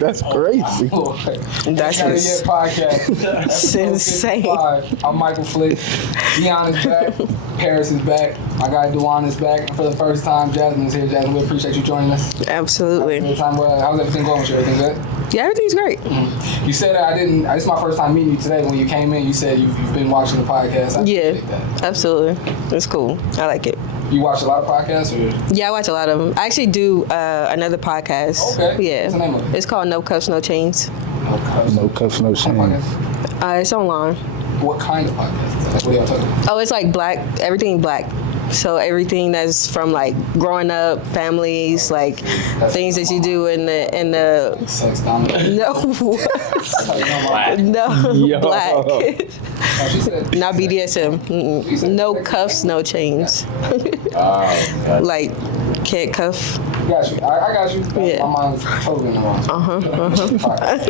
That's crazy. That's It's podcast. It's insane. I'm Michael Flick. Dion is back. Paris is back. My guy Duan is back. And for the first time, Jasmine is here. Jasmine, we appreciate you joining us. Absolutely. How's everything going with you? Everything good? Yeah, everything's great. Mm-hmm. You said it's my first time meeting you today. When you came in, you said you've been watching the podcast. I appreciate that. Absolutely. It's cool. I like it. You watch a lot of podcasts? Or? Yeah, I watch a lot of them. I actually do another podcast. Okay. Yeah. What's the name of it? It's called No Cuffs, No Chains. No cuffs, no shame. It's online. What kind of podcast is that? Like, what are y'all talking about? Oh, it's like black, everything black. So everything that's from like growing up, families, like things that you do in the Sex dominant. no black. Oh, she said Not BDSM. Mm-mm. No cuffs, no chains. Like can't cuff. Got you. I got you. Yeah. My mind's totally in the wrong.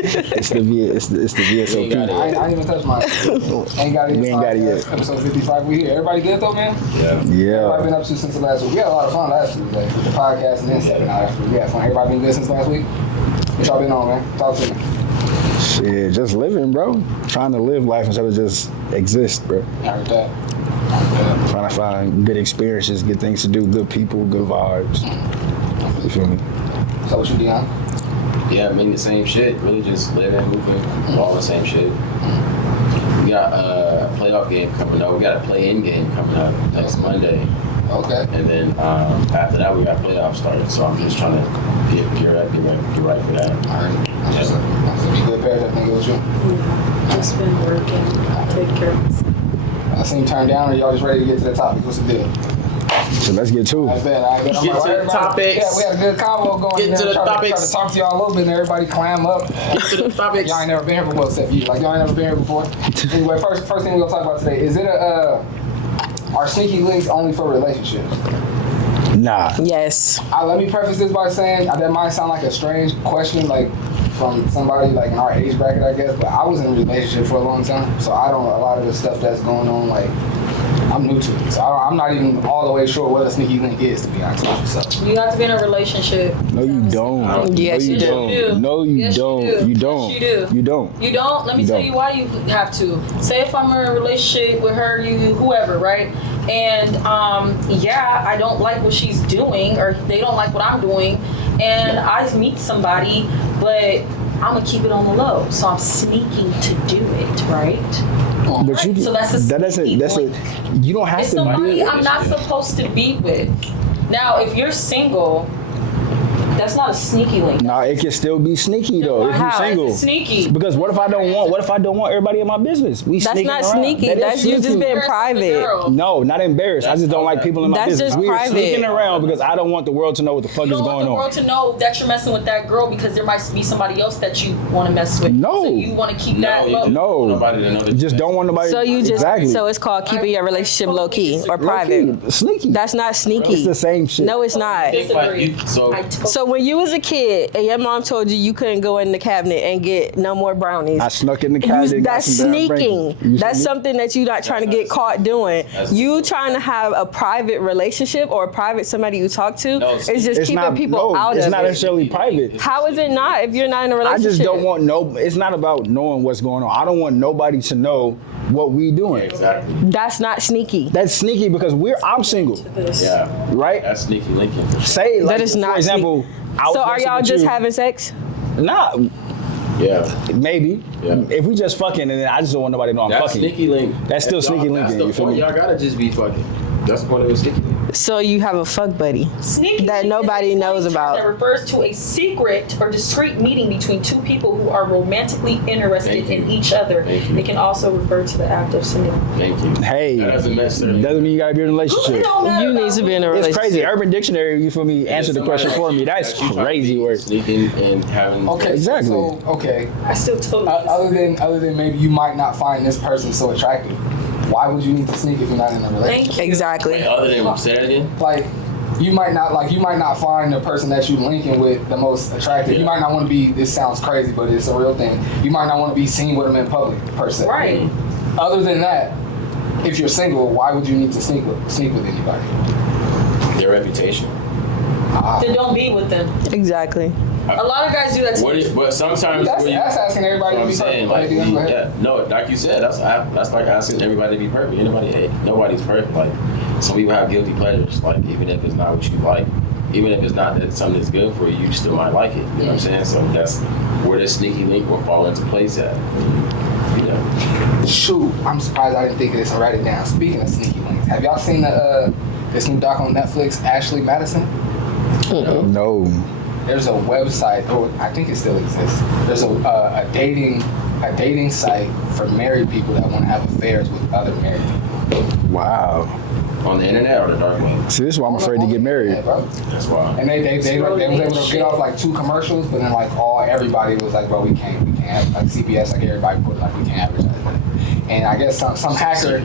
It's the VSOP. I ain't even touched mine. Ain't got it yet. We ain't got it yet. Episode 55. We here. Everybody good though, man? Yeah. Everybody been up to since the last week. We had a lot of fun last week, like with the podcast and then 7 hours. We had fun. Everybody been good since last week? What y'all been on, man? Talk to me. Shit, just living, bro. Trying to live life instead of just exist, bro. I heard that. Trying to find good experiences, good things to do, good people, good vibes. You feel me? So what you Dion? Yeah, I mean the same shit. Really just living, moving, all the same shit. We got a playoff game coming up. We got a play-in game coming up next Monday. Okay. And then after that, we got playoffs started. So I'm just trying to get right for that. Alright. So you good, Paris? Everything good with you? Yeah, just been working, take care of myself. I seen turn down, or y'all just ready to get to the topic? What's the deal? So let's get to I it. bet. I'm Get like, to the everybody- topics. Yeah, we had a good convo going. Get to the trying topics. to talk to y'all a little bit, and everybody clam up. Get to the topics. Y'all ain't never been here before, except you. Like y'all ain't never been here before. Anyway, first thing we're gonna talk about today is are sneaky links only for relationships? Nah. Yes. Let me preface this by saying that might sound like a strange question, like from somebody like in our age bracket, I guess. But I was in a relationship for a long time, so I don't know a lot of the stuff that's going on. Like I'm new to it, so I'm not even all the way sure what a sneaky link is, to be honest with you. So. You have to be in a relationship. No, you don't. Yes, no, you do. No, you Yes, you don't. do. You don't. Yes, you do. You don't. You don't? Let me You tell don't. you why you have to. Say if I'm in a relationship with her, you, whoever, right? And I don't like what she's doing, or they don't like what I'm doing, and I meet somebody, but I'm gonna keep it on the low, so I'm sneaking to do it, right? But you, So that's a that doesn't. sneaky That's link. you don't have It's to somebody be. I'm not supposed to be with. Now, if you're single, that's not a sneaky link. Nah, it can still be sneaky though if you're How? single. It's sneaky. Because what if I don't want everybody in my business? We That's sneaking not around. sneaky. That is That's you just sneaky. being Embarrassing the private. girl. No, not embarrassed. I just don't like people in my That's business. just We're private. sneaking around because I don't want the world to know what the fuck You is don't want going the on. world to know that you're messing with that girl because there might be somebody else that you want to mess with. No. So you want to keep that you low. just No. want nobody to know that You just don't want nobody. So you just exactly. so it's called keeping your relationship low key or Low-key, private. sneaky. That's not sneaky. It's the same shit. No, it's not. Disagree. So I totally So when you was a kid and your mom told you couldn't go in the cabinet and get no more brownies, I snuck in the cabinet. got that's some damn sneaking. Frankie. You That's feel me? something that you're not trying to get caught doing. You trying to have a private relationship or a private somebody you talk to No, is just It's keeping not. people No, out it's of not it. necessarily private. How is it not if you're not in a I relationship? just don't want no. It's not about knowing what's going on. I don't want nobody to know what we doing. exactly. That's not sneaky. That's sneaky because I'm single, Yeah. right? That's sneaky linking. Say like That is not for example. I was So are messing y'all with just you. having sex? Nah, Yeah. maybe. Yeah. If we just fucking and then I just don't want nobody to know I'm That's fucking. sneaky link. That's still sneaky That's linking, the you feel point. me? Y'all gotta just be fucking. That's the point of a sneaky link. So you have a fuck buddy. Sneaky That link nobody is a knows term about. That refers to a secret or discreet meeting between two people who are romantically interested Thank in you. each other. Thank you. It can also refer to the act of sending. Thank you. Hey, That doesn't necessarily. doesn't mean you gotta be in a It relationship. don't matter You need about to be in a who- It's relationship. crazy. Urban Dictionary, you feel me? Answer the question for me. That's you trying to crazy be work. Sneaking and having. Okay. Exactly. So okay. I still totally Other than maybe you might not find this person so attractive. Why would you need to sneak if you're not in a relationship? Thank you. Exactly. Wait, other than say that again. Like you might not find the person that you linking with the most attractive. You Yeah. might not want to be. This sounds crazy, but it's a real thing. You might not want to be seen with them in public per se. Right. Other than that, if you're single, why would you need to sneak with anybody? Their reputation. Then don't be with them. Exactly. A lot of guys do that too. But sometimes That's asking everybody to be saying, perfect. like, Go ahead. no, like you said, that's like asking everybody to be perfect. Nobody's perfect. Like, some people have guilty pleasures. Like, even if it's not what you like, even if it's not that something that's good for you, you still might like it. You know what I'm saying? So that's where this sneaky link will fall into place at. You know. Shoot, I'm surprised I didn't think of this and write it down. Speaking of sneaky links, have y'all seen this new doc on Netflix, Ashley Madison? No. There's a website, or I think it still exists. There's a dating site for married people that want to have affairs with other married people. Wow. On the internet or the dark web? See, this is why I'm afraid to get married. Yeah, bro. That's why. And they was able to get off like 2 commercials, but then like everybody was like, bro, we can't like CBS, like everybody put like we can't advertise that. And I guess some hacker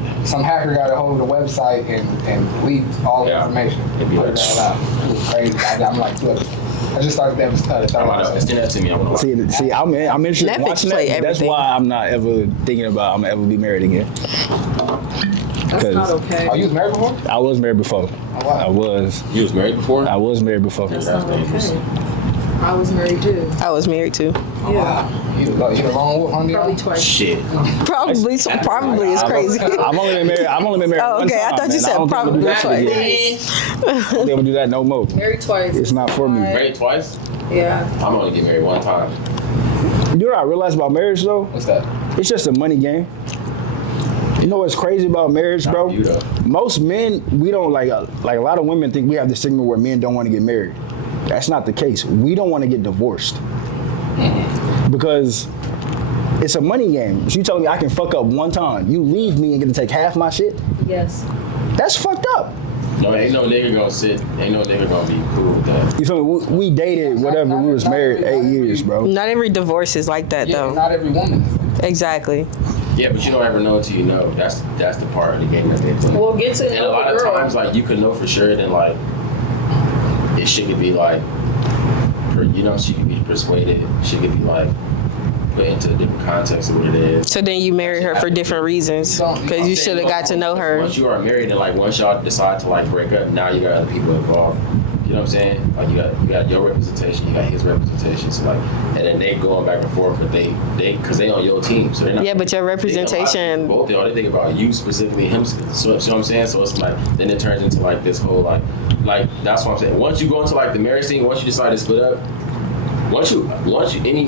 got a hold of the website and leaked all the information. It'd be Put like, it all out. It was crazy. I'm like, look, I just started that send that to me. I want to watch. See, I'm interested in Netflix watching play that. That's everything. why I'm not ever thinking about I'm gonna ever be married again. That's not okay. Oh, you was married before? I was married before. Oh, wow. I was married before? I was married before. That's not okay. I was married too. I was married too. Oh, wow. You the lone wolf on the Probably twice. Shit. Probably is crazy. I've only been married. Oh, one okay. time, I thought you man. said don't think I'm gonna do probably that shit twice. again. I don't think I'm gonna do that no more. Married twice. It's not for me. Married twice? Yeah. I'm only get married one time. You know what I realized about marriage though? What's that? It's just a money game. You know what's crazy about marriage, bro? Not you, though. Most men, we don't like a lot of women think we have this stigma where men don't want to get married. That's not the case. We don't want to get divorced because it's a money game. So you telling me I can fuck up one time, you leave me and get to take half my shit? Yes. That's fucked up. No, ain't no nigga gonna be cool with that. You feel me? We dated whatever. We was married 8 years, bro. Not every divorce is like that Yeah, though. not every woman is like that. Exactly. Yeah, but you don't ever know until you know. That's the part of the game that they play. We'll get to And a lot of times, like, you could know for sure, then like it shit could be like, she could be persuaded. She could be like put into a different context of what it is. So then you married her for different reasons because you should have got to know her. Once you are married and like once y'all decide to like break up, now you got other people involved. You know what I'm saying? Like you got your representation, you got his representation. So like, and then they going back and forth, but they because they on your team, so they're not. Yeah, but your representation. Both they think about you specifically, him. So you know what I'm saying? So it's like then it turns into like this whole like that's what I'm saying. Once you go into like the marriage scene, once you decide to split up, once you any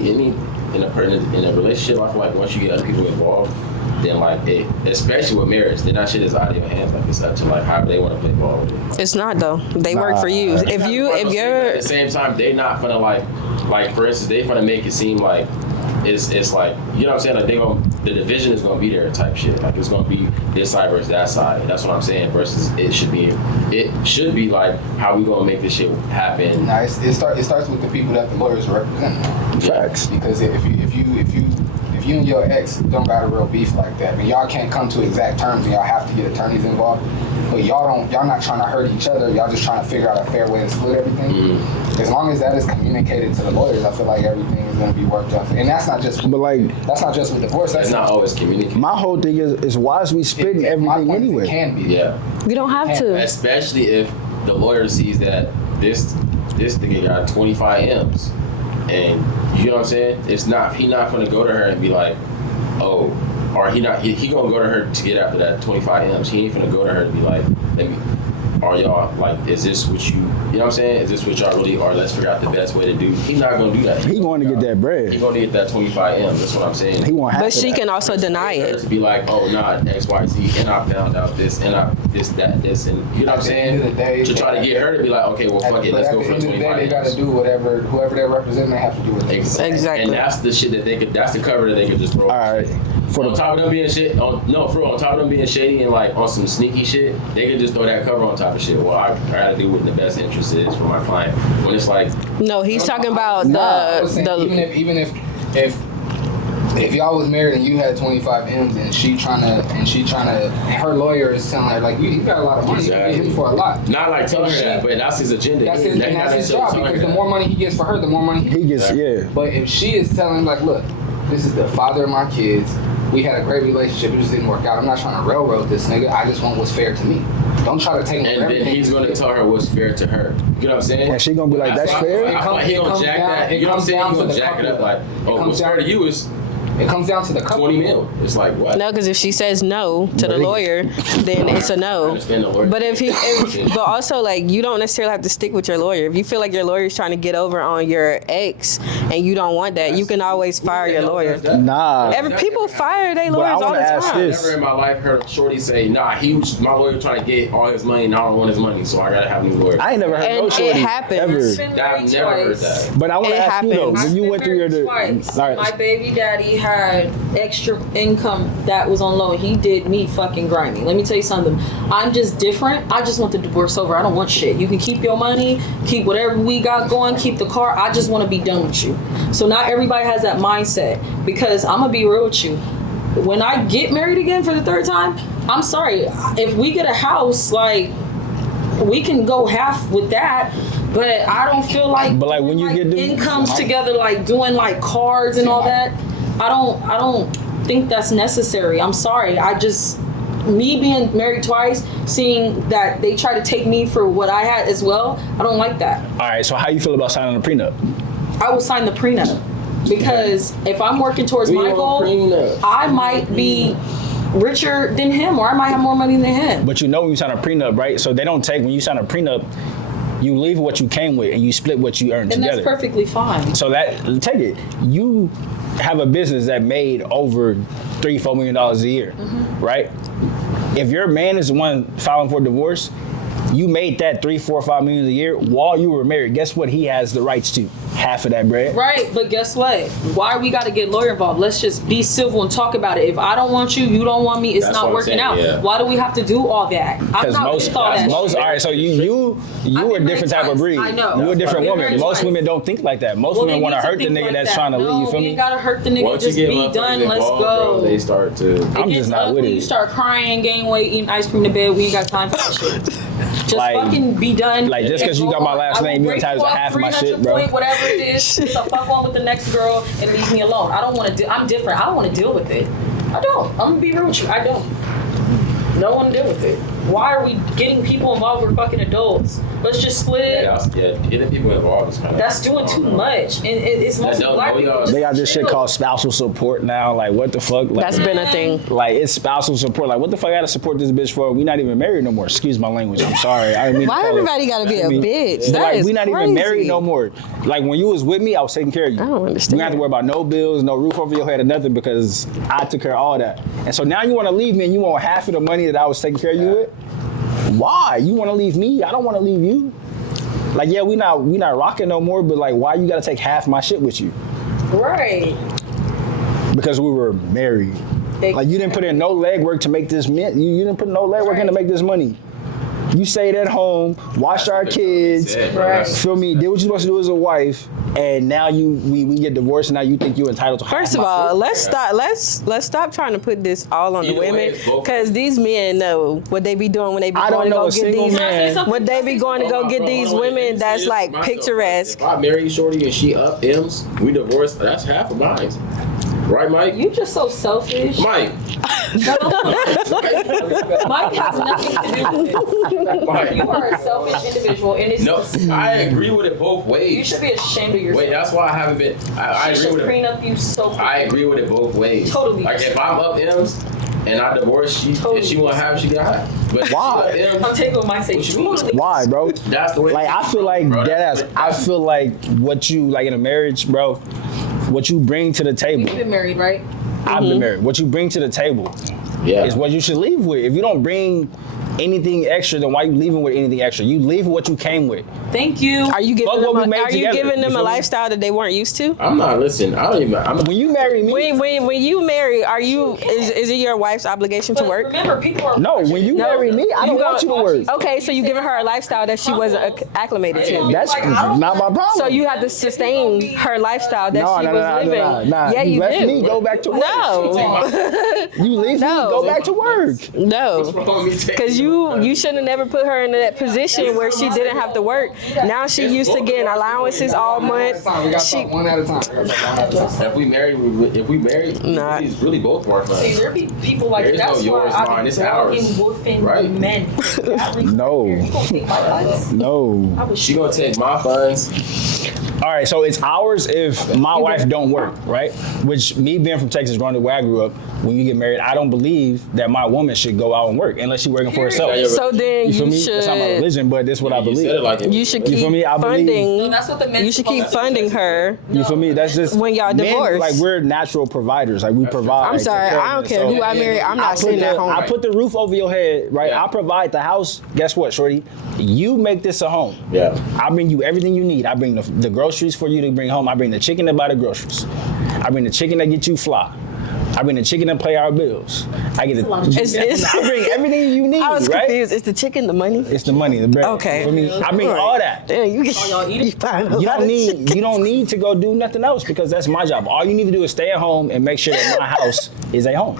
in a relationship, I feel like once you get other people involved, then like especially with marriage, then that shit is out of your hands. Like it's up to like how they want to play ball with it. It's not though. They work for you. If But you're at the same time, they not gonna like for instance, they gonna make it seem like it's like, you know what I'm saying, like the division is gonna be there type shit. Like it's gonna be this side versus that side. That's what I'm saying. Versus it should be like how we gonna make this shit happen. Now it starts with the people that the lawyers represent. Facts. Because if you and your ex don't got a real beef like that, and y'all can't come to exact terms, and y'all have to get attorneys involved. But y'all not trying to hurt each other. Y'all just trying to figure out a fair way to split everything. Mm-hmm. As long as that is communicated to the lawyers, I feel like everything is going to be worked out. And that's not just. But like, that's not just with divorce. That's It's not always communicated. my whole thing is why is we splitting everything anyway? It can be. Yeah. You don't have to. Especially if the lawyer sees that this nigga got 25 M's, and you know what I'm saying. He not gonna go to her and be like, oh. Or he gonna go to her to get after that 25 M's. He ain't gonna go to her to be like, are y'all like, is this what you know what I'm saying? Is this what y'all really are? Let's figure out the best way to do. He's not gonna do that. He going to get that bread. He gonna get that 25 M's. That's what I'm saying. He want half But of she that. can also deny it. To be like, oh nah, X, Y, Z, and I found out this, and I this, and you know what I'm saying? At the end of the day, to try to get her to be like, okay, well fuck it, let's go for At the end of the 25 day, they got M's. to do whoever they're representing, they have to do what they do. Exactly. And that's the shit that that's the cover that they could just throw. All right. On top of them being shit, on top of them being shady and like on some sneaky shit, they could just throw that cover on top of shit. Well, I gotta do what the best interest is for my client. When it's like, No, he's talking about I was saying, the even if y'all was married and you had 25 M's and she trying to, her lawyer is telling her like, you got a lot of money, you can get him for a lot. not like telling her that, but that's his agenda. That's his job, because the more money he gets for her, the more money He gets, yeah. But if she is telling him like, look, this is the father of my kids. We had a great relationship. It just didn't work out. I'm not trying to railroad this nigga. I just want what's fair to me. Don't try to take me for And then everything. he's gonna tell her what's fair to her. You know what I'm saying? And she gonna be like, that's fair? I feel like he gonna jack that. You know what I'm saying? He gonna jack it up like, oh, what's fair to you is It comes down to the couple. 20 mil. It's like what? No, because if she says no to the lawyer, then it's a I no. understand the lawyer. But but also like you don't necessarily have to stick with your lawyer. If you feel like your lawyer is trying to get over on your ex and you don't want that, you can always fire your lawyer. Nah. People fire their But I lawyers all the wanna ask time. this. Never in my life heard a shorty say, nah, my lawyer trying to get all his money and I don't want his money, so I gotta have a new lawyer. I ain't never heard And no it shorty happens. ever. I've never heard that. But I want to It ask you though, happens. when you I've went been through your married twice. all right, My baby daddy had extra income that was on loan. He did me fucking grimy. Let me tell you something. I'm just different. I just want the divorce over. I don't want shit. You can keep your money, keep whatever we got going, keep the car. I just want to be done with you. So not everybody has that mindset, because I'm gonna be real with you. When I get married again for the third time, I'm sorry. If we get a house, like, we can go half with that. But I don't feel like, But, like, when you doing, get them- incomes together, like doing like cards and all that, I don't think that's necessary. I'm sorry. Me being married twice, seeing that they try to take me for what I had as well, I don't like that. all right, so how you feel about signing a prenup? I will sign the prenup, because if I'm working towards my goal, I might be richer than him, or I might have more money than him. But you know when you sign a prenup, right? So they don't take, when you sign a prenup, you leave what you came with and you split what you earned And together. that's perfectly fine. So take it. You have a business that made over $3-4 million a year, right? If your man is the one filing for divorce, you made that $3-5 million a year while you were married. Guess what? He has the rights to half of that bread. Right, but guess what? Why we got to get lawyer involved? Let's just be civil and talk about it. If I don't want you, you don't want me, it's That's not what I'm working saying, out. yeah. Why do we have to do all that? I'm Because not most, with all that. all right. So you I've a been different type married of breed. twice. I know. You a different I've been woman. married Most twice. women don't think like that. Most Well, women they want to need hurt the think nigga like that's that. trying to leave. You No, feel you me? ain't gotta hurt the nigga. Once Just you get be motherfuckers done. Let's involved, go. bro, they start to. I'm It just gets not with ugly. it. You start crying, gain weight, eating ice cream in the bed. We ain't got time for that shit. Just Like- fucking be done. like, just 'cause you got my last name, you entitled to half of my shit, bro. Whatever it is, get the fuck on with the next girl and leave me alone. I don't want to. I'm different. I don't want to deal with it. I don't. I'm gonna be real with you. I don't. No one deal with it. Why are we getting people involved? We're fucking adults. Let's just split it. Getting people involved is kind of. That's doing too much, and it's mostly no, black no, people. y'all- Just They got this shit chill. called spousal support now. Like, what the fuck? Like, That's been a thing. like, it's spousal support. Like, what the fuck I gotta support this bitch for? We not even married no more. Excuse my language. I'm sorry. I didn't mean to Why call everybody it- gotta be I a mean- bitch? But, That like, is we not even crazy. married no more. Like, when you was with me, I was taking care of you. I don't understand. You don't have to worry about no bills, no roof over your head, or nothing, because I took care of all that. And so now you want to leave me and you want half of the money that I was taking care of you with? Why? You want to leave me? I don't want to leave you. Like, yeah, we not rocking no more, but like, why you gotta take half my shit with you? Right. Because we were married. Like, you didn't put in no legwork to make this mint. You didn't put no legwork in to make this money. You stayed at home, watched our kids, Right. feel me, did what you're supposed to do as a wife, and now we get divorced and now you think you're entitled to half First of my all, shit? let's stop trying to put this all on the Either way, women, it's both. because these men know what they be doing when they be I going don't to know go a get single these. man. What they be going to go get these women that's like picturesque. If I marry Shorty and she up M's, we divorced. That's half of mine. Right, Mike? You just so selfish. Mike. Mike has nothing to do with it. Mike. You are a selfish individual, and it's No, I agree with it both you ways. should be ashamed of yourself. Wait, that's why I haven't been. I She agree should with it. prenup you so quick. I agree with it both ways. Totally. Like, if I'm up M's and I divorce, Totally. if she want to have, she got it. But Why? If she up I'm M's, taking what Mike said. What you mean? Totally. Why, bro? that's the way. Like, I feel like Bro, that. that's- I feel like what you like in a marriage, bro. What you bring to the table. You've been married, right? I've been married. What you bring to the table yeah. is what you should leave with. If you don't bring anything extra, then why you leaving with anything extra? You leave with what you came with. Thank you. Are you Fuck giving what we them? made Are you together, giving them you a feel me? lifestyle that they weren't used to? I'm not listening. I don't even. When you marry me, When you marry, are you is it your wife's obligation to But work? remember, people are no. When you marry me, I don't You want you to gonna- work. Okay, so you giving her a lifestyle that she wasn't acclimated to. That's Like, I don't not my want- problem. So you have to sustain her lifestyle that no, she no, was no, living. no. Yeah, you left do. me go back to work. No, You leave No. me, go back to work. no, What's wrong with me taking because you shouldn't have never put her in that position where she didn't have to work. Now she used to getting allowances all month. We got to talk one at a time. If we married, Nah. it's really both of our See, friends. there be people like There is no that's yours, why mine, I it's be ours. whooping Right. men. No. You gonna take my funds? No. I was She gonna take my funds. All right, so it's ours if my wife don't work, right? Which me being from Texas, growing up where I grew up, when you get married, I don't believe that my woman should go out and work unless she's working for herself. Yeah, So then You feel you me? That's not my should religion, but this is what I You said it believe. like it. you should You keep feel me? I believe- funding. No, that's what the men. You should keep funding her. You feel me? That's just When y'all men, divorce. like we're natural providers. Like we provide. I'm sorry, I don't care who I marry. I'm not sitting at home. I put the roof over your head, right? Yeah. I provide the house. Guess what, shorty? You make this a home. Yeah. I bring you everything you need. I bring the groceries for you to bring home. I bring the chicken to buy the groceries. I bring the chicken that get you fly. I bring the chicken to pay our bills. I get the. I bring everything you need. I was right? confused. Is the chicken the money? It's the money, the bread. Okay. For me, I bring all that. Damn, you y'all eat it? you find a You lot don't of need chicken. you don't need to go do nothing else because that's my job. All you need to do is stay at home and make sure that my house is a home.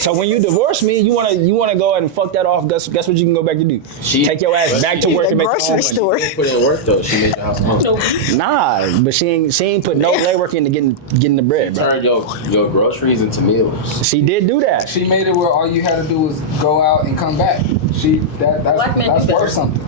So when you divorce me, you wanna go ahead and fuck that off. Guess what you can go back to do? Take your ass back to work The and make your grocery own store. money. She put in work though. She made your house a home. Nah, but she ain't put no legwork into getting the bread, bro. Turn your groceries into meals. She did do that. She made it where all you had to do was go out and come back. Black men That's do worth better. something.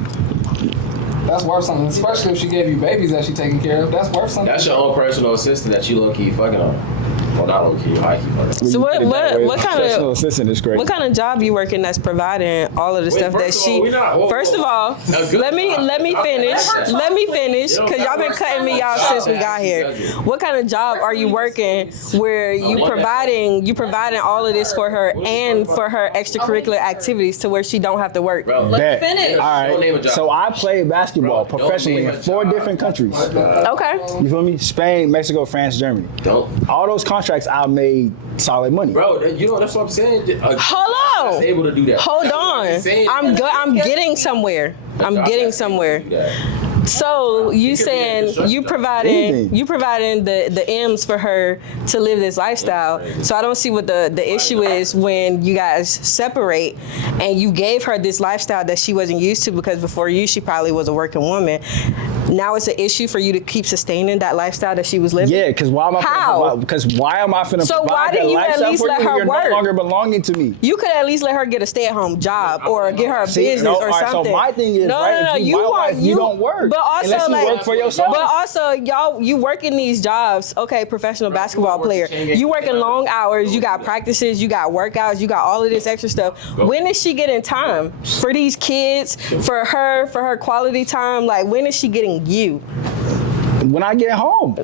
That's worth something, especially if she gave you babies that she taking care of. That's worth something. That's your own personal assistant that you low key fucking on. Well, not low key, high key fucking. So what kind Professional of assistant is crazy. what kind of job you working that's providing all of the stuff that first of she? all, we not- whoa, First of whoa. all, A good let me job. finish. Let me finish, You know, because y'all been that cutting me works. off since we Yeah, got she here. does it. What kind of job are you working where you providing all of this for her and for her extracurricular activities to where she don't have to work? Bro, Bet. finish. All Don't name a right. job. So I played basketball Bro, don't professionally name in a 4 job. different countries. Okay. You feel me? Spain, Mexico, France, Germany. don't. All those contracts, I made solid money. Bro, you know, that's what I'm saying. Hold on. Able to do that. Hold That's what on. saying. I'm good. I'm getting somewhere. I'm getting somewhere. Do that. So you It could be a saying construction you job. Anything. providing the M's for her to live this lifestyle. So I don't see what the issue is when you guys separate and you gave her this lifestyle that she wasn't used to, because before you she probably was a working woman. Now it's an issue for you to keep sustaining that lifestyle that she was living. Yeah, because why am I? How? Because why am I finna So provide why that didn't you at lifestyle least for let you? her You're work? no longer belonging to me. You could at least let her get a stay-at-home job or get her a See, business no, or all right, something. so my thing is, no, right, no, no. if you my wife, you don't work. But also, unless you like, work for yourself. But also, you work in these jobs. Okay, professional basketball player. You working long hours. You got practices. You got workouts. You got all of this extra stuff. When is she getting time for these kids? For her quality time? Like, when is she getting you? When I get home.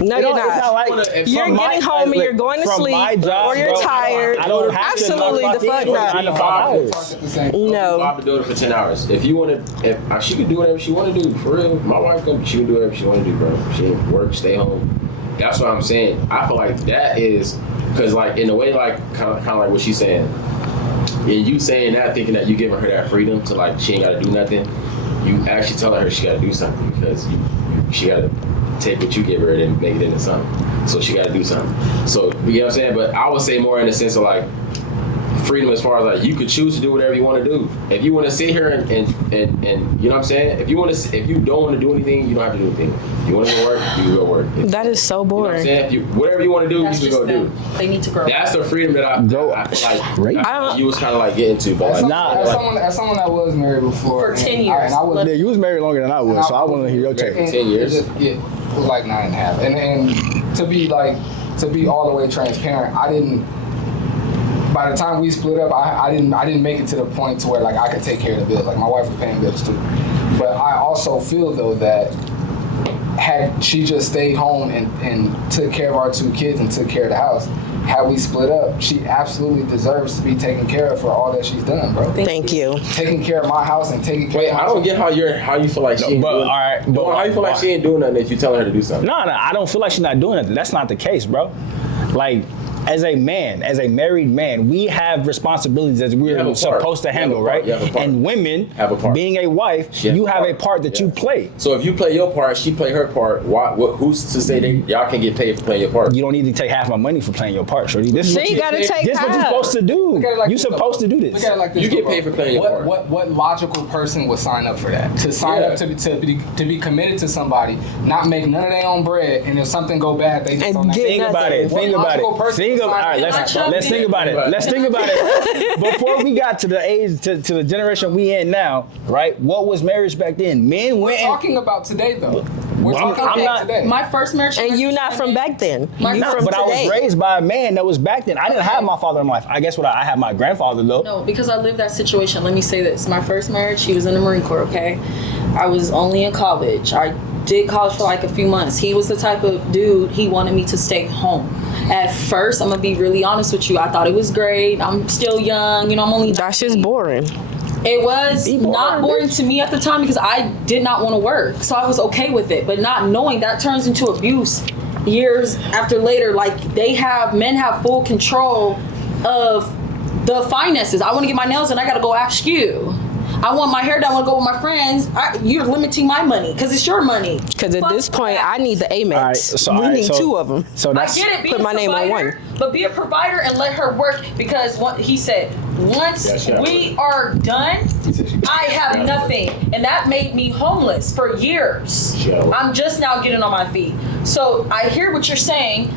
No, You you're know, it's not like You're from getting home and like, you're going to from sleep, my job, or you're bro, tired. I don't have Absolutely, to the fuck for not. 9 to 5 hours. At the same No. Bob to do it for 10 hours. If you want to, if she can do whatever she want to do, for real. My wife, she can do whatever she want to do, bro. She can work, stay home. That's what I'm saying. I feel like that is, because like in a way, like kind of like what she's saying. And you saying that, thinking that you giving her that freedom to like she ain't got to do nothing. You actually telling her she got to do something, because she got to take what you give her and make it into something. So she got to do something. So you know what I'm saying? But I would say more in the sense of like freedom, as far as like you could choose to do whatever you want to do. If you want to sit here and you know what I'm saying? If you don't want to do anything, you don't have to do anything. You want to go work, you can go work. That is so You know what I'm boring. saying? Whatever you want to do, That's you can just go them. do. They need to grow. That's the freedom that I feel Great. like you was kind of like getting to, but like As someone that was married before, For 10 and years. and I was Yeah, you was married longer than I was, so I want to hear your take. 10 years? It was like 9.5. And to be all the way transparent, I didn't. By the time we split up, I didn't make it to the point to where like I could take care of the bills. Like my wife was paying bills too. But I also feel though that had she just stayed home and took care of our 2 kids and took care of the house, had we split up, she absolutely deserves to be taken care of for all that she's done, bro. Thank you. Taking care of my house and taking care wait, of my I don't get how you feel like she ain't But doing. all right, but How you feel like she ain't doing nothing if you telling her to do something? No, I don't feel like she's not doing it. That's not the case, bro. Like, as a man, as a married man, we have responsibilities that have a we're part. supposed to You have handle, a part. right? You have a part. And women, Have a part. being a wife, you have a part that you play. So if you play your part, she play her part. Who's to say that y'all can get paid for playing your part? You don't need to take half my money for playing your part, shorty. This is what She you gotta take This is what you're half. supposed to do. Look at it like You're this, though. supposed to do Look this. at it like this. You though, get bro. paid for playing your part. What logical person would sign up for that? To sign up to be committed to somebody, not make none of their own bread, and if something go bad, they just And on that. get Think about it. nothing. Think What about logical it. person Think would of. All sign right, up let's for that? let's think about it. Let's think about it. Before we got to the age to the generation we in now, right? What was marriage back then? Men We're went. talking about today, though. We're Well, talking I'm about not- today. My first marriage. And you not from back then. My You first- from But I today. was raised by a man that was back then. I didn't have my father in my life. I guess what I had my grandfather though. No, because I lived that situation. Let me say this. My first marriage, he was in the Marine Corps, okay? I was only in college. I did college for like a few months. He was the type of dude, he wanted me to stay home. At first, I'm going to be really honest with you. I thought it was great. I'm still young. You know, I'm only... That's just boring. It was Be boring, not boring bitch. to me at the time because I did not want to work. So I was okay with it. But not knowing that turns into abuse years after later. Like men have full control of the finances. I want to get my nails done. I got to go ask you. I want my hair done. I want to go with my friends. You're limiting my money because it's your money. Because at Fuck this point, that. I need the Amex. All right, so- we all right, need so- two of them. So I that's get it. Be Put a my name on provider, one. but be a provider and let her work because what he said. Once Yeah, she we are done, I have nothing, and that made me homeless for years. Yeah. I'm just now getting on my feet. So I hear what you're saying.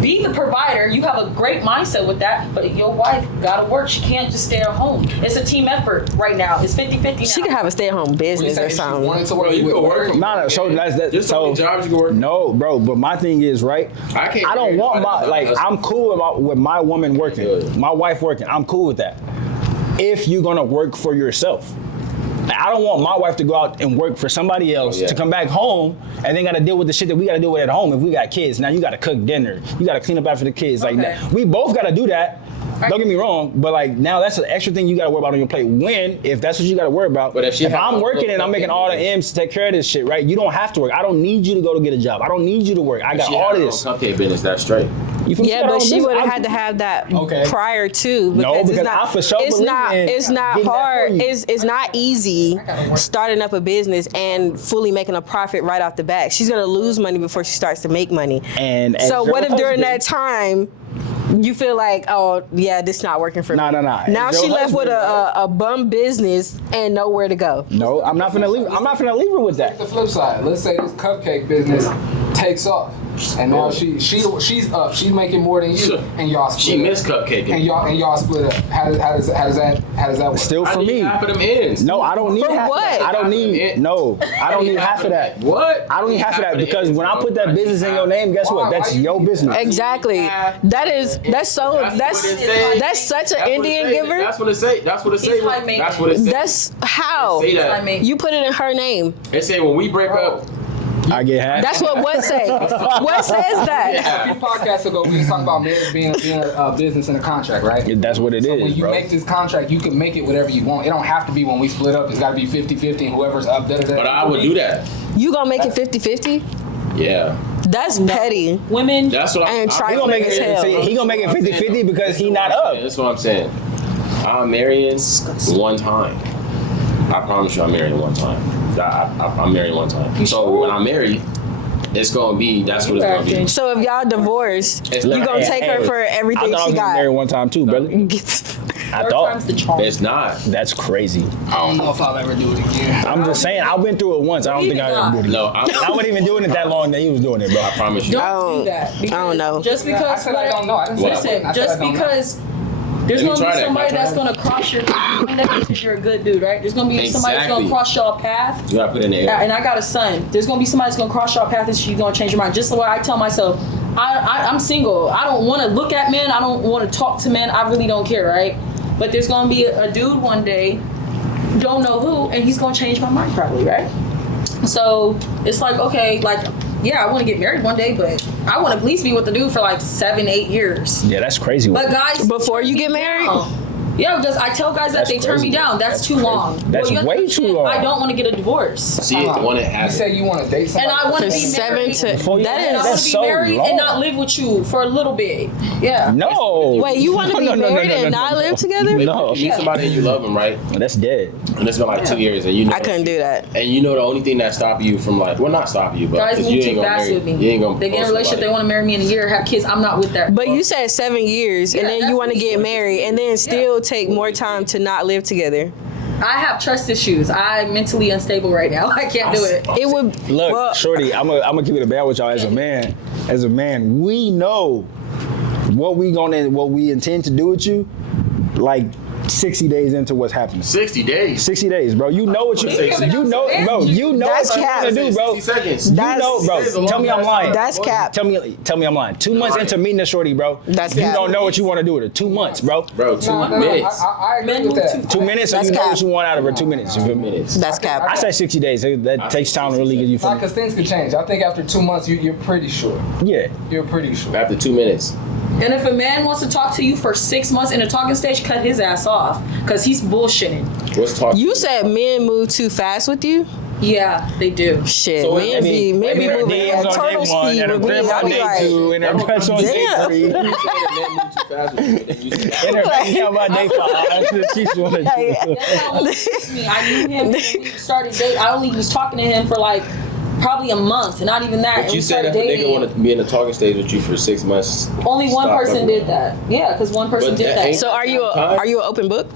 Be the provider. You have a great mindset with that, but your wife gotta work. She can't just stay at home. It's a team effort right now. It's 50-50 now. She could have a stay-at-home When you business say or if she something. wanted to work, Bro, you would could work from- no. So that's that. There's so many So jobs you can work. no, bro. But my thing is right. I can't. I don't want my like. hustle. I'm cool with my woman working, Good. my wife working. I'm cool with that. If you're gonna work for yourself. I don't want my wife to go out and work for somebody else to come back home and then gotta deal with the shit that we gotta deal with at home if we got kids. Now you gotta cook dinner, you gotta clean up after the kids. Like Okay. we both gotta do that. Don't get me wrong, but like now that's an extra thing you gotta worry about on your plate. If that's what you gotta worry about. But if she have I'm a working little and I'm making all the cupcake M's to take care of this shit, right? You don't have to work. I don't need you to go to get a job. I don't need you to work. I got She all had her own this. cupcake business. That's straight. You feel me? Yeah, got her but own she business. would have I- had to have that Okay. prior to. No, Because because I for sure it's believe not. in It's not getting that for hard. you. It's not easy starting up a business and fully making a profit right off the bat. She's gonna lose money before she starts to make money. And as So your what if during husband- that time you feel like, oh yeah, this not working for me? Nah. Now As she your left with husband, a bum business and nowhere to go. No, I'm not gonna leave. I'm not gonna leave her with that. The flip side. Let's say this cupcake business takes off, and now she's up. She's making more than you, and y'all split. She up. missed cupcaking. And y'all split up. How does that work? Still I for need me. half of them ends. No, I don't need For half what? of that. I don't need I don't need half of that. What? I don't need half of that because when I put that business in your name, guess what? That's your business. Exactly. That's such an Indian giver. That's what it say. That's what it say. It's like me. That's what it say. That's how Say I that. mean, you put it in her name. They say when we break up. I get half. That's what say. What says that? A few podcasts ago, we was talking about marriage being a business and a contract, right? That's what it So is, when you bro. make this contract, you can make it whatever you want. It don't have to be when we split up. It's got to be 50-50 and whoever's up, da-da-da. But I would do that. You gonna make it 50-50? Yeah. That's petty. women. That's what And I'm try He gonna make as hell. it. See, he gonna make it 50-50 because he not up. That's what I'm saying. I'm marrying one time. I promise you, I'm marrying one time. I'm marrying one time. So when I'm married, it's gonna be. That's what it's gonna be. So if y'all divorce, It's you not- gonna take her for everything I thought I she was gonna marry got. one time too, brother. I Third thought time's the charm. It's not. that's crazy. I don't know if I'll ever do it again. I'm just saying. I've been through it once. I don't think I'll ever do it again. No, I wasn't even doing it that long that he was doing it, bro. I promise you. Don't do that. I don't know. Just I because. said I don't know. I didn't say I Listen, wouldn't. I said just I don't know. because there's Let me gonna try be that. somebody Can I that's try gonna cross your path because you're a good dude, right? There's gonna be somebody that's gonna Exactly. cross your path. You gotta put it in the air. And I got a son. There's gonna be somebody that's gonna cross your path and she's gonna change your mind. Just the way I tell myself, I'm single. I don't want to look at men. I don't want to talk to men. I really don't care, right? But there's gonna be a dude one day, don't know who, and he's gonna change my mind probably, right? So it's like, okay, like, yeah, I want to get married one day, but I want to at least be with the dude for like 7-8 years. Yeah, that's crazy. But guys, Before you get married? Yeah, because I tell guys that That's they turn me crazy. down. That's too long. That's you have to way understand, too long. I don't want to get a divorce. See it when it You happens. say you want to date And somebody. I want to For be 7 married. to Before you- that And I is want to be so married long. and not live with you for a little bit. Yeah. No. wait. You want to be No, no, no, married no, no, and no, not no. live together? No. You meet somebody and you love them, right? That's dead. And it's been like 2 years, and you know I couldn't do that. And you know the only thing that stop you from like, well, not stop you, but Guys 'cause move you too ain't gonna fast marry, with me. you ain't gonna. They get in a propose relationship, they somebody. want to marry me in a year, have kids. I'm not with that. But you said 7 years, and Yeah, then that's you want to me. get married, and then still take more time to not live together. I have trust issues. I'm mentally unstable right now. I can't do it. It would Look, well, Shorty, I'm gonna keep it a bad with y'all as a man. As a man, we know what we intend to do with you, like 60 days into what's happening. 60 days. 60 days, bro. You know what you You know, bro. You know That's what you cap. want to do, bro. 60 seconds. You That's- know, bro. Tell me I'm lying. That's cap. Tell me I'm lying. 2 months into meeting the shorty, bro. That's you cap. don't know what you want to do with her. 2 months, bro. Bro, 2 minutes. I agree Men with move that. too 2 minutes, and That's you know cap. what you want out of her. 2 minutes. You feel 2 me? minutes. that's cap. I say 60 days. That takes time to really get you. Because things could change. I think after 2 months, you're pretty sure. Yeah. You're pretty sure. After 2 minutes. And if a man wants to talk to you for 6 months in a talking stage, cut his ass off. Because he's bullshitting. What's talking? You said men move too fast with you. Yeah, they do. Shit, So men be maybe her moving DMs at on turtle day 1, speed and her with me. grandma I on be day like, 2, and her grandson on day damn. 3. You said that men move too fast with you, then you said- And her bank account by day 5. She's one of Yeah. That's how he was me. I knew him when we started dating. I only was talking to him for like probably a month, not even that. But and you we said started if a nigga dating. want to be in a talking stage with you for 6 months. Only one stop person fucking did with that. Yeah, because one person But did that that. ain't- So are you an open book?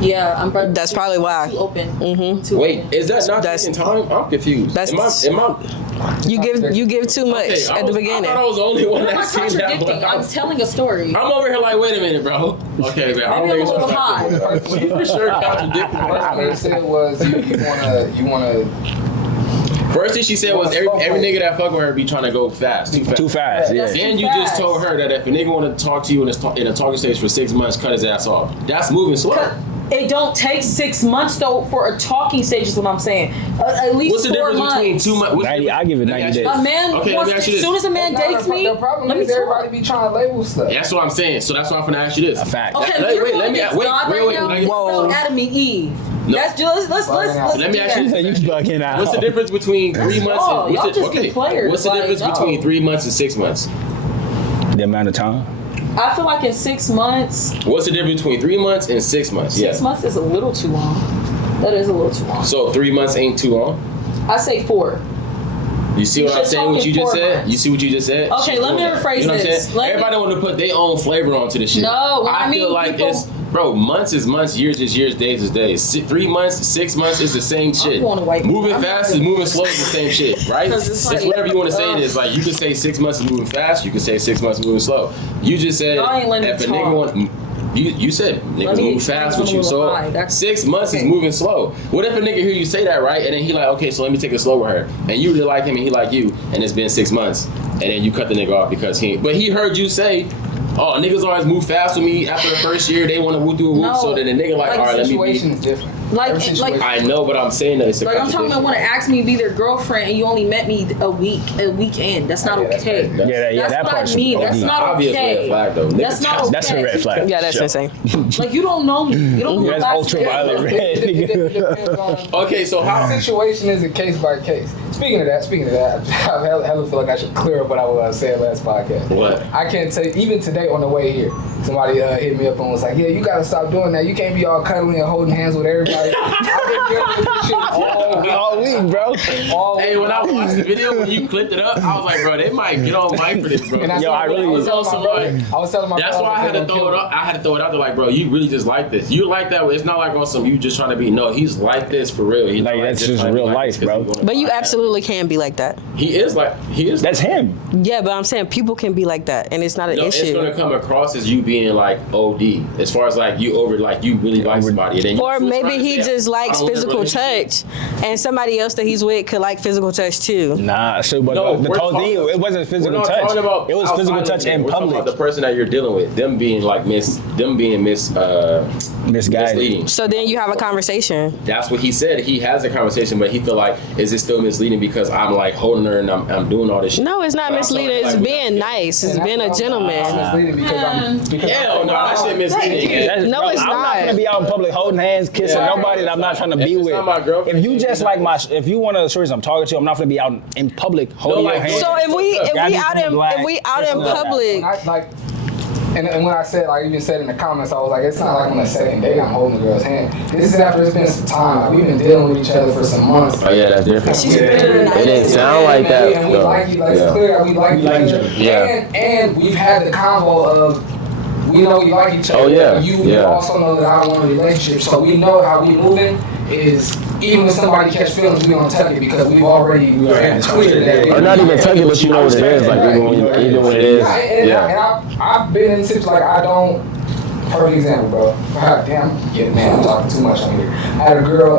Yeah, I'm probably That's probably why. too open. Mm-hmm. Wait, is that not That's- taking time? I'm confused. That's- Am I You give too much okay, at the I beginning. thought I was the only one What am I that seen that contradicting? one. I'm telling a story. I'm over here like, wait a minute, bro. Okay, man. I don't Maybe think I'm a it's little high. You for sure contradicting First thing you me. said was you wanna. First thing she said was every nigga that fuck with her be trying to go fast, too fast. Too fast, yeah. That's- Then you Fast. just told her that if a nigga want to talk to you in a talking stage for 6 months, cut his ass off. That's moving slow. It don't take 6 months though for a talking stage is what I'm saying. At least What's the 4 difference months. between 2 months? 90 I give it 90 days. A man Okay, let wants me ask to, you as this. soon as a man dates me, The problem let me is everybody talk. be trying to label stuff. That's what I'm saying. So that's why I'm gonna ask you this. A fact. Okay, Let- you're wait, going let me- against wait, God wait, right wait, now. wait. Whoa. Adam and Eve. No. Let's Let me do ask that. you So you bugging out. What's the difference between 3 months all. and Y'all just be players, What's the like, difference no. between 3 months and 6 months? The amount of time? I feel like in 6 months, What's the difference between 3 months and 6 months? 6 months is a little too long. That is a little too long. So 3 months ain't too long. I say 4. You see You what I'm should saying? talk What in you just 4 said? months. You see what you just said? Okay, She's let me doing that. rephrase You know what I'm this. saying? Let me- Everybody want to put their own flavor onto this shit. No, when I feel mean like people- it's bro. Months is months, years is years, days is days. 3 months, 6 months is the same shit. going to white people. Moving I'm fast not is gonna- moving slow is the same shit, right? 'Cause it's like- whatever you want to say it is. Like you can say 6 months is moving fast. You can say 6 months is moving slow. You just said Y'all ain't letting if me a nigga talk. want. You said niggas me move explain fast with something you, a so little high. That's- 6 months is okay. moving slow. What if a nigga hear you say that, right? And then he like, okay, so let me take it slow with her. And you really like him and he like you, and it's been 6 months. And then you cut the nigga off because but he heard you say, oh, niggas always move fast with me after the first year, they want to whoop do a whoop. No. So then the nigga like, Like, all right, let me Situation be. is different. Like- Every like- situation- I know, but I'm saying that it's a Like I'm talking about want to ask me to be their girlfriend and you only met me a weekend. That's not Yeah, that's okay. crazy. Yeah, That's that what I part's mean. That's OD. not obvious okay. red flag though. That's not okay. That's a red flag. Yeah, that's Sure. insane. Like you don't know me. You don't know That's my ultraviolet backstory. red. It depends on. Okay, so how? The situation is a case by case. Speaking of that, I hella feel like I should clear up what I was saying last podcast. What? I can't tell you, even today on the way here, somebody hit me up and was like, yeah, you gotta stop doing that. You can't be all cuddling and holding hands with everybody. I've been dealing with this shit All week, bro. all Hey, when I week. watched the video when you clipped it up, I was like, bro, they might get on mic for this, bro. And Yo, I really was was telling my brother. I was telling my That's brother why I had to they gonna throw kill it up. I had to throw it out there, like, bro, you really just like this. You like that? It's not like on some you just trying to be. No, he's like this for real. He's Like, not that's just trying to be real like life, this 'cause bro. he wanna But you podcast. absolutely can be like that. He is like That's him. Yeah, but I'm saying people can be like that, and it's not an No, it's issue. gonna come across as you being like OD, as far as like you you really like somebody, and then you Or switch maybe around and he say, just I likes don't want a physical relationship. touch, and somebody else that he's with could like physical touch too. Nah, so but No, the we're whole talking- deal, it wasn't We're physical not touch. talking about It was outside physical of touch it. in We're talking about public. the person that you're dealing with, them being Misguided. misleading. So then you have a conversation. That's what he said. He has a conversation, but he feel like, is it still misleading misleading because I'm like holding her and I'm doing all this shit. No, it's not But I'm misleading. saying, It's like, being nice. It's And being a that's what I'm gentleman. misleading because Hell no, that shit misleading. That's, No, bro, it's I'm not not. gonna be out in public holding hands, kissing Yeah. nobody that I'm not trying to If be it's with. not my girlfriend, If you then just be like nice. if you one of the shorties I'm talking to, I'm not gonna be out in public holding like, your hand. So if we Gotta be out in black, if we out in kissing up. public, I, like, and when I said, like, even said in the comments, I was like, it's not like on the second date I'm holding the girl's hand. This is after it's been some time. Like, we've been dealing with each other for some months. Oh yeah, that's different. she's very nice. It didn't sound like that. And we though. like you, like, Yeah. it's clear that we like each other. Yeah. And we've had the convo of, we know we like each other. Oh, yeah. You Yeah. also know that I don't want a relationship, so we know how we moving is, even if somebody catch feelings, we gonna tuck it because we've already been clear that. Or not even tuck it, but you know what it is. Like even when it is. Yeah, and Yeah. I've been in situations like I don't. Perfect example, bro. God damn, yeah, man, I'm talking too much on here. I had a girl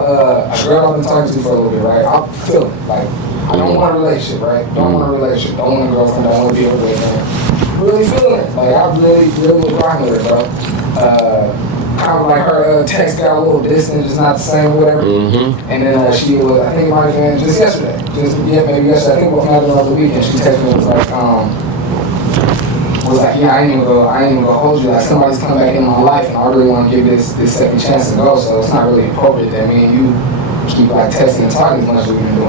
I've been talking to for a little bit, right? I'm feeling like I don't want a relationship, right? Don't want a relationship. Don't want a girlfriend. Don't want to be with her. Really feeling it. Like I really was rocking with her, bro. Kind of like her text got a little distant, just not the same, or whatever. Mm-hmm. And then she was, I think it might have been just yesterday. Maybe yesterday. I think it might have been over the weekend. She texted me and was like, yeah, I ain't even gonna hold you. Like somebody's come back in my life, and I really want to give this second chance to go. So it's not really appropriate that me and you keep like texting and talking as much as we've been doing.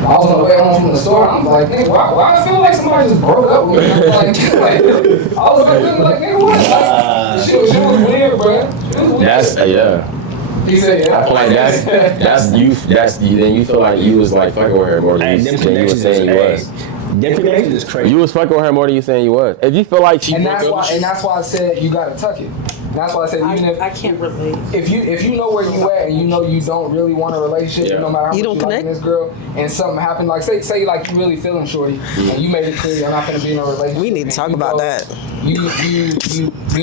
I was on the way home from the store, and I'm like, nigga, why I feel like somebody just broke up with me? I was like, really, like, nigga, what? Like, she was weird, bro. She was weird. That's yeah. He said, yeah. I feel like that's you. Then you feel like you was like fucking with her more than you was saying you was. Them connections is crazy. You was fucking with her more than you saying you was. If you feel like she And that's why I said you gotta tuck it. And that's why I said even if I can't relate. if you know where you at and you know you don't really want a relationship, Yeah. no matter how You much don't you like connect? this girl, and something happened, like say like you really feeling shorty, and you made it clear you're not gonna be in a relationship. we need to and talk you about go- that. You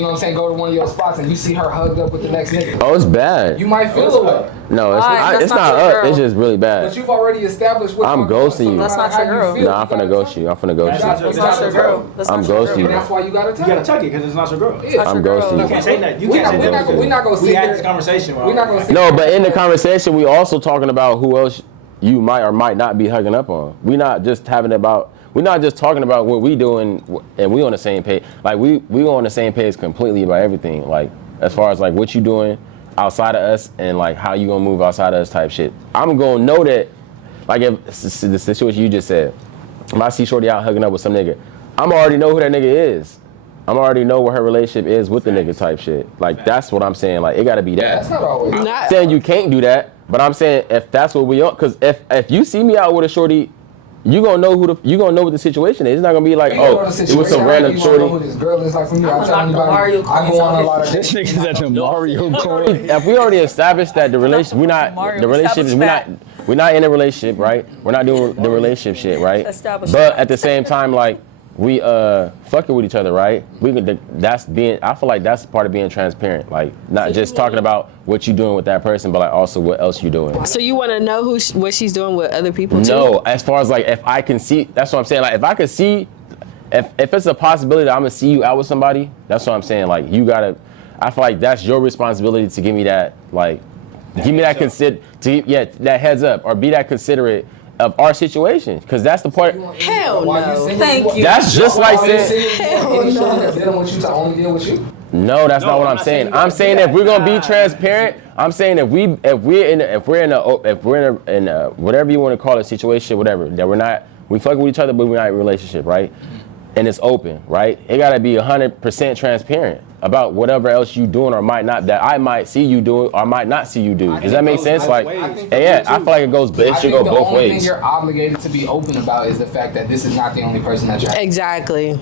know what I'm saying? Go to one of your spots and you see her hugged up with the next nigga. Oh, it's bad. You might feel away, No, it's Why? not. That's It's not not your up. girl. It's just really but bad. you've already established what I'm you want, ghosting so you. no That's matter not how your girl. feel, Nah, I'm you finna gotta ghost tuck you. I'm finna ghost That's you. not- That's not your girl. That's I'm not your ghosting girl. you. And that's why you gotta You tuck gotta it. tuck it because it's not your girl. Yeah. I'm girl. ghosting You you. can't say that. You We're can't say not that. gonna sit We had there. this conversation. We're not gonna sit No, there. but in the conversation, we also talking about who else you might or might not be hugging up on. We're not just talking about what we doing and we on the same page. Like we on the same page completely about everything. Like as far as like what you doing outside of us and like how you gonna move outside of us type shit. I'm gonna know that, like if the situation you just said, if I see shorty out hugging up with some nigga, I'm already know who that nigga is. I'm already know what her relationship is with the nigga type shit. Like that's what I'm saying. Like it gotta be that. That's not always. I'm Not- not saying you can't do that, but I'm saying if that's what we on, because if you see me out with a shorty, you gonna know what the situation is. It's not gonna be like, You know oh, the it was some situation. random You wanna know who shorty. this girl is like for me. I'm I'ma telling knock the Mario anybody. I coins go on out a lot of This dates. nigga's at the Mario Kart. If we already established that the relationship, Mario, we're not in a relationship, right? We're not doing the relationship shit, right? Establish But that. at the same time, like we fucking with each other, right? I feel like that's part of being transparent, like not just talking about what you doing with that person, but like also what else you doing. So you want to know what she's doing with other people too? No, as far as like if I can see, that's what I'm saying. Like if I can see, if it's a possibility that I'm gonna see you out with somebody, that's what I'm saying. Like you gotta, I feel like that's your responsibility to give me that, like, give me that that heads up, or be that considerate of our situation, because that's the part. Hell no. Thank you. That's just like saying. Any shorty that's dealing with you to only deal with you. No, that's not what I'm I'm not saying. saying I'm you saying gotta if we're gonna do be that. transparent, I'm saying if we're in a whatever you want to call it, situation, whatever, that we fucking with each other, but we're not in a relationship, right? And it's open, right? It gotta be 100% transparent about whatever else you doing or might not, that I might see you doing or might not see you do. Does that make sense? Like, yeah, I feel like it goes, it should go both The only thing ways. you're obligated to be open about is the fact that this is not the only person that you're. Exactly.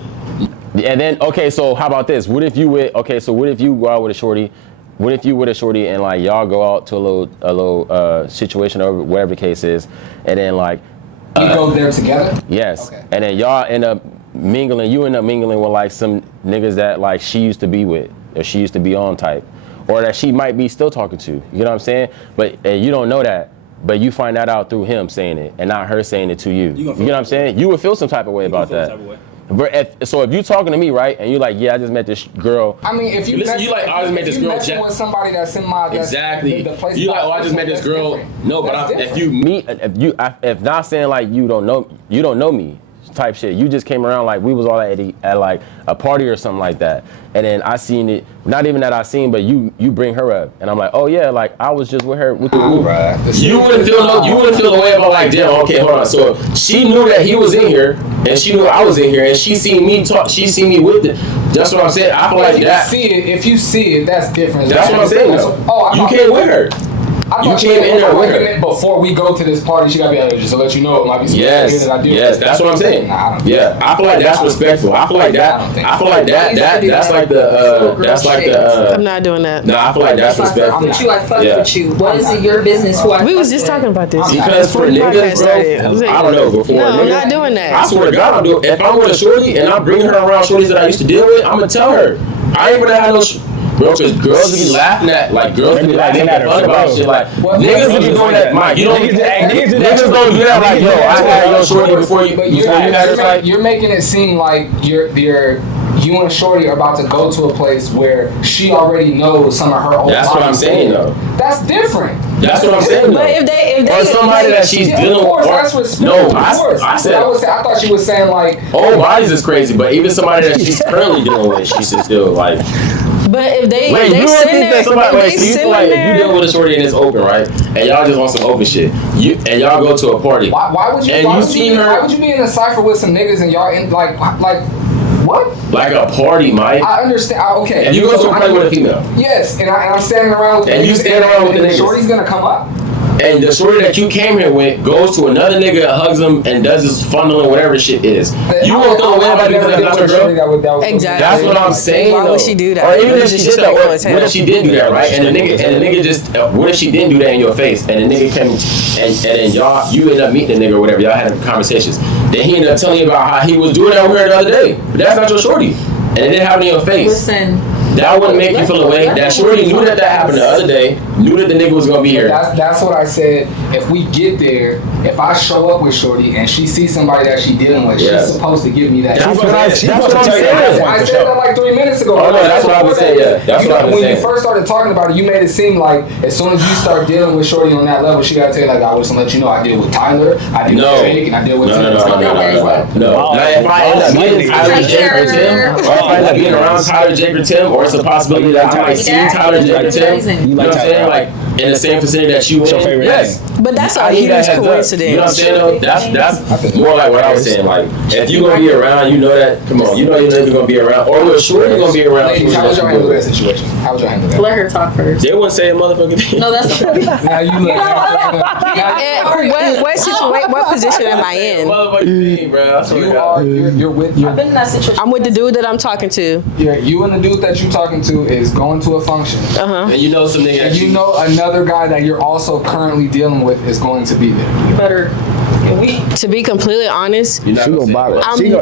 And then, okay, so how about this? What if you go out with a shorty? What if you with a shorty and like y'all go out to a little situation or whatever the case is, and then like You go there together. yes, Okay. and then y'all end up mingling. You end up mingling with like some niggas that like she used to be with, or she used to be on type, or that she might be still talking to. You know what I'm saying? But and you don't know that. But you find that out through him saying it and not her saying it to you. You know what I'm saying? You would feel some type of way about that. So if you talking to me, right, and you're like, yeah, I just met this girl. I mean, if you Listen, mess- you like, I just met this if you girl. messing with somebody that's in my Exactly. The place You like, oh, I just met this that's girl. different. No, but That's if different. you meet, if not saying like you don't know me, type shit. You just came around like we was all at like a party or something like that, and then I seen it. Not even that I seen, but you bring her up, and I'm like, oh yeah, like I was just with her with the group. You wouldn't feel the way about like, damn, okay, hold on. So she knew that he was in here, and she knew I was in here, and she seen me talk. She seen me with it. That's what I'm saying. I feel like that. If you see it, that's different. That's what I'm saying. Though. Oh, you came with her. You came in there with her. Before we go to this party, she gotta be like, just to let you know, it might be some Yes, that I do. yes, that's what I'm saying. Nah, I don't yeah, I feel like that's respectful. I feel like that. I feel like that's like the. I'm not doing that. No, I feel like that's If I fuck respectful. with you, I fuck Yeah. with you. What is it your business who I We fuck was just with? talking about this. Because for niggas, started. bro, I don't know. Before No, I'm niggas, not doing that. I swear to God, I'll do it. If I'm with a shorty and I'm bringing her around shorties that I used to deal with, I'm gonna tell her. I ain't gonna have no. Bro, because girls be laughing at, like, girls be like, making fun about shit. Like, niggas be doing that, Mike. You don't, niggas don't do that, like, yo, I had your shorty before you had her, like. You're making it seem like you and Shorty are about to go to a place where she already knows some of her old. That's what I'm saying, though. That's different. That's what I'm saying, though. But if they or somebody that she's dealing with. That's respect. No, I said. I thought you were saying like. Old bodies is crazy, but even somebody that she's currently dealing with, she's still like. But if they Wait, you don't think that somebody like, so you feel like if you there, deal with a shorty and it's open, right? And y'all just want some open shit. And y'all go to a party. Why would you? And you see her. Why would you be in a cipher with some niggas and y'all in like what? Like a party, Mike. I understand. Okay. And you go to a party with a female. Yes, and I'm standing around with. And you stand around with the niggas. Shorty's gonna come up. And the shorty that you came here with goes to another nigga, hugs him, and does this funneling, whatever shit is. You won't feel away about it because that's not your girl. Exactly. That's what I'm saying. Why though. would she do that? Or even if It's she just did that, disrespectful what as if she hell. did do that, right? And the nigga just, what if she didn't do that in your face? And the nigga came, and then you ended up meeting the nigga or whatever. Y'all had conversations. Then he ended up telling you about how he was doing that with her the other day. But that's not your shorty. And it didn't happen in your face. Listen. That wouldn't make you feel away. That shorty knew that happened the other day. Knew that the nigga was gonna be here. That's what I said. If we get there, if I show up with Shorty and she sees somebody that she dealing with, she's supposed to give me that. That's what I'm saying. I said that like 3 minutes ago. Oh no, that's what I was saying. Yeah, that's what I was When saying. you first started talking about it, you made it seem like as soon as you start dealing with Shorty on that level, she gotta tell you like, I was gonna let you know I deal with Tyler, I deal with Jake, and I deal with Tim. No. Now, if I end up meeting Tyler, Jake, or Tim, or if I end up being around Tyler, Jake, or Tim, or it's a possibility that I might see Tyler, Jake, or Tim, you know what I'm saying? Like in the same vicinity that you in. Yes. But that's a I need huge that heads up. coincidence. You know what I'm saying? Though? That's more like what I was saying. Like if you gonna be around, you know that. Come on, you know you're gonna be around, or we're sure you're gonna be around. Ladies, how would y'all handle that situation? How would y'all handle that? Let her talk first. They wouldn't say a motherfucking thing. No, that's not. Now you look. And what position am I in? Motherfucking thing, bro. I swear to God. You're with I've been in that situation. I'm with the dude that I'm talking to. you and the dude that you're talking to is going to a function. And you know some nigga And that you know another guy that you're also currently dealing with is going to be there. You better. To be completely honest, You're not She gonna gonna say bother.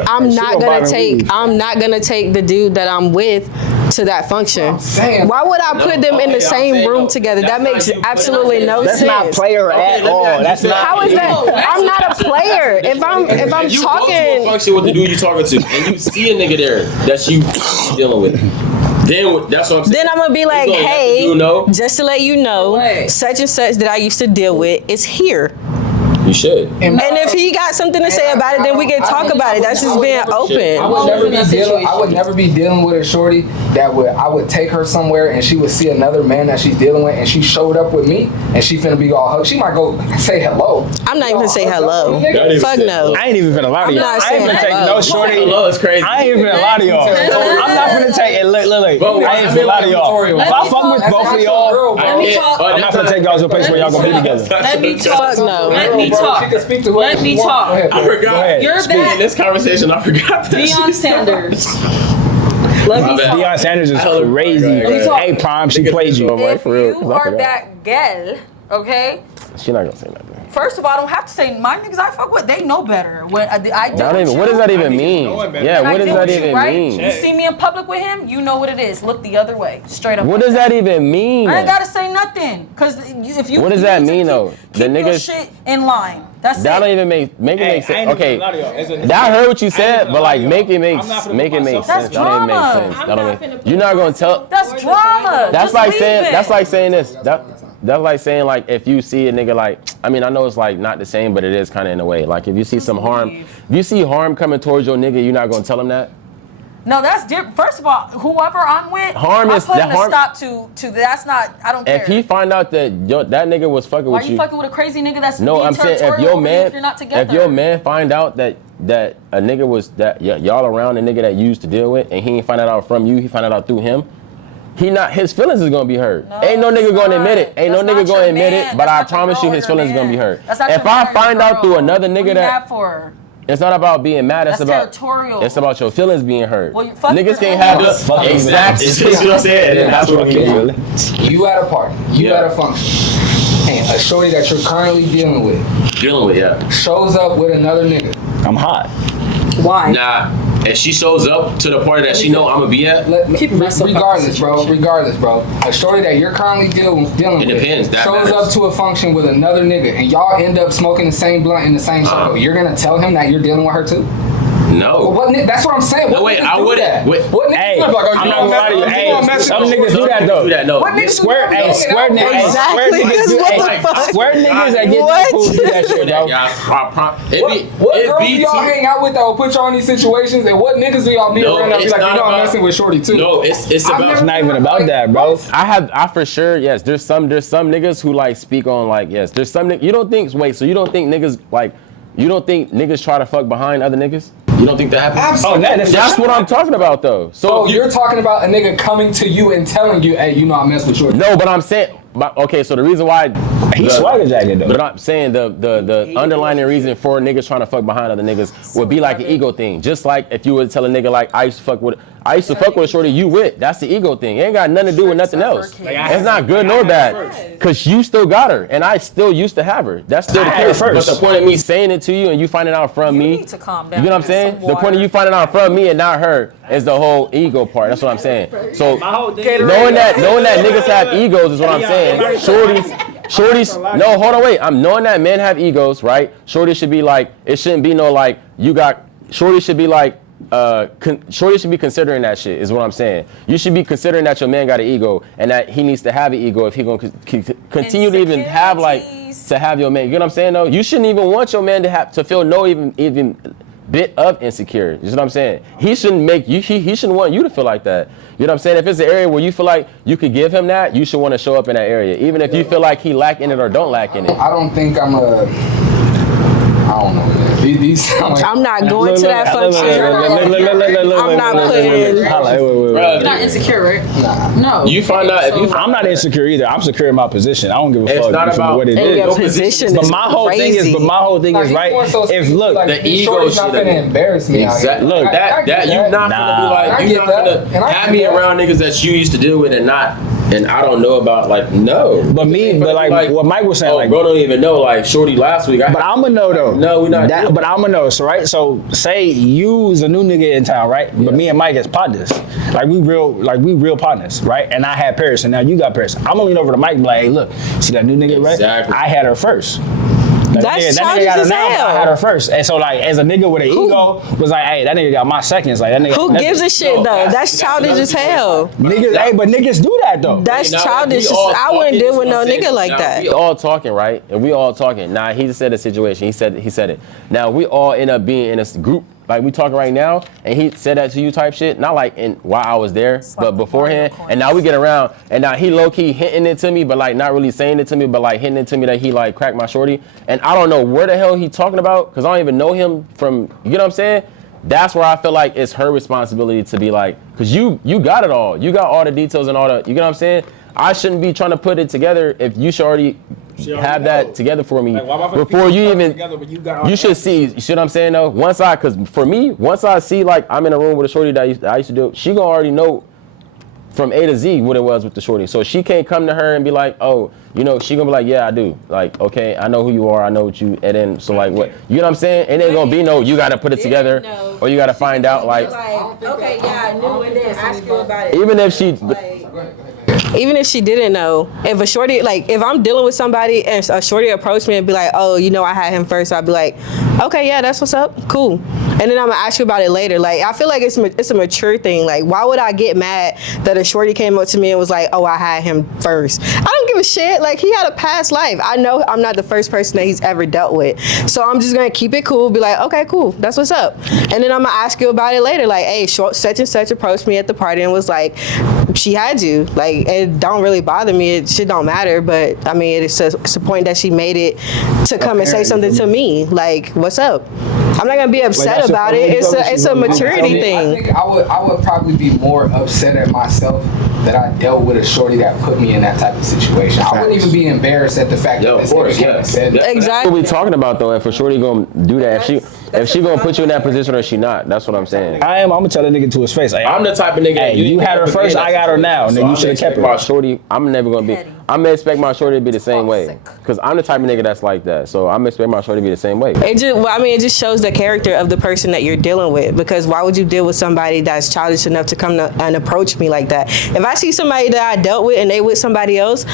that. I'm not gonna take. Leave. I'm not gonna take the dude that I'm with to that function. I'm saying. Why would I put them in the same room together? That makes absolutely no That's sense. not player at all. That's not. How is that? I'm not a player. If I'm You go to a talking, function with the dude you talking to, and you see a nigga there that you dealing with. Then that's what I'm saying. then I'm gonna be like, You gonna let the hey, dude know? just to let you know, What? such and such that I used to deal with is here. You should. And if he got something to say about it, then we can talk about it. That's just being I open. would never in be that dealing. I would situation. never be dealing with a shorty that I would take her somewhere and she would see another man that she's dealing with and she showed up with me and she finna be all hugged. She might go say hello. I'm not even gonna say Y'all hello. hugged up with Fuck niggas? no. I ain't even finna lie to y'all. not I ain't saying finna take hello. no shorty. Hello, it's crazy. I ain't even finna lie to y'all. I'm not finna take it. Look. Bro, I ain't finna lie to y'all. If I fuck with both of y'all, Let me talk. I'm not finna take y'all to a place where y'all gonna be together. Let me talk. Fuck no. Let me Bro, talk. she can speak to whoever Let me she wants. talk. Go ahead, I bro. forgot. Go ahead. You're Speak. In back. this conversation, I forgot that. Deion Sanders. Let me talk. Deion Sanders is Hello. crazy. Let me talk. Hey, Prime, she played you. Right, If for real, 'cause you I are forgot. that girl, okay? She's not gonna say nothing. First of all, I don't have to say my niggas I fuck with. They know better. When I deal with you, What does that even mean? Yeah, and I what does deal that with you, even right? mean? You see me in public with him, you know what it is. Look the other way, straight up. What does that even mean? I ain't gotta say nothing, cause if you. What does you that need to mean, keep- though? The Keep your niggas- shit in line. That's That it. don't even make it make I sense. ain't Okay, even gonna lie to y'all. I heard what you said, but like make it make I'm not finna make put it make myself sense. in That don't even make drama. sense. I'm That don't not make- finna put You're not gonna tell. myself That's or the drama. side. That's Just like leave saying. it. That's like saying this. That's like saying like if you see a nigga like I mean I know it's like not the same, but it is kind of in a way. Like if you see some harm, leave. if you see harm coming towards your nigga, you're not gonna tell him that. No, that's different. First of all, whoever I'm with, Harm I'm is- putting that a harm- stop to. That's not. I don't care. If he find out that that nigga was fucking Why with you you, fucking with a crazy nigga that's no, being I'm saying if territorial your over you man, if you're not together? if your man find out that a nigga was that y'all around a nigga that you used to deal with, and he ain't find it out from you, he found it out through him. He not his feelings is gonna be hurt. No, Ain't no it's nigga gonna admit it. not. Ain't no That's nigga not gonna your admit man. it. But That's I not your promise you, girl his or your feelings gonna be man. hurt. That's not If your man I or your find out through girl. another What are nigga you that mad for? it's not about being mad. It's That's about territorial. It's about your feelings being hurt. Well, you fuck Niggas your can't have feelings. the exactly. It's what I'm saying. And that's what I'm getting. You at a party, you Yeah. at a function, and a shorty that you're currently dealing with Dealing with, yeah. shows up with another nigga. I'm hot. Why? Now, if she shows up to the party that she know I'm gonna be at, Keeping myself out Regardless, the bro. situation. Regardless, bro. A shorty that you're currently dealing It with depends, that shows matters. up to a function with another nigga, and y'all end up smoking the same blunt in the same circle. You're gonna tell him that you're dealing with her too? no. Well, that's what I'm saying. No, What wait, niggas I do wouldn't- that? wait. What niggas Hey, do that? Like, oh, you I'm not gonna gonna lie to you. mess- Hey, you gonna mess some with niggas do that though. Do that, no. What niggas Square, do hey, that? square niggas, hey, Exactly, square niggas because do, what hey, the fuck? square niggas that get What? that food do that shit, bro. What girls do y'all hang out with that will put y'all in these situations, and what niggas do y'all be No, around that be it's like, you not know, I'm about- messing with shorty too? No, it's I've about. It's not even about that, bro. I for sure, yes. There's some niggas who like speak on like, yes. There's some you don't think so you don't think niggas like you don't think niggas try to fuck behind other niggas? You don't think that happens? Absolutely. Oh, That's what I'm talking about though. So So you're talking about a nigga coming to you and telling you, hey, you know, I mess with shorty. no, but I'm saying okay, so the reason why He swagger jacket though. But I'm saying the underlying reason for niggas trying to fuck behind other niggas would be like an ego thing. Just like if you would tell a nigga like I used to fuck with a shorty you with. That's the ego thing. It ain't got nothing to do with nothing else. It's not good nor bad. Cause you still got her and I still used to have her. That's still the I had her case. But first. the point of me saying it to you and you finding out from You me. need to calm down. You know what I'm saying? Get The some point of water. you finding out from me and not her is the whole ego part. That's what I'm saying. So whole thing knowing that niggas have egos is what I'm saying. Shorties, no, hold on, wait. I'm knowing that men have egos, right? Shorty should be like, it shouldn't be no like, shorty should be like, shorty should be considering that shit is what I'm saying. You should be considering that your man got an ego and that he needs to have an ego if he gonna continue to even have like, to have your man. You know what I'm saying though? You shouldn't even want your man to feel no even bit of insecure. You know what I'm saying? He shouldn't make you, he shouldn't want you to feel like that. You know what I'm saying? If it's an area where you feel like you could give him that, you should want to show up in that area. Even if you feel like he lack in it or don't lack in it. I don't think I don't know, man. These sound like I'm not going to that function. I'm not putting. You're not insecure, right? No. You find out if you I'm not insecure either. I'm secure in my position. I don't give a It's fuck not about- what it And is. your position But is my whole crazy. thing is right. If look, like, the ego shorty's not shit of finna it. embarrass me out here. Exactly. Look, I that get you not Nah. gonna be I like you get not that. gonna And I have get me that. around niggas that you used to deal with and I don't know about like no. but like what Mike was saying, Oh, like, bro, don't even know like shorty last week. but I'm gonna know though. No, we not. But I'm gonna know. So right. So say you is a new nigga in town, right? But me and Mike is partners. Like we real partners, right? And I had Paris, and now you got Paris. I'm gonna lean over to Mike and be like, hey, look, see that new nigga, right? Exactly. I had her first. That's that nigga childish got her as now, but I had hell. her first. And so like as a nigga with an ego was like, hey, that nigga got my seconds. Like that nigga. Who gives a shit though? That's childish as hell. Niggas, hey, but niggas do that though. That's Now, childish. we all I wouldn't talking, deal with is no what I'm saying. nigga like Now, that. We all talking, right? And we all talking. Now he just said a situation. He said it. Now we all end up being in a group. Like we talking right now, and he said that to you type shit. Not like while I was there, but beforehand. And now we get around, and now he low key hinting it to me, but like not really saying it to me, but like hinting it to me that he like cracked my shorty. And I don't know where the hell he talking about, cause I don't even know him from. You know what I'm saying? That's where I feel like it's her responsibility to be like, cause you got it all. You got all the details and all the. You know what I'm saying? I shouldn't be trying to put it together if you should already have that together for me before you even. You should see. You see what I'm saying though? Cause for me, once I see like I'm in a room with a shorty that I used to do, she gonna already know from A to Z what it was with the shorty. So she can't come to her and be like, oh, you know, she gonna be like, yeah, I do. Like, okay, I know who you are, I know what you, and then, so like, what, you know what I'm saying? It ain't gonna be no, you gotta put it together, or you gotta find out, like, okay, yeah, I knew, and then ask you about it. even if she, Even if she didn't know, if a shorty, like, if I'm dealing with somebody and a shorty approached me and be like, oh, you know, I had him first, I'd be like, okay, yeah, that's what's up, cool. And then I'm gonna ask you about it later. Like, I feel like it's a mature thing. Like, why would I get mad that a shorty came up to me and was like, oh, I had him first? I don't give a shit. Like, he had a past life. I know I'm not the first person that he's ever dealt with. So I'm just gonna keep it cool, be like, okay, cool, that's what's up. And then I'm gonna ask you about it later. Like, hey, such and such approached me at the party and was like, she had you. Like, it don't really bother me. It shit don't matter. But I mean, it's a point that she made it to come and say something to me. Like, what's up? I'm not gonna be upset about it. It's a maturity thing. I think I would probably be more upset at myself that I dealt with a shorty that put me in that type of situation. I wouldn't even be embarrassed at the fact that this nigga said that. Exactly. what we talking about though, if a shorty gonna do that, if she gonna put you in that position or she not, that's what I'm saying. I'm gonna tell the nigga to his face. Like, I'm the type of nigga. hey, you had her first, I got her now. Nigga, you should have kept her. My shorty, I'm never gonna be. I'm gonna expect my shorty to be the same way, cause I'm the type of nigga that's like that. So I'm expect my shorty to be the same way. It just shows the character of the person that you're dealing with. Because why would you deal with somebody that's childish enough to come and approach me like that? If I see somebody that I dealt with and they with somebody else,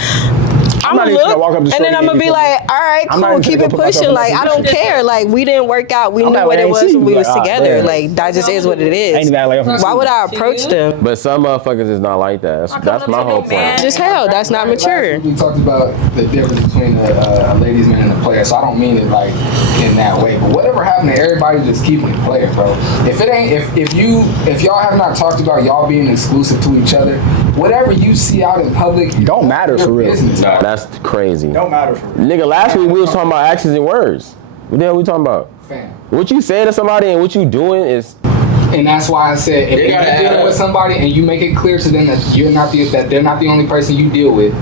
I'm gonna look, and then I'm gonna be like, all right, cool, keep it pushing. Like, I don't care. Like, we didn't work out. We knew what it was when we was together. Like, that just is what it is. Why would I approach them? But some motherfuckers is not like that. That's my whole point. Just hell, that's not mature. We talked about the difference between a ladies' man and a player, so I don't mean it like in that way. But whatever happened to everybody just keeping it player, bro. If it ain't, if y'all have not talked about y'all being exclusive to each other, whatever you see out in public, don't matter for real. That's crazy. Don't matter for real. Nigga, last week we was talking about actions and words. What the hell we talking about? Fam. What you say to somebody and what you doing is. And that's why I said, if you're dealing with somebody and you make it clear to them that that they're not the only person you deal with,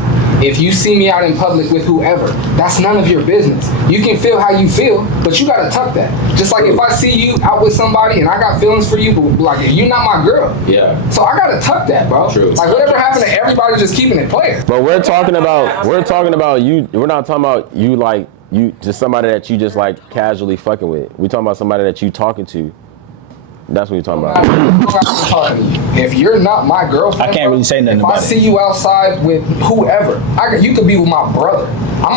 if you see me out in public with whoever, that's none of your business. You can feel how you feel, but you gotta tuck that. Just like if I see you out with somebody and I got feelings for you, but like, you're not my girl. Yeah. So I gotta tuck that, bro. True. Like, whatever happened to everybody just keeping it player. But we're talking about you. We're not talking about you like you just somebody that you just like casually fucking with. We talking about somebody that you talking to. That's what you're talking about. If you're not my girlfriend, I can't really say nothing about it. If I see you outside with whoever, you could be with my brother.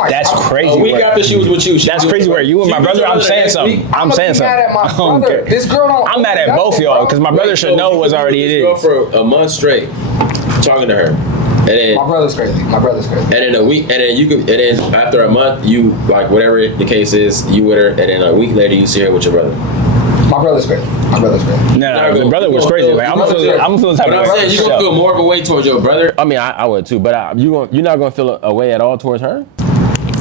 That's crazy. A week after she was with you. That's crazy. Where you and my brother, I'm saying something. I'm saying something. Mad at my brother. This girl don't. I'm mad at both y'all because my brother should know what's already it is. For a month straight, talking to her. And then my brother's crazy. And then a week, and then after a month, you like whatever the case is, you with her, and then a week later you see her with your brother. My brother's crazy. No, the brother was crazy. Like, I'm gonna feel type of way. I'm saying you gonna feel more of a way towards your brother. I mean, I would too, but you're not gonna feel a way at all towards her.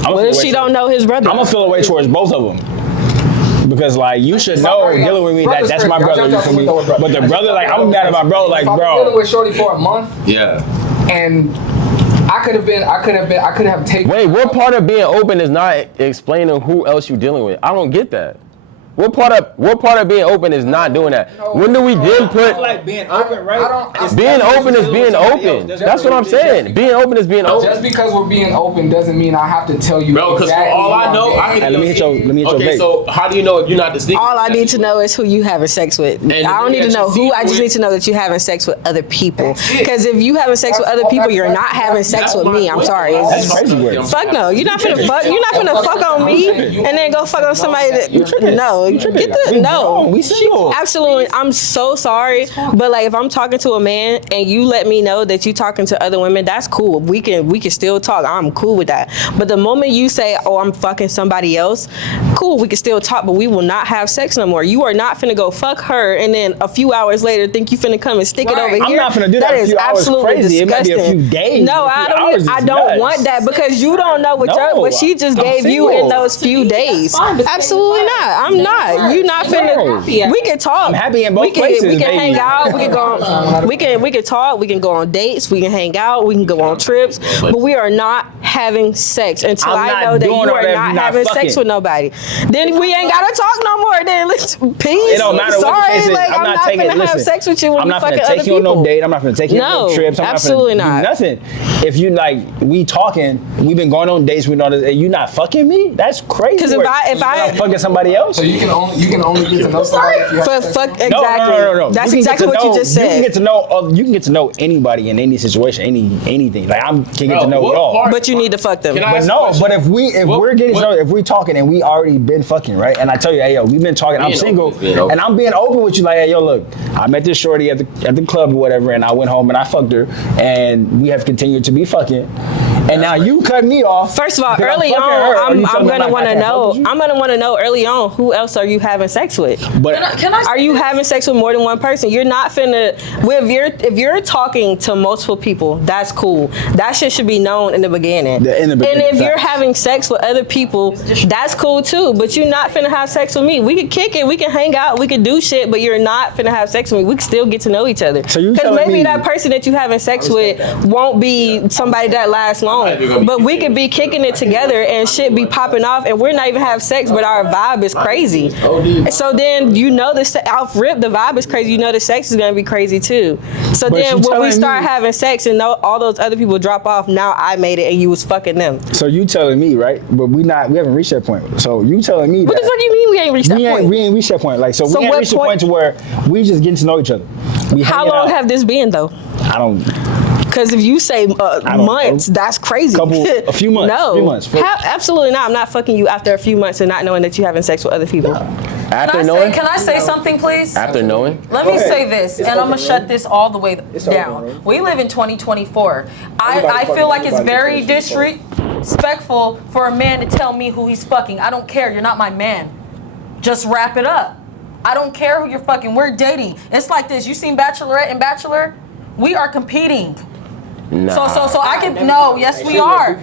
What if she don't know his brother? I'm gonna feel a way towards both of them. Because like you should know dealing with me that's my brother. You feel me? But the brother, like I'm mad at my bro. Like, bro, I've been dealing with shorty for a month. Yeah. And I could have taken. Wait, what part of being open is not explaining who else you dealing with? I don't get that. What part of being open is not doing that? When do we then put like being open, right? Being open is being open. That's what I'm saying. Being open is being open. Just because we're being open doesn't mean I have to tell you. Bro, because for all I know, I can. Let me hit your Okay, so how do you know if you're not the sneaker? All I need to know is who you having sex with. I don't need to know who. I just need to know that you having sex with other people. Because if you having sex with other people, you're not having sex with me. I'm sorry. That's crazy. Fuck no. You're not finna fuck. You're not finna fuck on me and then go fuck on somebody that. No. We single. Absolutely. I'm so sorry, but like if I'm talking to a man and you let me know that you talking to other women, that's cool. We can still talk. I'm cool with that. But the moment you say, "Oh, I'm fucking somebody else," cool. We can still talk, but we will not have sex no more. You are not finna go fuck her and then a few hours later think you finna come and stick it over here. I'm not finna do that. That is absolutely crazy. disgusting. It might be a few days. No, I don't want that because you don't know what she just gave you in those few days. Absolutely not. I'm not. You not finna. We can talk. I'm happy in both we can, places, We can baby. hang out. We can go. We can talk. We can go on dates. We can hang out. We can go on trips. But we are not having sex until I'm I not know that doing you all are that if not you're not having sex fucking. with nobody. Then we ain't gotta talk no more. Then let's peace. It don't matter Sorry, what the case is. like, I'm not taking. finna have Listen, sex with you when I'm you not fucking gonna other take you on people. no date. I'm not gonna take you on No, no trips. I'm absolutely not. not. Gonna do nothing. If you like, we talking. We've been going on dates. We know that. And you not fucking me. That's crazy. 'Cause if I'm fucking somebody else. So you can only get to know somebody if you have sex Fuck, with them? exactly. No. That's You can exactly get to what you know- just You can said. get to know. You can get to know anybody in any situation, anything. Like I can get to know what y'all. part- But you need to fuck them. Can I But ask a no, question? but if we're getting to know, if we talking and we already been fucking, right? And I tell you, hey yo, we've been talking. I'm Being single, open is being open. and I'm being open with you. Like, hey yo, look, I met this shorty at the club or whatever, and I went home and I fucked her, and we have continued to be fucking. And now you cut me off. First of all, because I'm early fucking on, her, or I'm you telling me gonna I want to can't fuck know. with you? I'm gonna want to know early on who else are you having sex with? But Can I Are you having sex with more than one person? You're not finna. If you're talking to multiple people, that's cool. That shit should be known in the beginning. In the beginning, and if you're facts. having sex with other people, that's cool too. But you're not finna have sex with me. We can kick it. We can hang out. We can do shit. But you're not finna have sex with me. We can still get to know each other. So you Because telling maybe me- that person that you having sex with won't be somebody that lasts long. Might be gonna be But we kicking could be kicking it together and shit be popping off, and we're not even have sex, but our vibe is crazy. So then you know off rip the vibe is crazy. You know the sex is gonna be crazy too. So But then you when we telling start me- having sex and all those other people drop off, now I made it and you was fucking them. so you telling me, right? But we haven't reached that point. So you telling me What that the fuck you mean we ain't reached that point? we ain't reached that point. Like so So we ain't what reached the point- point to where we just getting to know each other. We How hanging long out. have this been though? I don't. Because if you say don't months, know. that's crazy. A few months. No, Few months. Absolutely not. I'm not fucking you after a few months and not knowing that you having sex with other people. After knowing? Can I say something, please? After knowing? Let me say this, and I'm gonna shut this all the way down. over, We live in 2024. I fucking feel like it's everybody very in 2024. disrespectful for a man to tell me who he's fucking. I don't care. You're not my man. Just wrap it up. I don't care who you're fucking. We're dating. It's like this. You seen Bachelorette and Bachelor? We are competing. Nah. So I can no, yes we are.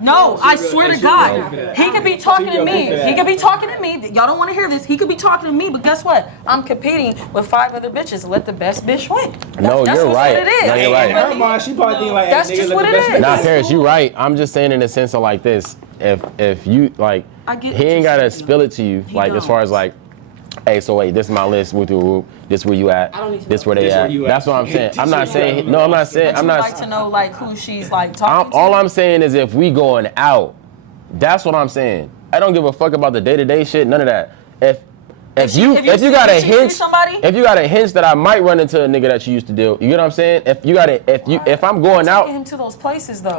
No, I swear to God, he could be talking to me. He could be talking to me. Y'all don't want to hear this. He could be talking to me, but guess what? I'm competing with 5 other bitches. Let the best bitch win. No, That's you're just right. what it is. No, you're right. But Her mind, she probably thinking like, That's hey, just nigga, what let it the best is. Nah, bitch Paris, you right. I'm just saying in the sense of like this. If you like, I get he what ain't you're gotta saying, spill though. it to you. He Like as don't. far as like, hey, so wait, this is my list. Whoop, whoop, whoop. This where you at. This where they This where at. you That's at. what I'm saying. I'm not saying. No, I'm not saying. But I'm you not. like to know like who she's like talking to. All I'm saying is if we going out, that's what I'm saying. I don't give a fuck about the day-to-day shit, none of that. If you got a hint, if you got a hint that I might run into a nigga that you used to deal, you get what I'm saying? If I'm going out, Taking him to those places though.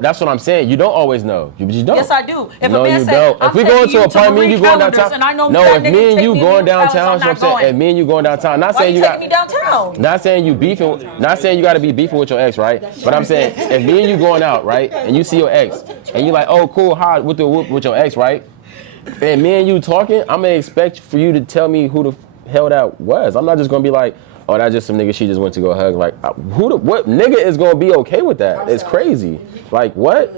that's what I'm saying. You don't always know. You don't. Yes, I do. If No, a man you say, don't. I'm If we taking going to you a party, me and you Marie going Callender's, downtown. and I know No, that if nigga me and take you me going to Marie Callender's, downtown, I'm so I'm not saying, going. if me and you going downtown, not Why saying you you taking got. me downtown? Not saying you beefing, not saying you got to be beefing with your ex, right? But I'm saying if me and you going out, right, and you see your ex, and you like, oh, cool, hot with the whoop with your ex, right? And me and you talking, I'm gonna expect for you to tell me who the hell that was. I'm not just gonna be like, oh, that's just some nigga she just went to go hug. Like, what nigga is gonna be okay with that? It's crazy. Like what?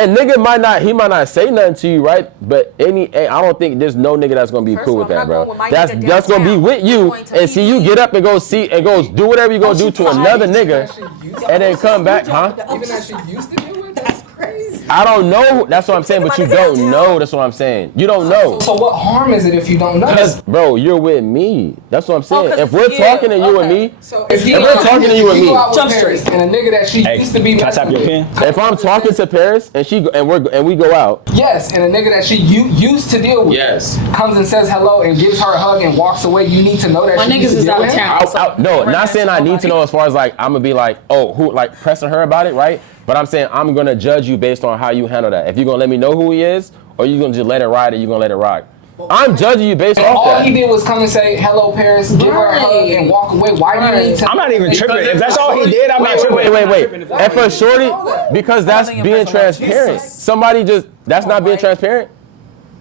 And nigga he might not say nothing to you, right? But I don't think there's no nigga that's gonna be First cool of with all, that, I'm not bro. going with my That's nigga gonna be downtown. with you I'm going to and see you get up and go do whatever you gonna do to another nigga, and then come back, huh? Even that she used to deal with, that's crazy. I don't know. That's what I'm saying, but you don't know. That's what I'm saying. You don't know. So what harm is it if you don't know? Because, bro, you're with me. That's what I'm saying. 'cause if it's we're you. talking to you and me, So if we're talking to you and go me, out with Jump Paris Street. and a nigga that she Hey, used to be can I messing tap your with, pen? if I'm talking to Paris and we go out, yes, and a nigga that she used to deal with, Yes. comes and says hello and gives her a hug and walks away, you need to know that My she niggas used to is deal out with of him? town. no, not saying I need to know as far as like I'm gonna be like, oh, who like pressing her about it, right? But I'm saying I'm gonna judge you based on how you handle that. If you're gonna let me know who he is, or you gonna just let it ride, or you gonna let it rock. I'm judging you based And off all he that. did was come and say hello, Paris, give her a hug and walk away. Why do you need to? I'm not even tripping. If that's all he did, I'm not tripping. Wait. And for shorty, because that's think being it's like transparent. Somebody that's not being transparent?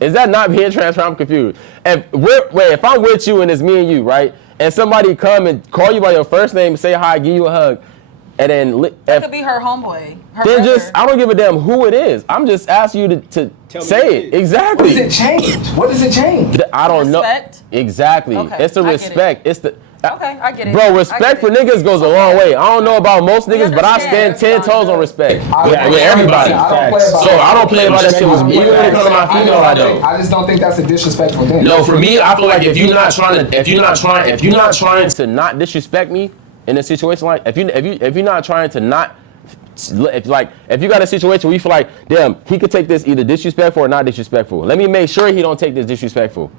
Is that not being transparent? I'm confused. If I'm with you and it's me and you, right? And somebody come and call you by your first name and say hi, give you a hug. and then That could be her homeboy. Her then brother. just I don't give a damn who it is. I'm just asking you to Tell me say what it it is. exactly. What does it change? What does it change? I don't Respect? know exactly. Okay, It's the I get it. respect. It's the Okay, I get it. Bro, I respect get for it. niggas goes a long way. I don't know about most niggas, but I understand. stand 10 toes on respect I- with everybody. I don't play about So I don't play about that shit with even when it comes to my female. I don't. I just don't think that's a disrespectful thing. No, for me, I feel like if you're not trying to not disrespect me in a situation like if you're not trying to not if you got a situation where you feel like damn he could take this either disrespectful or not disrespectful. Let me make sure he don't take this disrespectful.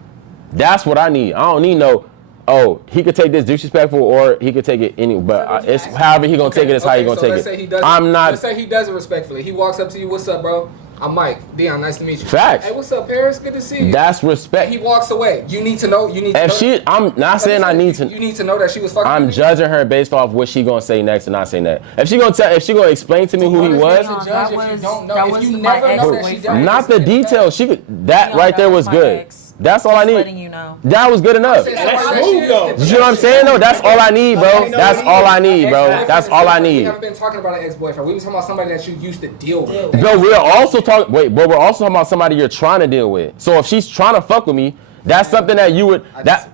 That's what I need. I don't need no. Oh, he could take this disrespectful, or he could take it any. But it's however he gonna take it is how he gonna take let's say he it. does I'm not. Let's say he does it respectfully. He walks up to you. What's up, bro? I'm Mike. Dion, nice to meet you. Facts. Hey, what's up, Paris? Good to see you. That's respect. He walks away. You need to know. You need to If know. I'm not saying I need You to. need to know that she was fucking. I'm with you. judging her based off what she gonna say next and not say that. If she gonna explain to me who he was, Judge That if you was- don't know. that If was you my never know that she ex-boyfriend. done not this, the details. She could that right there was my good. ex. That's all I Just need. letting you know. That was good enough. That's smooth, though. You see what I'm saying though? That's all I need, bro. That's all I need, bro. That's all I We need. haven't been talking about an ex-boyfriend. We were talking about somebody that you used to deal with. Bro, we're also talking. Wait, but we're also talking about somebody you're trying to deal with. So if she's trying to fuck with me, that's something that you would. That.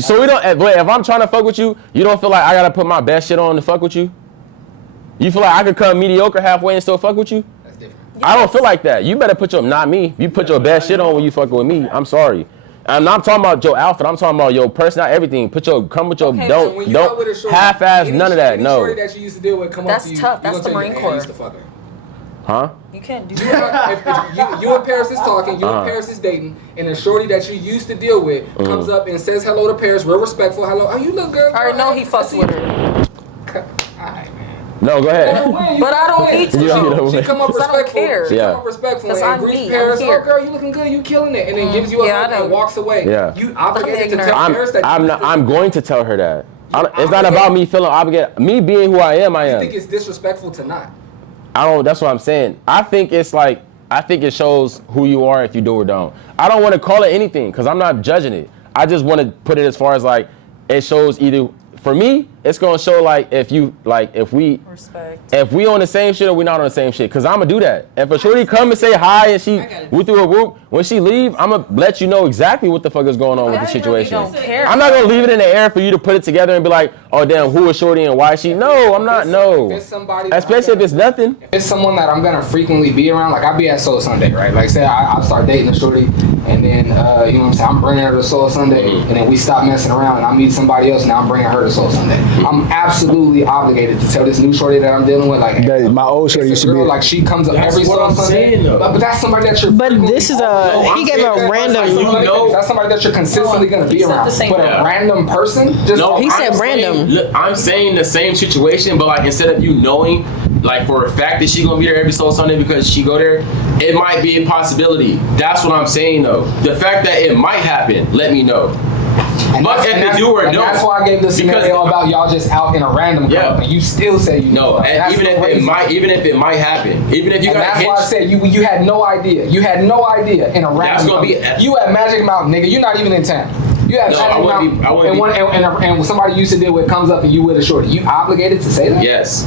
So we don't. If I'm trying to fuck with you, you don't feel like I gotta put my best shit on to fuck with you. You feel like I could come mediocre halfway and still fuck with you? That's different. I don't feel like that. You better put your not me. You put your best shit on when you fucking with me. I'm sorry. I'm not talking about your outfit. I'm talking about your personality, everything. Come with your Okay, So when you out with a don't shorty, half-ass any- none of that. any No. shorty that you used to deal with come That's up to you. tough. you That's gonna the tell you, Marine "Hey, I Corps." used to fuck her." Huh? You can't do If that. you and Paris is talking, you and Paris is dating, and a shorty that you used to deal with comes up and says hello to Paris, real respectful, hello, oh, you look good. I already know he fucks with her. Alright, man. No, go ahead. But I don't need to You don't know. need to She come up Because I don't respectful. care. She Yeah. come up respectful 'Cause and I'm greets me, Paris. I'm Oh, here. girl, you looking good. You killing it, and then gives you a Yeah, hug I know. and walks away. Yeah. You obligated to ignorant. tell Paris that I'm going to tell her that. It's not about me feeling obligated. Me being who I am, I You am. think it's disrespectful to not? I don't. That's what I'm saying. I think it shows who you are if you do or don't. I don't want to call it anything because I'm not judging it. I just want to put it as far as like it shows either. For me, it's gonna show like if we Respect. if we on the same shit or we not on the same shit. Cause I'ma do that. If a shorty come and say hi and she whoop through a whoop, when she leave, I'ma let you know exactly what the fuck is going on with the situation. Don't care. I'm not gonna leave it in the air for you to put it together and be like, oh damn, who is shorty and why is she? No, I'm not. No. If it's somebody that Especially if it's nothing. If it's someone that I'm gonna frequently be around, like I'll be at Soul Sunday, right? Like say I start dating a shorty, and then you know what I'm saying, I'm bringing her to Soul Sunday, and then we stop messing around, and I meet somebody else, and I'm bringing her to Soul Sunday. I'm absolutely obligated to tell this new shorty that I'm dealing with, like, hey, That my old shorty it's used a to girl, be. like she comes up That's every what Soul I'm Sunday, saying, though. but that's somebody that you're. But frequently this is always- he gave a random. That's somebody that you're consistently gonna be He said around. the same But thing. a random person, just No, He said I'm random. saying- look, I'm saying the same situation, but like instead of you knowing, like for a fact that she gonna be there every so Sunday because she go there, it might be a possibility. That's what I'm saying though. The fact that it might happen, let me know. But if they do or don't, that's why I gave the scenario because- about y'all just out in a random Yeah. club, and you still say you No, know. and That's even if crazy. it might happen, even if you And got that's why I said you had no idea. You had no idea in a random. That's gonna be- club. You at Magic Mountain, nigga. You're not even in town. You at No, I Magic wouldn't Mountain, be- I wouldn't and when somebody you used to deal with comes up and you with a shorty, you obligated to say that? yes,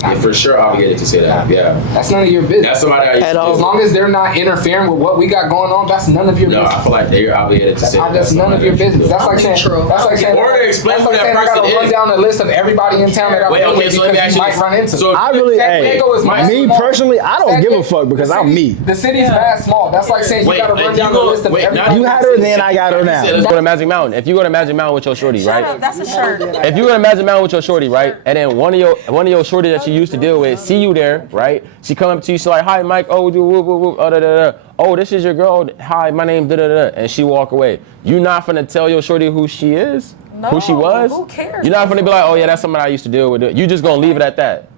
yeah, for sure obligated to say that. Yeah, That's none of your business. that's somebody I used At to all. As do. long as they're not interfering with what we got going on, that's none of your No, I business. feel like they're obligated to say that. That's none of your business. That's like saying. That's like saying. Or to explain that's who like that saying I gotta person run is. down the list of everybody in town that I Wait, deal okay, with so let me because ask you you might this. run into. So- I really, San hey, Diego is mad me small. personally, I don't San give a Diego- fuck because the I'm city- me. The city's mad small. That's like saying Wait, you gotta and run you down go- the list of wait, now everybody. You had her then, I got her now. Let's Go to Magic Mountain. If you go to Magic Mountain with your shorty, Shut right? up, that's a shirt. If you go to Magic Mountain with your shorty, right, and then one of your shorty that you used to deal with see you there, right? She come up to you, she's like, "Hi, Mike. Oh, whoop, whoop, whoop, oh, da, da, da. Oh, this is your girl. Hi, my name's da da da," and she walk away. You not finna tell your shorty who she is, who she No, was. who cares? You're not finna be like, "Oh yeah, that's somebody I used to deal with." You just gonna leave it at that.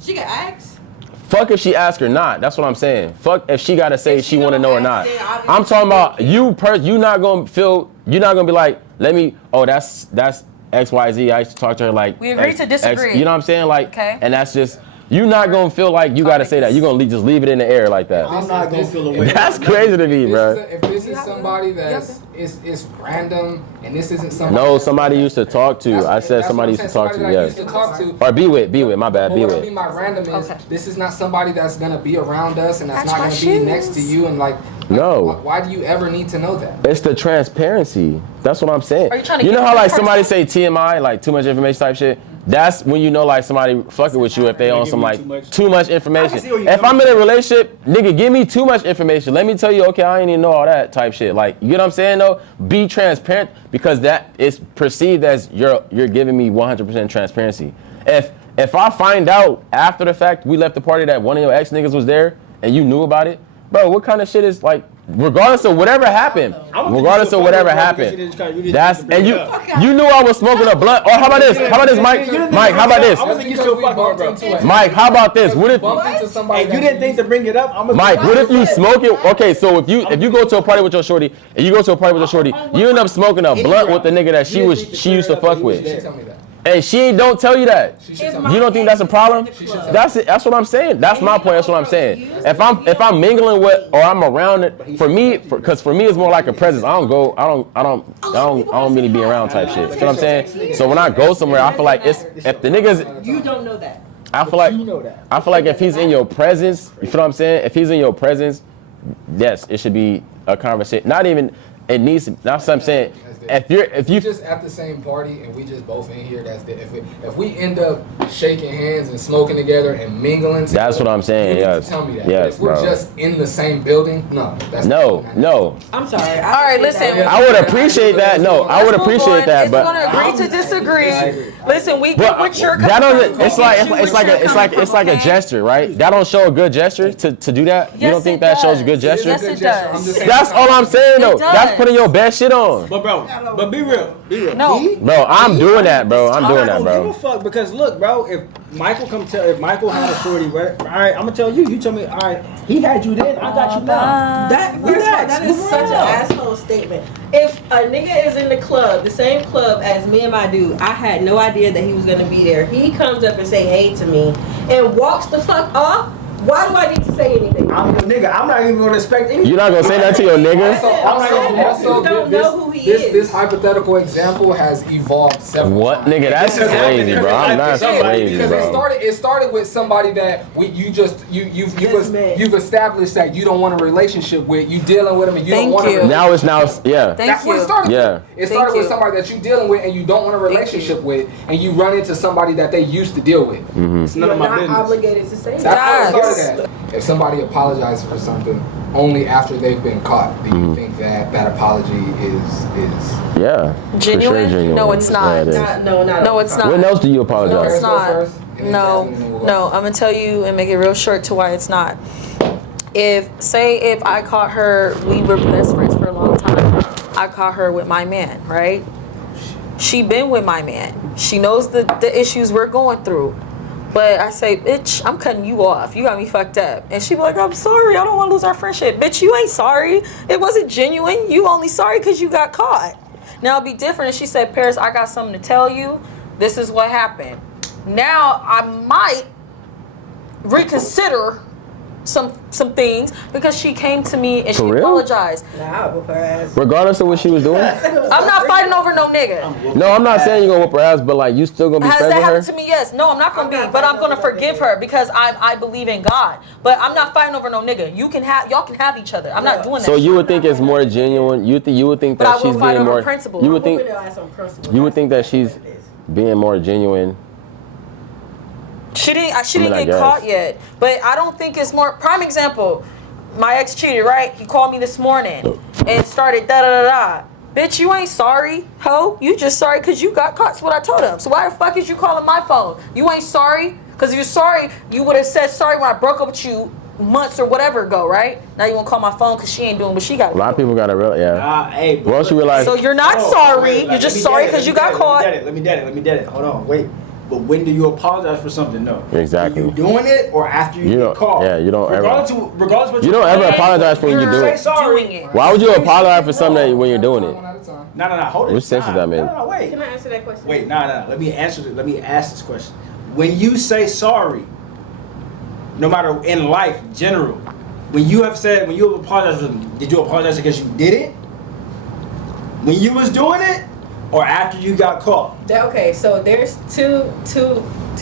She can ask. Fuck if she ask or not. That's what I'm saying. Fuck if she gotta say she wanna don't know or ask, not. then obviously I'm talking about you. You not gonna feel. You're not gonna be like, let me. Oh, that's XYZ. I used to talk to her like. We agree to disagree. You know what I'm saying? Like, Okay. and that's just. You're not gonna feel like you gotta say that. You're gonna just leave it in the air like that. I'm not gonna feel away. That's crazy to me, bro. If this is somebody that's is random and this isn't somebody. No, somebody used to talk to. I said somebody used to talk to. Yes. Or be with. My bad. Be with. My random is this is not somebody that's gonna be around us and that's not gonna be next to you and like. No. Why do you ever need to know that? It's the transparency. That's what I'm saying. Are you trying to know how like somebody say TMI, like too much information type shit? That's when you know like somebody fucking with you if they on some like too much information. If I'm in a relationship, nigga, give me too much information. Let me tell you, okay, I ain't even know all that type shit. Like, you know what I'm saying though? Be transparent because that is perceived as you're giving me 100% transparency. If I find out after the fact we left the party that one of your ex niggas was there and you knew about it, bro, what kind of shit is like, regardless of whatever happened, that's, and you knew I was smoking a blunt. Or how about this, Mike? Mike, how about this? I don't think you still fucking with bro. Mike, how about this? What if, And you didn't think to bring it up? Mike, what if you smoke it? Okay, so if you go to a party with your shorty, you end up smoking a blunt with the nigga that she used to fuck with. And she don't tell you that. You don't think that's a problem? That's it. That's what I'm saying. That's my point. That's what I'm saying. If I'm mingling with or I'm around it, for me it's more like a presence. I don't really be around type shit. You know what I'm saying? So when I go somewhere, I feel like if the niggas, You don't know that. I feel like if he's in your presence, you feel what I'm saying? If he's in your presence, yes, it should be a conversation. Not even it needs to. That's what I'm saying. If you just at the same party and we just both in here, that's if we end up shaking hands and smoking together and mingling together, that's what I'm saying. You need Yes. to tell me that. Yes, but if we're bro. just in the same building, no. That's No. I'm sorry. All right, listen. I would appreciate that. No, I would appreciate that, It's but gonna agree to disagree. Listen, we get what you're that coming doesn't. from. It's like a gesture, right? That don't show a good gesture to do that. You Yes, don't think it that shows a does. good gesture? Yes, it does. That's all I'm saying though. That's putting your best shit on. But bro, but be real. No. Bro, I'm doing that, bro. I'm doing that, I don't bro. give a fuck because look, bro. If Michael had a shorty, right? All right, I'm gonna tell you. You tell me. All right, he had you then. I got you now. That first of all, that is such an asshole statement. If a nigga is in the club, the same club as me and my dude, I had no idea that he was gonna be there. He comes up and say hey to me and walks the fuck off. Why do I need to say anything? I'm a nigga. I'm not even gonna respect anything. You're not gonna say that to your nigga? Also, You don't know who he is. This hypothetical example has evolved several What, times. nigga? That's crazy, bro. That's crazy, Because bro. it started with somebody that you've established that you don't want a relationship with. You dealing with him and you don't want a relationship. Yeah. That's what it started Yeah. with. It started with somebody that you're dealing with and you don't want a relationship with, and you run into somebody that they used to deal with. It's none You're of my not business. obligated to say That's that. how it started at. If somebody apologizes for something only after they've been caught, do you think that apology is Yeah. Genuine? For sure, No, it's not. Yeah, it is. No, it's not. When else do you No, apologize? it's not. First, and then No, Jasmine, and then we'll go. no. I'm gonna tell you and make it real short to why it's not. If I caught her, we were best friends for a long time. I caught her with my man, right? She been with my man. She knows the issues we're going through. But I say, bitch, I'm cutting you off. You got me fucked up. And she be like, I'm sorry. I don't want to lose our friendship. Bitch, you ain't sorry. It wasn't genuine. You only sorry because you got caught. Now it'd be different if she said, Paris, I got something to tell you. This is what happened. Now I might reconsider some things because she came to me and For she real? apologized. Nah, I'll whoop her ass. Regardless of what she was doing? I'm not fighting over no nigga. No, I'm not saying you're gonna whoop her ass, but like you still gonna be Has friends that with her? happened to me? Yes. No, I'm not gonna be, but I'm gonna forgive her because I believe in God. But I'm not fighting over no nigga. Y'all can have each other. I'm not doing that. So you would think it's more genuine. You would think But I that will she's fight being over more. principle. You would think. Whooping her ass on principle. You would think that she's being more genuine. She didn't I get guess. caught yet. But I don't think it's more. Prime example. My ex cheated, right? He called me this morning and started da da da da. Bitch, you ain't sorry, ho. You just sorry because you got caught. That's what I told him. So why the fuck is you calling my phone? You ain't sorry? Because if you're sorry, you would have said sorry when I broke up with you months or whatever ago, right? Now you want to call my phone because she ain't doing what she got to A lot of people got to realize. Yeah. Hey, but Once you realize. So you're not sorry. You're just sorry because you got caught. Let me dead it. Hold on, wait. But when do you apologize for something? No. Exactly. Are you doing it or after you don't- get caught? yeah, you don't ever- Regardless what You don't ever apologize for when you do say it. sorry. Doing it. Why would you apologize for something that when you're doing it? One at a time. No, hold it. Which sense does that mean? No, wait. Can I answer that question? Wait, no. Let me ask this question. When you say sorry, no matter in life, general. When you have apologized, did you apologize because you did it? When you was doing it, or after you got caught? Okay, so there's two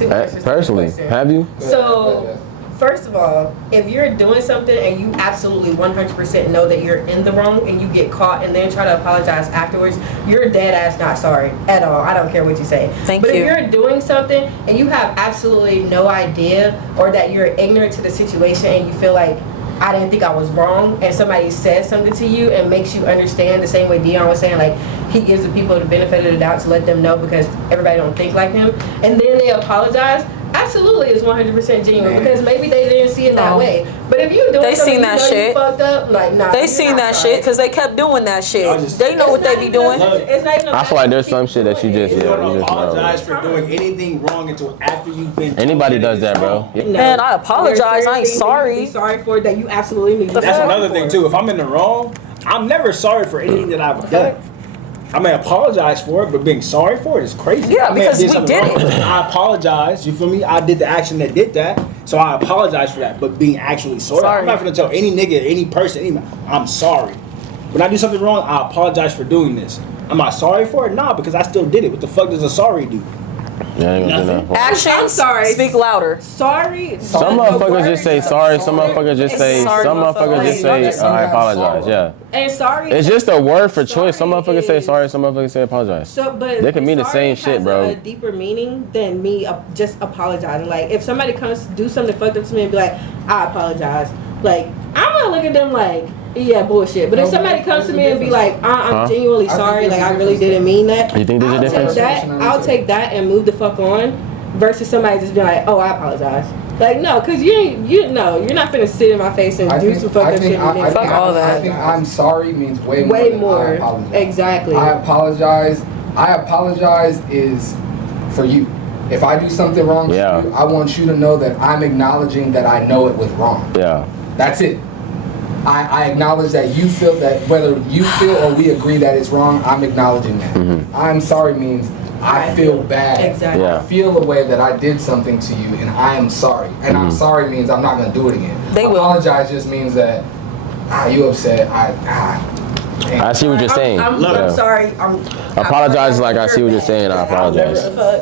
answers. Personally, have you? So, first of all, if you're doing something and you absolutely 100% know that you're in the wrong and you get caught and then try to apologize afterwards, you're dead ass not sorry at all. I don't care what you say. But if you're doing something and you have absolutely no idea, or that you're ignorant to the situation and you feel like, I didn't think I was wrong, and somebody says something to you and makes you understand the same way Dion was saying, like, he gives the people the benefit of the doubt to let them know because everybody don't think like him, and then they apologize, absolutely it's 100% genuine because maybe they didn't see it that way. But if you're doing They something seen that you know shit. you fucked up, like, nah. They you're seen not that sorry. shit because they kept doing that shit. They know It's what they not be even doing. it's not even I feel like there's some shit that you just, You yeah, don't you just apologize know. for doing anything wrong until after you've been told Anybody that does it that, is bro. wrong. Yeah. Man, I apologize. There's I ain't certain things that you sorry. be sorry for that you absolutely need. The That's fuck? another thing too. If I'm in the wrong, I'm never sorry for anything that I've done. I may apologize for it, but being sorry for it is crazy. Yeah, I may have because we something did wrong. it. I apologize. You feel me? I did the action that did that, so I apologize for that. But being actually sorry. I'm not gonna tell any nigga, any person, I'm sorry. When I do something wrong, I apologize for doing this. Am I sorry for it? Nah, because I still did it. What the fuck does a sorry do? Yeah, I ain't gonna do Nothing. that. Actions I'm sorry. speak louder. Sorry. Some motherfuckers just say sorry. Some motherfuckers just say. Some motherfuckers just say I apologize. Yeah. And sorry. It's just a word for choice. Some Sorry motherfuckers say is- sorry. Some motherfuckers say apologize. So, but They can mean the sorry same shit, has bro. A deeper meaning than me just apologizing. Like, if somebody comes to do something fucked up to me and be like, I apologize. Like, I'm gonna look at them like, yeah, bullshit. But if somebody comes to me and be like, I'm genuinely sorry, like I really didn't mean that. You think there's a I'll difference? take that. I'll take that and move the fuck on, versus somebody just being like, oh, I apologize. Like, no, because you're not gonna sit in my face and do some fucked up shit. Fuck all that. I think I'm sorry means way Way more. Than I more. apologize. Exactly. I apologize is for you. If I do something wrong to you, I want you to know that I'm acknowledging that I know it was wrong. Yeah. That's it. I acknowledge that you feel that, whether you feel or we agree that it's wrong, I'm acknowledging that. I'm sorry means I feel bad. Exactly. Yeah. I feel a way that I did something to you and I am sorry. And I'm sorry means I'm not going to do it again. They will. Apologize just means that, you upset. I see what you're saying. I'm Yeah. sorry. Apologize is like I see what you're saying. I apologize.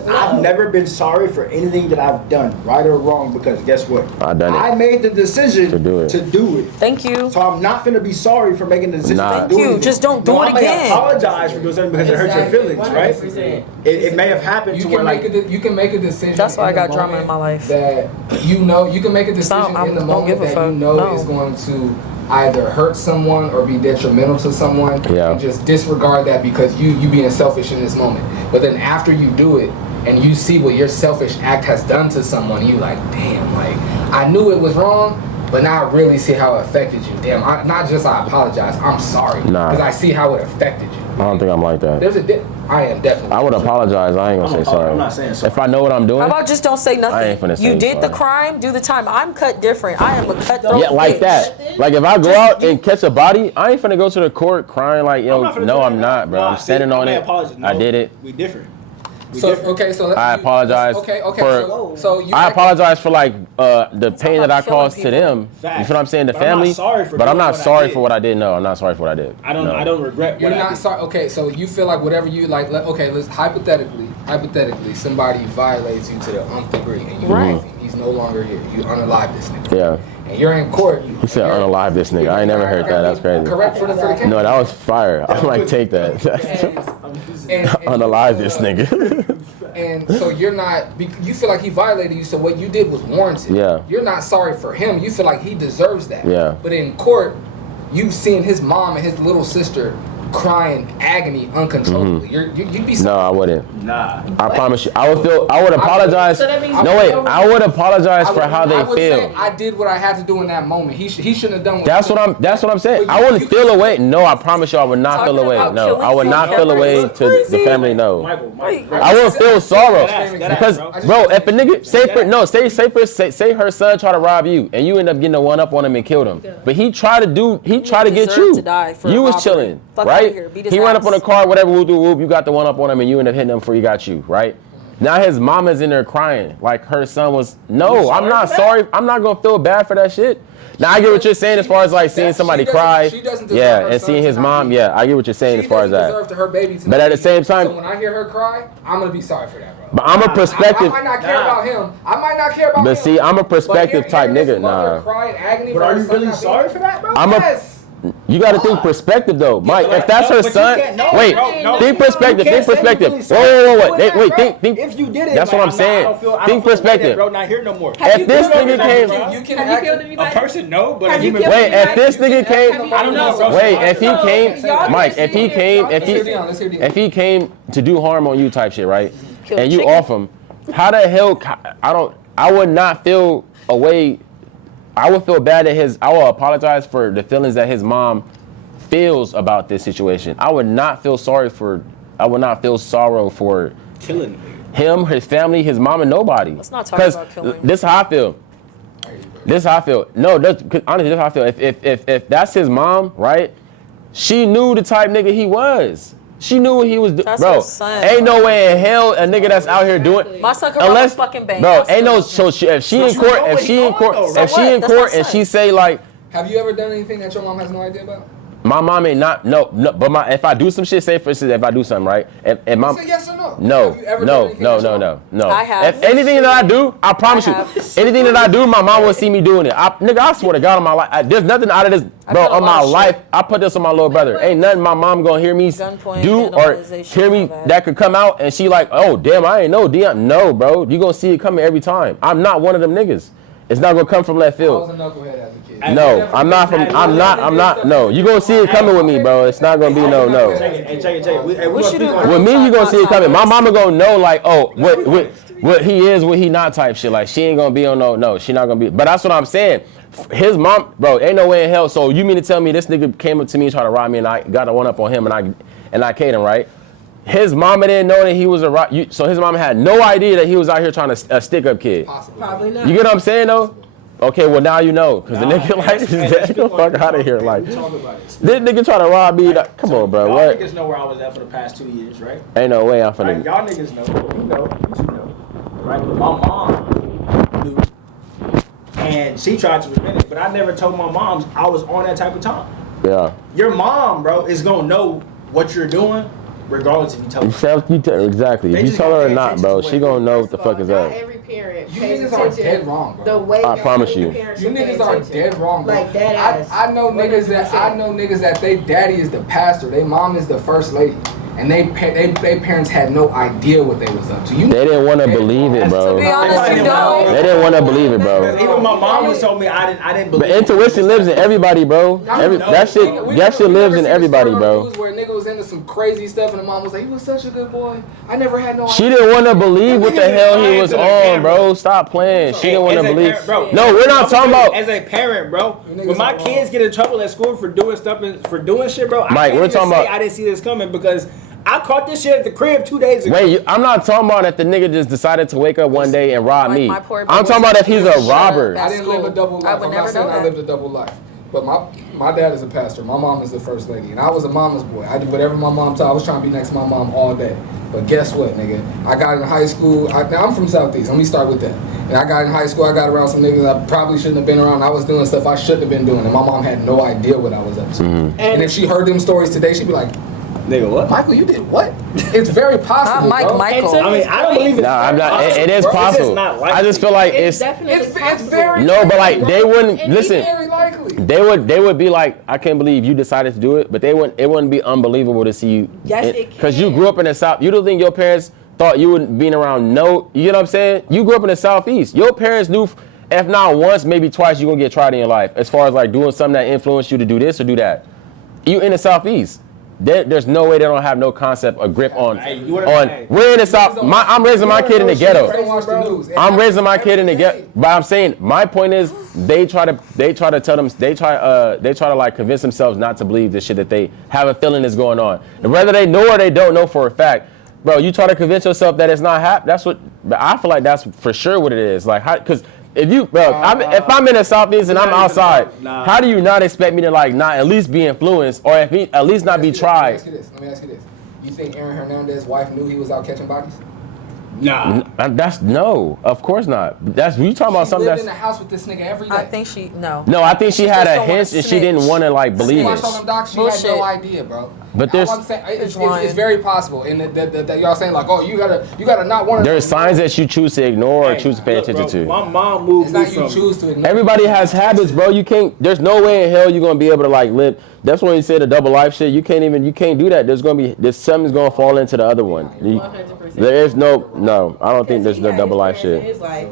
I've never been sorry for anything that I've done, right or wrong, because guess what? I done it. I made the decision To do it. Thank you. So I'm not gonna be sorry for making the decision Nah. to Thank do you. anything. Just don't do No, it I may again. apologize for doing something because it hurts your feelings, right? 100%. It may have happened You to can where make like you can make a decision. That's why I in the got drama in moment my life. That you can make a decision I in the don't moment give a that fuck. you know No. is going to either hurt someone or be detrimental to someone. Yeah. And just disregard that because you being selfish in this moment. But then after you do it and you see what your selfish act has done to someone, you like, damn, like I knew it was wrong. But now I really see how it affected you. Damn, not just I apologize, I'm sorry. Nah. Because I see how it affected you. I don't think I'm like that. There's a I am definitely. I would apologize. I ain't gonna say sorry. I'm not saying sorry. If I know what I'm doing. How about just don't say nothing? I ain't finna say You did the sorry. crime, do the time. I'm cut different. I am a cutthroat. Yeah, like bitch. that. Like if I go out and catch a body, I ain't finna go to the court crying like, yo, not finna no, do I'm that. not, bro. Nah, I'm standing see, on I may it. apologize. I No, did it. We different. So okay, so let's. I apologize Okay. for- So you. I apologize for like the pain that I about killing caused to people. them. Facts. You feel what I'm saying? The But I'm not family. sorry for But I'm doing not what I sorry did. for what I did. No, I'm not sorry for what I did. I don't No. regret You're what I not did. sorry. Okay, so you feel like whatever you like. Okay, let's hypothetically, somebody violates you to the nth degree, and you Right. leave him. He's no longer here. You unalive this nigga. Yeah. And you're in court. He said unalive this nigga. I ain't never heard that. That's crazy. Correct for the case. No, that was fire. I'm like, take that. And Unalive this nigga. And so you're not. You feel like he violated you. So what you did was warranted. Yeah. You're not sorry for him. You feel like he deserves that. Yeah. But in court, you seen his mom and his little sister crying agony uncontrollably. You'd be No, I wouldn't. Nah. I promise you. I would apologize. So that means No, wait. I would apologize for how I they would say feel. I did what I had to do in that moment. He shouldn't have done what That's what I'm saying. I wouldn't feel away. No, I promise you I would not feel Talking away. about No, killing I would not people. feel away to the Crazy. family. No. Michael. I wouldn't feel sorrow That because, ass, bro, if a nigga say her son try to rob you and you end up getting a one up on him and killed him, but he tried to get deserve you. to die for You a was robbery. chilling, Fuck right? outta here. Beat his He ran up ass. on the car, whatever, whoop, whoop, you got the one up on him and you end up hitting him before he got you, right? Now his mama's in there crying like her son was. No, I'm not for that? sorry. I'm not gonna feel bad for that shit. Now I get what you're saying as far as like seeing somebody cry. She doesn't deserve Yeah, her and son seeing to his not mom. be- Yeah, I get what you're saying as far as that. Deserve to her baby to But not at the be same here. time- so when I hear her cry, I'm gonna be sorry for that, bro. But I'm a I perspective. might not care Nah. about him. I might not care about him. But see, I'm a But perspective type hearing this nigga. mother Nah. cry in agony But for are her you son really not being sorry here? for that, bro? I'm a. Yes. You got to think perspective though, Mike. but If that's no, her but you son, can't- no, wait, bro, no. think You perspective. can't Think say you perspective. really Whoa, sorry whoa, for whoa, doing wait, that, wait, bro. think. If you did it, That's like, what I'm saying. I don't feel Think like that, perspective. bro. Not here no more. If this nigga came, You can Have you act- killed A anybody? person, no, but a Have you human killed wait, anybody? if this nigga came, I don't know, bro. wait, if he So, came, y'all Mike, can if he see came, it, if y'all he, can see it. Let's hear the if he came to do harm on you type shit, right? Kill And you chicken. off him, how the hell? I would not feel a way. I would feel bad that I will apologize for the feelings that his mom feels about this situation. I would not feel sorrow for Killing me. him, his family, his mom, and nobody. Let's not talk 'Cause about killing. this is how I feel. This is how I feel. No, honestly, this is how I feel. If that's his mom, right? She knew the type nigga he was. She knew what he was doing. That's Bro, her son, ain't bro. no way in hell a nigga that's out here doing. Exactly. My son can rob a fucking bank. Bro, I still ain't no. love him. So if she But in you court, know if what she he in court, on, though, if right? she in That's my court and son. she say like, Have you ever done anything that your mom has no idea about? my mom ain't not no, but if I do some shit, say for instance, if I do something right, and my Say yes or no. no, Have you ever done no, anything no, that your no, mom- no, no. I have. If anything that I do, I promise I you, have. anything that I do, my mom will see me doing it. Nigga, I swear to God on my life, there's nothing out of this, bro, done a on lot my of life. shit. I put this on my little brother. Ain't nothing my mom gonna hear me Gunpoint, do or vandalization, hear me all that. that could come out and she like, oh damn, I ain't know, damn. No, bro, you gonna see it coming every time. I'm not one of them niggas. It's not gonna come from left I was field. a knucklehead as a kid. No, I'm not from. I'm not. No, you gonna see it coming with me, bro. It's not gonna be no. Check it. Check it. We What gonna you do, speak on With me, you gonna see it coming. My Time. mama gonna know like, oh, what he is, what he not type shit. Like she ain't gonna be on no, she not gonna be. But that's what I'm saying. His mom, bro, ain't no way in hell. So you mean to tell me this nigga came up to me and tried to rob me and I got a one up on him and I killed him, right? His mama didn't know that he was so his mama had no idea that he was out here trying to stick up kid. Possibly. Probably not. You get what I'm saying though? Okay, well now you know, cause the Nah, nigga like this hey, dead. Get the fuck out of here, like We talk about it. this nigga try to rob me. Come on, bro. Y'all What? niggas know where I was at for the past 2 years, right? Ain't no way I'm Right? finna. Y'all niggas know. You know. You two know. Right? But my mom knew. And she tried to prevent it, but I never told my moms I was on that type of time. Yeah. Your mom, bro, is gonna know what you're doing, regardless if you tell her. Exactly. They If you just tell gonna her or pay not, attention bro, to she what gonna know what the First of fuck is all, up. Not every parent You pays niggas are attention dead wrong, bro. The way I that promise other you. parents You should pay niggas are attention. dead wrong, bro. Like dead ass. I know niggas that 100%. they daddy is the pastor, they mom is the first lady, and they parents had no idea what they was up to. They didn't want to believe it, bro. To be honest, you They don't. didn't want to believe it, bro. Even my mom has told me I didn't believe But intuition lives in everybody, bro. That shit lives in everybody, bro. Where a nigga was into some crazy stuff, and the mom was like, "He was such a good boy. I never had no." She idea." didn't want to believe what the hell he was on, bro. Stop playing. She didn't want to believe. Bro, No, we're not talking about. as a parent, bro. niggas When my are kids get in trouble at school for doing stuff and for doing shit, bro, Mike, I can't we're even talking say about- I didn't see this coming because I caught this shit at the crib 2 days ago. Wait, I'm not talking about if the nigga just decided to wake up one day and rob Like me. my poor I'm talking about if he's a boy was robber. I didn't live a double life. I would I'm never not saying know I that. lived a double life. But my dad is a pastor. My mom is the first lady. And I was a mama's boy. I did whatever my mom told. I was trying to be next to my mom all day. But guess what, nigga? I got in high school. Now I'm from Southeast. Let me start with that. And I got in high school. I got around some niggas I probably shouldn't have been around. I was doing stuff I shouldn't have been doing. And my mom had no idea what I was up to. And if she heard them stories today, she'd be like, Nigga, what? Michael, you did what? It's very possible, Not Mike, bro. Michael. And I mean, I don't believe it. Nah, I'm not. It is Bro, it's just possible. not I just feel like It's it's definitely It's possible. very no, but like they wouldn't And listen. very likely. They would be like, I can't believe you decided to do it, but it wouldn't be unbelievable to see you. Yes, it Because you can. grew up in the South. You don't think your parents thought you wouldn't be around no, you know what I'm saying? You grew up in the Southeast. Your parents knew, if not once, maybe twice, you're gonna get tried in your life. As far as like doing something that influenced you to do this or do that. You in the Southeast. There's no way they don't have no concept or grip on. Hey, you wanna- hey. We're in the South. I'm raising my kid in the ghetto. Don't watch the news. It I'm happens raising my kid in the every ghetto, day. but I'm saying my point is they try to tell them they try to like convince themselves not to believe the shit that they have a feeling is going on. And whether they know or they don't know for a fact, bro, you try to convince yourself that it's not happening. That's what I feel like. That's for sure what it is. Like, because if you, bro, if I'm in the Southeast and I'm outside, how do you not expect me to like not at least be influenced or at least not be tried? Let me ask you this. You think Aaron Hernandez's wife knew he was out catching bodies? Nah. That's no, of course not. That's we talking about She something lived that's. in the house with this nigga every day. I think she no. No, I think she had just a don't wanna hint and she didn't snitch. want to like She believe watched all it. them docs. She Bullshit. had no idea, bro. But there's All I'm saying, it's lying. very possible, and that y'all saying like, oh, you gotta not want to. there's signs that you choose to ignore or Hey, choose to pay look, attention bro, to. My mom moved It's me not you from. choose to ignore. Everybody has habits, bro. You can't. There's no way in hell you're gonna be able to like live. That's when you say the double life shit. You can't do that. There's something's gonna fall into the other one. 100%. There is no. I don't think there's no double life shit. His life,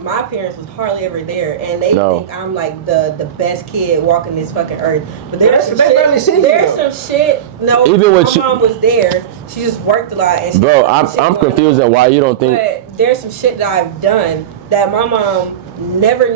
my parents was hardly ever there, and they No. think I'm like the best kid walking this fucking earth. But there's some They barely seen shit. you, There's though. some shit. No, Even with my you- mom was there. She just worked a lot, and she Bro, had some shit I'm going confused on. at why you don't think. But there's some shit that I've done that my mom never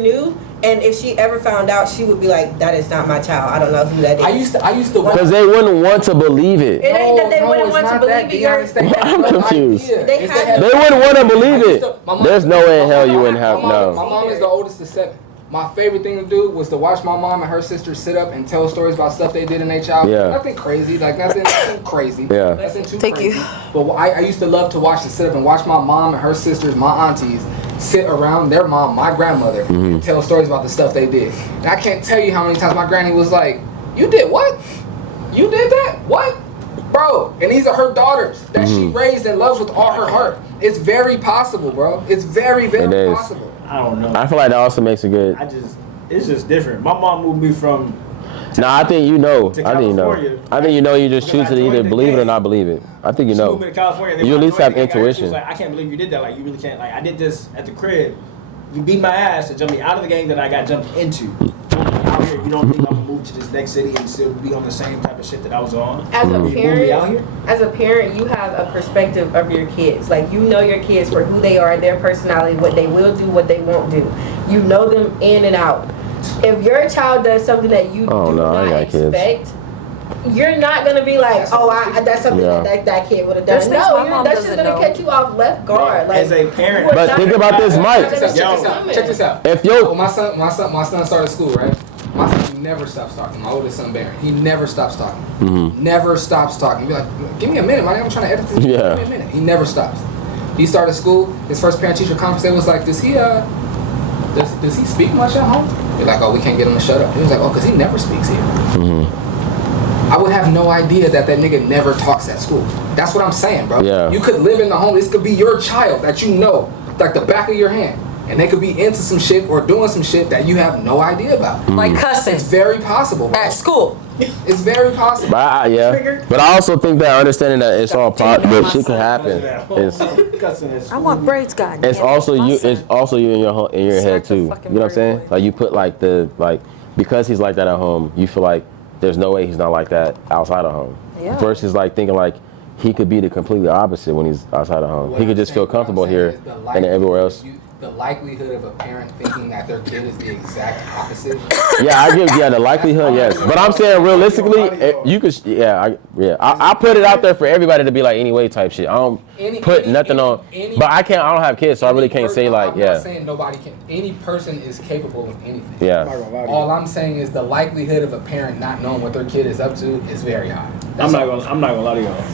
knew. And if she ever found out, she would be like, "That is not my child. I don't know who that is." I used to. Because they wouldn't want to believe it. It ain't that they wouldn't it's want to not believe that, it. be You're- honest, they had I'm no confused. idea. They It's had- They wouldn't want to believe it. My mom- There's no way in hell you wouldn't have. My No. mom is the oldest of 7. My favorite thing to do was to watch my mom and her sister sit up and tell stories about stuff they did in their childhood. Yeah. Nothing crazy, like nothing crazy. Yeah. Nothing too Thank crazy. you. But I used to love to watch to sit up and watch my mom and her sisters, my aunties, sit around their mom, my grandmother, and tell stories about the stuff they did. And I can't tell you how many times my granny was like, "You did what? You did that? What?" Bro, and these are her daughters that she raised and loves with all her heart. It's very possible, bro. It's very, It very is. possible. I don't know. I feel like that also makes it good. It's just different. My mom moved me from. Nah, I think you know. To I think you know. California. I think you know. You just Because choose I to either joined the believe it or gang. not believe it. I think you She moved know. me to California. then You when at I least joined have the gang, She intuition. was like, I can't believe you did that. Like, you really can't. Like, I did this at the crib. You beat my ass to jump me out of the gang that I got jumped into. Out here, you don't think I'm gonna move to this next city and still be on the same type of shit that I was on? As a You moved me out parent, here? you have a perspective of your kids. Like, you know your kids for who they are, their personality, what they will do, what they won't do. You know them in and out. If your child does something that you Oh, do no, I not got kids. expect, you're not gonna be like, that's something Yeah. that kid would have There's done. things my No, mom that's just doesn't gonna know. catch you off left guard. Like, As a parent- you are But not think gonna- about this, you're Mike. not gonna Check see this it out. coming. Check this out. If Well, yo, my son started school, right? My son never stops talking. My oldest son, Barry, he never stops talking. Never stops talking. Be like, give me a minute, man. I'm trying to edit this. Yeah. Give me a minute. He never stops. He started school. His first parent-teacher conference, they was like, does he speak much at home? They're like, oh, we can't get him to shut up. He was like, oh, because he never speaks here. I would have no idea that nigga never talks at school. That's what I'm saying, bro. Yeah. You could live in the home. This could be your child that you know, like the back of your hand. And they could be into some shit or doing some shit that you have no idea about. Like cussing It's very possible, bro. at school. It's very possible. but yeah. But I also think that understanding that it's all but shit can happen. It's I want braids, God. it's also you. It's also you in your head too. You know what I'm saying? Like you put like because he's like that at home. You feel like there's no way he's not like that outside of home. Yeah. Versus like thinking like he could be the completely opposite when he's outside of home. What He could I'm just feel saying- what I'm comfortable saying here is the and everywhere likelihood else. The likelihood of a parent thinking that their kid is the exact opposite. Yeah, I give the likelihood, yes. But I'm saying realistically, you could, I put it out there for everybody to be like anyway type shit. I don't put nothing on, but I don't have kids, so I really can't say like, I'm not saying nobody can. Any person is capable of anything. yeah. All I'm saying is the likelihood of a parent not knowing what their kid is up to is very high. I'm not gonna lie to y'all.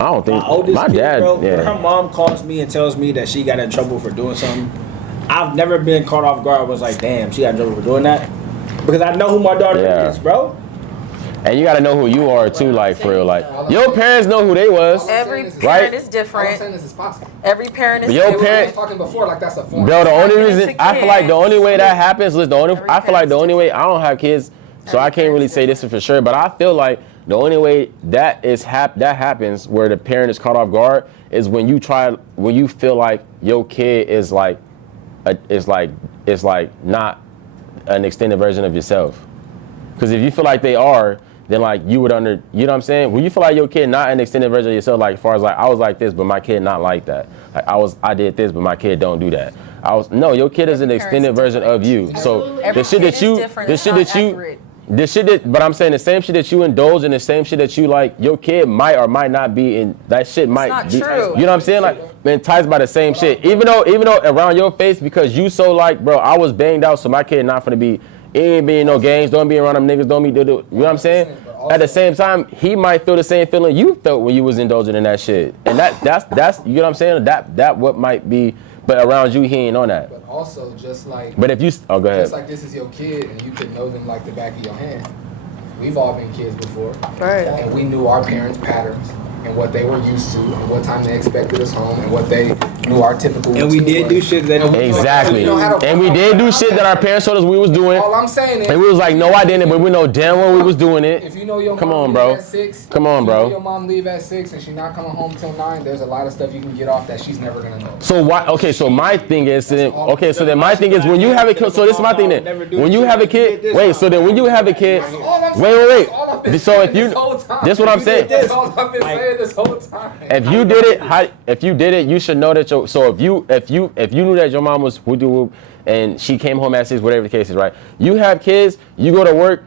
I don't think My oldest my kid, dad, bro, when her yeah. mom calls me and tells me that she got in trouble for doing something, I've never been caught off guard. Was like, damn, she got in trouble for doing that, because I know who my daughter Yeah. is, bro. And you gotta know who you are too, like for real. Like your parents know who they was. Every Right? parent is All I'm different. saying is it's possible. Every parent is Your different. I parent- was talking before like that's a form. Bro, the only Talking reason to I feel like the kids. only way that happens is I feel like the only way I don't have kids, so I Every can't really parent's say this for sure. But I feel like the only way that happens where the parent is caught off guard is when you feel like your kid is like not an extended version of yourself. Because if you feel like they are, then like you would you know what I'm saying? When you feel like your kid not an extended version of yourself, like as far as like I was like this, but my kid not like that. Like I did this, but my kid don't do that. Your kid is an extended version of you. So Every the shit kid that is you, different. the It's shit not that you, accurate. the shit that, but I'm saying the same shit that you indulge in, the same shit that you like, your kid might or might not be in. That shit might not be. true. You know what I'm saying? Like enticed by the same shit. Even though around your face, because you so like, bro, I was banged out, so my kid not gonna be. It ain't being no gangs, don't be around them niggas, don't be, you know what I'm saying? at the same time, he might feel the same feeling you felt when you was indulging in that shit. And that's you get what I'm saying? That what might be, but around you, he ain't on that. But also, just like. But if you, go ahead. Just like this is your kid, and you can know them like the back of your hand. We've all been kids before, Right. and we knew our parents' patterns and what they were used to, and what time they expected us home, and what they knew our typical. And we did do shit that Exactly. And we did do shit that our parents told us we was doing. All I'm saying is, and we was like, no, I didn't, but we know damn well we was doing it. if you know your Come mom on, leave bro. at 6, Come on, if bro. You know your mom leave at 6 and she's not coming home till 9. There's a lot of stuff you can get off that she's never gonna know. So why? Okay, so my thing is, okay, so then my thing is when you have a kid. So this is my thing then. When you have a kid, wait. So then when you have a kid, wait. So if you, this what I'm saying. That's all I've been saying this whole time. If you did it, you should know that your. So if you knew that your mom was whoop and she came home at 6, whatever the case is, right? You have kids, you go to work.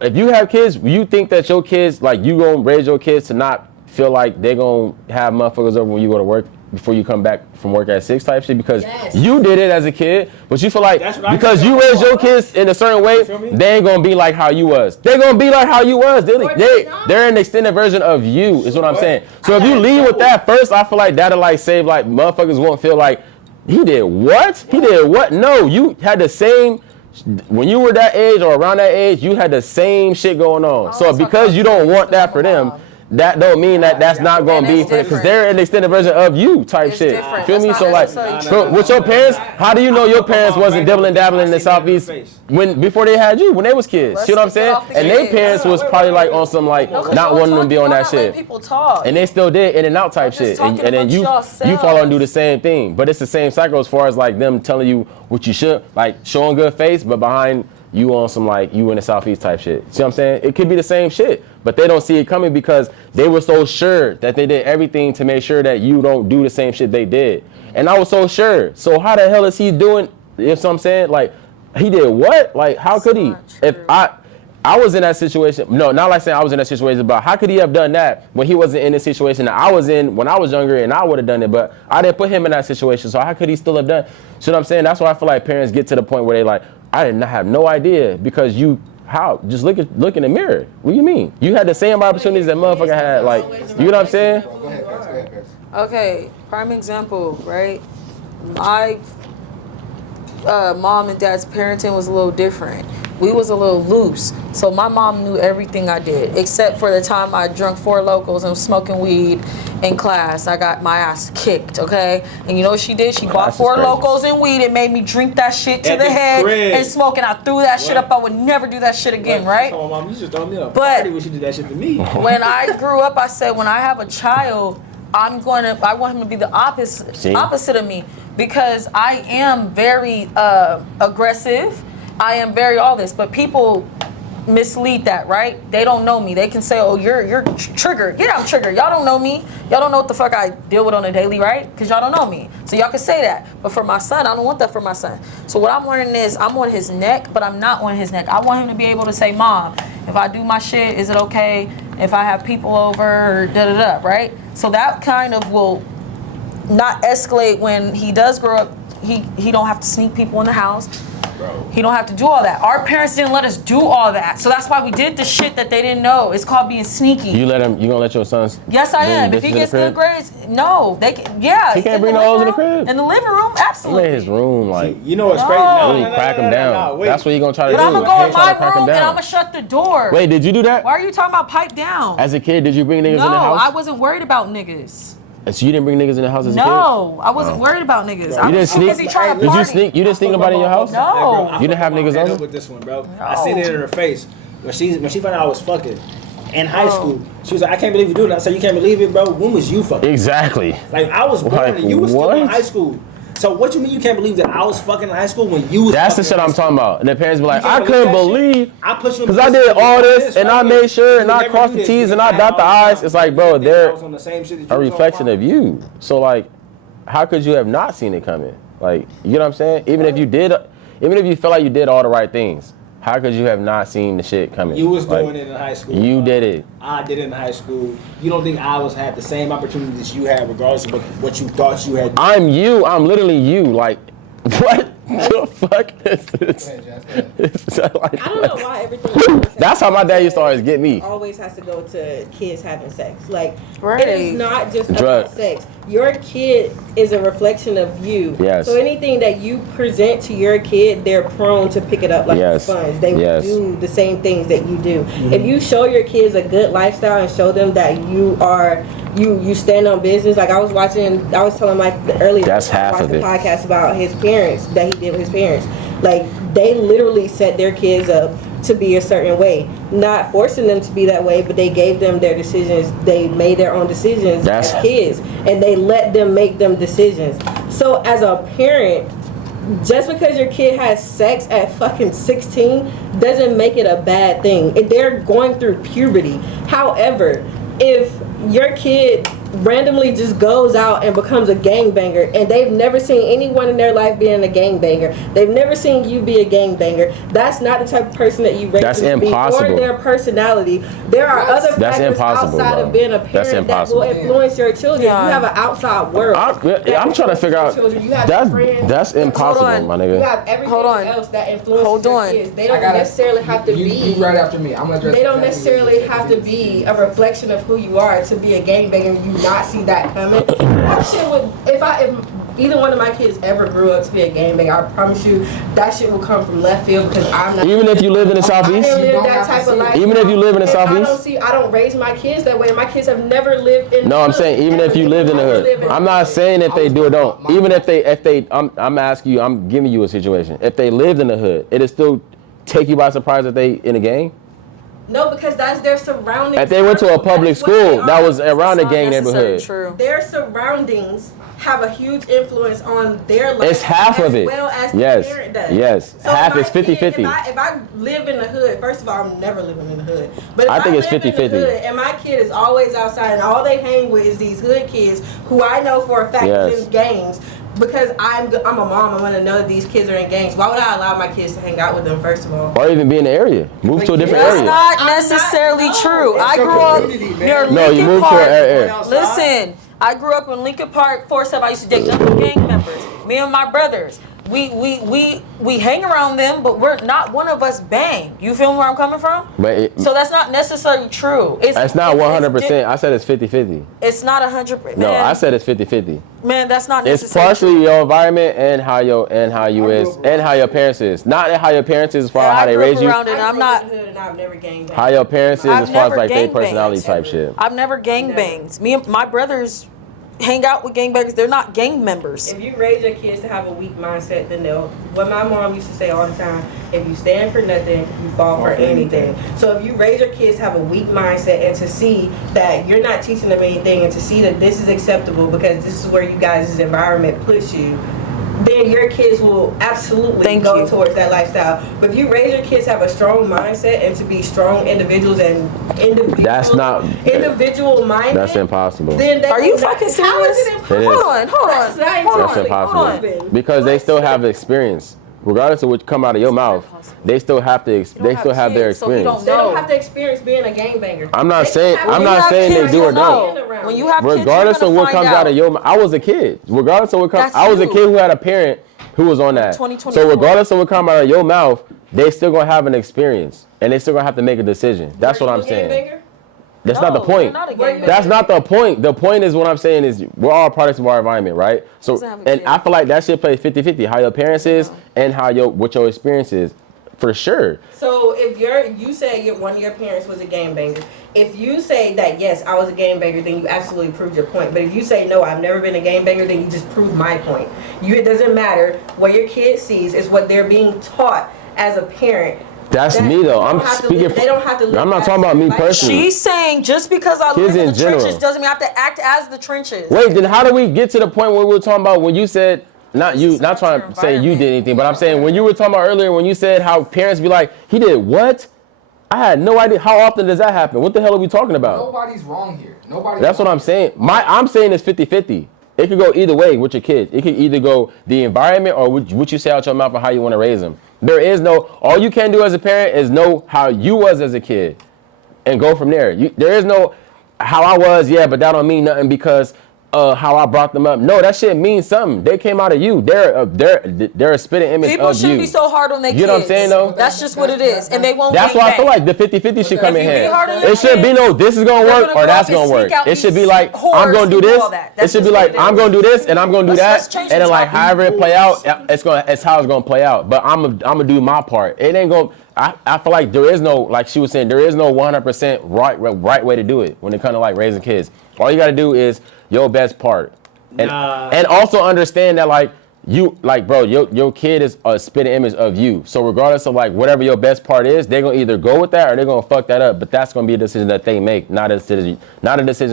If you have kids, you think that your kids, like, you gonna raise your kids to not feel like they gonna have motherfuckers over when you go to work before you come back from work at 6 type shit, because you did it as a kid, but you feel like because you raised your kids in a certain way, they ain't gonna be like how you was. They gonna be like how you was. They're an extended version of you, is what I'm saying. So if you lead with that first, I feel like that'll like save, like, motherfuckers won't feel like he did what? He did what? No, you had the same. When you were that age or around that age, you had the same shit going on. So because you don't want that for them, that don't mean that that's not gonna be for them, because they're an extended version of you type shit. Different. Feel me? That's So not like, necessarily with your parents, how do you know your parents wasn't dibbling dabbling in the Southeast before they had you, when they was kids? See what I'm saying? And their parents was probably like on some like not wanting them to be on that shit. People talk. And they still did in and out type shit. And then you follow and do the same thing. But it's the same cycle as far as like them telling you what you should, like showing good face, but behind you on some like you in the Southeast type shit. See what I'm saying? It could be the same shit, but they don't see it coming because they were so sure that they did everything to make sure that you don't do the same shit they did. And I was so sure. So how the hell is he doing? You know what I'm saying? Like, he did what? Like, how could he? If I was in that situation, no, not like saying I was in that situation, but how could he have done that when he wasn't in the situation that I was in when I was younger and I would have done it, but I didn't put him in that situation, so how could he still have done? See what I'm saying? That's why I feel like parents get to the point where they like, I did not have no idea, because just look in the mirror. What do you mean? You had the same opportunities that motherfucker had, like, you know what I'm saying? Go ahead. Okay, prime example, right? My mom and dad's parenting was a little different. We was a little loose. So my mom knew everything I did, except for the time I drunk 4 Locos and was smoking weed in class. I got my ass kicked, okay? And you know what she did? She bought 4 Locos and weed and made me drink that shit to the head and smoke, and I threw that shit up. I would never do that shit again, right? Oh, mom, you just told me a But party when she did that shit to me. when I grew up, I said, when I have a child, I want him to be the opposite of me, because I am very aggressive. I am very all this, but people mislead that, right? They don't know me. They can say, oh, you're triggered. Yeah, I'm triggered. Y'all don't know me. Y'all don't know what the fuck I deal with on a daily, right? Because y'all don't know me. So y'all can say that. But for my son, I don't want that for my son. So what I'm learning is I'm on his neck, but I'm not on his neck. I want him to be able to say, Mom, if I do my shit, is it okay if I have people over or da-da-da, right? So that kind of will not escalate when he does grow up. He don't have to sneak people in the house. Bro. He don't have to do all that. Our parents didn't let us do all that. So that's why we did the shit that they didn't know. It's called being sneaky. You gonna let your sons? Yes, I am. If he gets good grades, no. They can, yeah. He can't bring the hoes in the crib? In the living room, absolutely. In his room, like. You know what's crazy? Really crack him down. That's what he gonna try to do. But I'm gonna go in my room and I'm gonna shut the door. Wait, did you do that? Why are you talking about pipe down? As a kid, did you bring niggas in the house? No, I wasn't worried about niggas. So you didn't bring niggas in the house as a kid? No, I wasn't worried about niggas. You didn't sneak? Did you sneak? You didn't sneak nobody in your house? No. You didn't have niggas on? With this one, bro. I seen it in her face when she found out I was fucking in high school. She was like, I can't believe you doing that. I said, you can't believe it, bro. When was you fucking? Exactly. Like, I was born and you was still in high school. So what you mean you can't believe that I was fucking in high school when you was? That's the shit I'm talking about. And the parents be like, I couldn't believe, I pushed you because I did all this and I made sure and I crossed the T's and I dot the I's. It's like, bro, they're a reflection of you. So like, how could you have not seen it coming? Like, you know what I'm saying? Even if you felt like you did all the right things, how could you have not seen the shit coming? You was doing it in high school. You did it. I did it in high school. You don't think I had the same opportunities you had, regardless of what you thought you had? I'm you. I'm literally you. Like, what? The fuck is this? It's like, I don't know why everything. that's how my dad used to always get me. Always has to go to kids having sex. Like Right. it is not just Drug. about sex. Your kid is a reflection of you. Yes. So anything that you present to your kid, they're prone to pick it up like Yes. a sponge. They Yes. will do the same things that you do. If you show your kids a good lifestyle and show them that you are you stand on business. Like I was telling Mike earlier. That's half I watched of the it. podcast about his parents that he did with his parents. Like they literally set their kids up to be a certain way, not forcing them to be that way, but they gave them their decisions. They made their own decisions as kids, and they let them make them decisions. So as a parent, just because your kid has sex at fucking 16 doesn't make it a bad thing. If they're going through puberty. However, if your kid randomly just goes out and becomes a gangbanger and they've never seen anyone in their life being a gangbanger, they've never seen you be a gangbanger, that's not the type of person that you raise That's them to be, impossible. or their personality. There are other That's factors impossible, outside bro. of being a That's parent that impossible. will influence your children. Yeah. You have an outside world. I'm trying to figure out. You have friends. That's impossible, on. my You nigga. have everything Hold on. else that influences Hold your on. kids. They don't necessarily have to be. You right after me. I'm gonna address. They don't exactly what necessarily you have said. to be a reflection of who you are to be a gangbanger. You not see that coming. That shit would. If either one of my kids ever grew up to be a gangbanger, I promise you that shit will come from left field because I'm not. Even if you live in the I southeast. didn't live don't that have to type see of it. life. Even if you live in the And southeast? I don't raise my kids that way. My kids have never lived in. No, the I'm hood. saying even if you lived in the hood. I'm not saying if they do or don't. Even if they, I'm asking you, I'm giving you a situation. If they lived in the hood, it'll still take you by surprise that they in a gang. No, because that's their surroundings. If they went to a public That's what they school that are. was around a That's not gang necessarily neighborhood. True. Their surroundings have a huge influence on their life. It's half as of it. well as Yes. the parent does. Yes. So Half my is 50-50. kid, If I live in the hood, first of all, I'm never living in the hood. But if I think it's live in the 50-50. hood and my kid is always outside and all they hang with is these hood kids who I know for a fact Yes. is in gangs. Because I'm a mom, I'm gonna know that these kids are in gangs. Why would I allow my kids to hang out with them? First of all, Or even be in the area. Move to a different That's area. not I'm necessarily not- no. true. It's I your grew up community, man. near No, you Lincoln moved to Park. an area. Listen, I grew up in Lincoln Park, 4-7. I used to date younger gang members. Me and my brothers. We hang around them, but we're not one of us bang. You feel where I'm coming from? But So that's not necessarily true. it's not 100%. I said it's 50-50. It's not 100%. No, I said it's 50-50. Man, that's not It's necessarily partially your environment and how your parents is. Not how your parents is as far as how they raise you. around it. I'm not. I grew up in the hood and I've never gangbanged. How your parents is I've as far as never like their gangbanged, personality type ever. shit. I've never gangbangs. Me and my brothers hang out with gangbangers. They're not gang members. If you raise your kids to have a weak mindset, then they'll. What my mom used to say all the time: if you stand for nothing, you fall for anything. So if you raise your kids to have a weak mindset and to see that you're not teaching them anything, and to see that this is acceptable because this is where you guys' environment puts you, then your kids will absolutely go towards that lifestyle. But if you raise your kids to have a strong mindset and to be strong individuals and individual minded, That's impossible. Then Are you fucking serious? How is it impossible? It is. Hold on. That's not That's impossible. impossible. Because they still have the experience. Regardless of what come out of your mouth, they still have to. They still have their kids, so he experience. They don't have to experience being a gangbanger. I'm not They saying. have- I'm when not you have saying they kids, do or you'll don't. know. When you have Regardless kids, of what comes out of your mouth, I was a kid. Regardless of what comes, That's I was a you. kid who had a parent who was on that. 2024. So regardless of what comes out of your mouth, they still gonna have an experience, and they still gonna have to make a decision. That's what I'm saying. That's not the point. That's not the point. The point is what I'm saying is we're all products of our environment, right? So, and I feel like that shit plays 50-50. How your parents is and how what your experience is, for sure. So if you say one of your parents was a gangbanger, if you say that yes, I was a gangbanger, then you absolutely proved your point. But if you say no, I've never been a gangbanger, then you just proved my point. It doesn't matter what your kid sees; it's what they're being taught as a parent. That's me though. I'm speaking. They don't have to. I'm not talking about me personally. She's saying just because I Kids live in in the general. trenches doesn't mean I have to act as the trenches. Wait, then how do we get to the point where we were talking about when you said, not trying to say you did anything, but I'm saying when you were talking about earlier when you said how parents be like, he did what? I had no idea. How often does that happen? What the hell are we talking about? Nobody's wrong here. That's what I'm saying. I'm saying it's 50-50. It could go either way with your kids. It could either go the environment or what you say out your mouth and how you want to raise them. There is all you can do as a parent is know how you was as a kid and go from there. There is no how I was, but that don't mean nothing because how I brought them up. No, that shit means something. They came out of you. They're a spitting image People of you. shouldn't be so hard on their kids. You know what I'm saying, though? That's just what it is, and they won't. That's bring why I feel back. like the 50-50 should come in If you be here. hard on your It should be kids, no, this is gonna they're work gonna or go that's off and gonna work. seek out It should be these like, I'm whores gonna do who do this. all that. It That's should be just like, what it I'm is. gonna do this and I'm gonna do Let's that. change And the then like topic. however it play out, it's how it's gonna play out. But I'm gonna do my part. It ain't gonna. I feel like there is no, like she was saying, there is no 100% right way to do it when it comes to like raising kids. All you gotta do is your best part. And also understand that like you like bro, your kid is a spitting image of you. So regardless of like whatever your best part is, they're gonna either go with that or they're gonna fuck that up. But that's gonna be a decision that they make, not a decision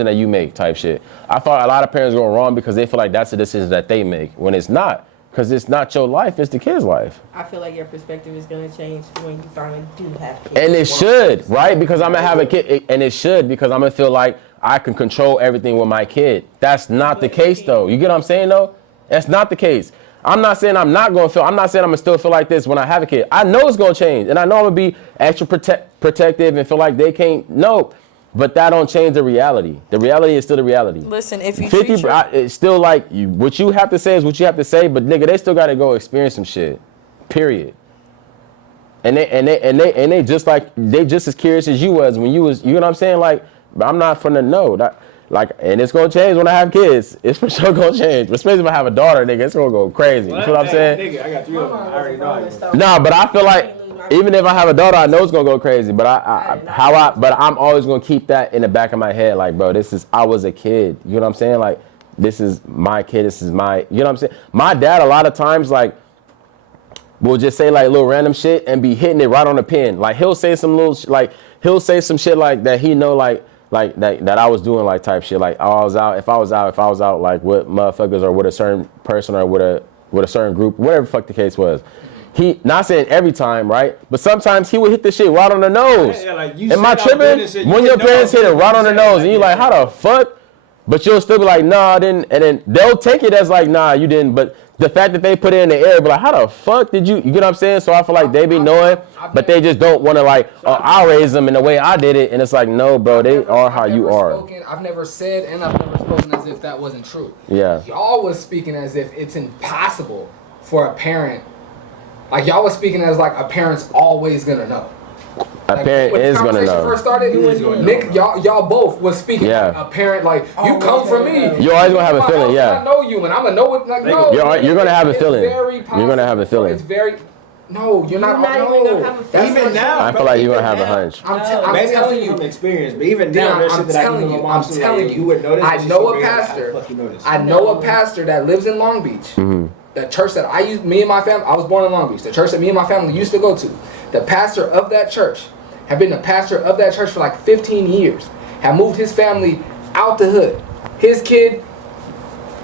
that you make type shit. I thought a lot of parents go wrong because they feel like that's a decision that they make when it's not. Because it's not your life, it's the kid's life. I feel like your perspective is going to change when you finally do have kids. And it should, right? Because I'm gonna have a kid, and it should because I'm gonna feel like I can control everything with my kid. That's not the case though. You get what I'm saying though? That's not the case. I'm not saying I'm not gonna still feel like this when I have a kid. I know it's gonna change, and I know I'm gonna be extra protective and feel like they can't, no. But that don't change the reality. The reality is still the reality. Listen, if you 50, it's still like, what you have to say is what you have to say, but nigga, they still gotta go experience some shit. Period. And they just as curious as you was when you was, you know what I'm saying? Like, I'm not finna know that, like, and it's gonna change when I have kids. It's for sure gonna change. Especially if I have a daughter, nigga, it's gonna go crazy. You know what I'm saying? Nigga, I got 3 of them. I already know. Nah, but I feel like even if I have a daughter, I know it's gonna go crazy. But I'm always gonna keep that in the back of my head. Like, bro, I was a kid. You know what I'm saying? Like, this is my kid. This is my, you know what I'm saying? My dad, a lot of times, like, will just say like little random shit and be hitting it right on the pin. Like, he'll say some shit like that. He know like that I was doing like type shit. Like, if I was out like with motherfuckers or with a certain person or with a certain group, whatever the fuck the case was. He, not saying every time, right? But sometimes he would hit the shit right on the nose. Yeah, like Am I tripping? When your parents hit it right on the nose and you like, how the fuck? But you'll still be like, nah, I didn't. And then they'll take it as like, nah, you didn't. But the fact that they put it in the air, be like, how the fuck did you get what I'm saying? So I feel like they be knowing, but they just don't want to like, oh, I'll raise them in the way I did it. And it's like, no, bro, they are how you are. I've never said and I've never spoken as if that wasn't true. Yeah. Y'all was speaking as if it's impossible for a parent. Like, y'all was speaking as like a parent's always gonna know. A parent is gonna know. First started, Nick, y'all both was speaking. Yeah. Like a parent, like, you come from me. You're always gonna have a feeling, yeah. I know you, and I'm gonna know it. Like, no, You're gonna have a feeling. Very possible. You're gonna have a feeling. It's very. No, you're not. even gonna have a feeling. Even now, I feel like you're gonna have a hunch. I'm Maybe I'm telling telling you from experience, but even now, there's I'm shit that I telling can you, know my I'm mom telling you would notice. I know a pastor. I know a pastor that lives in Long Beach. Mm-hmm. The church that me and my family, I was born in Long Beach. The church that me and my family used to go to. The pastor of that church had been the pastor of that church for like 15 years. Had moved his family out the hood. His kid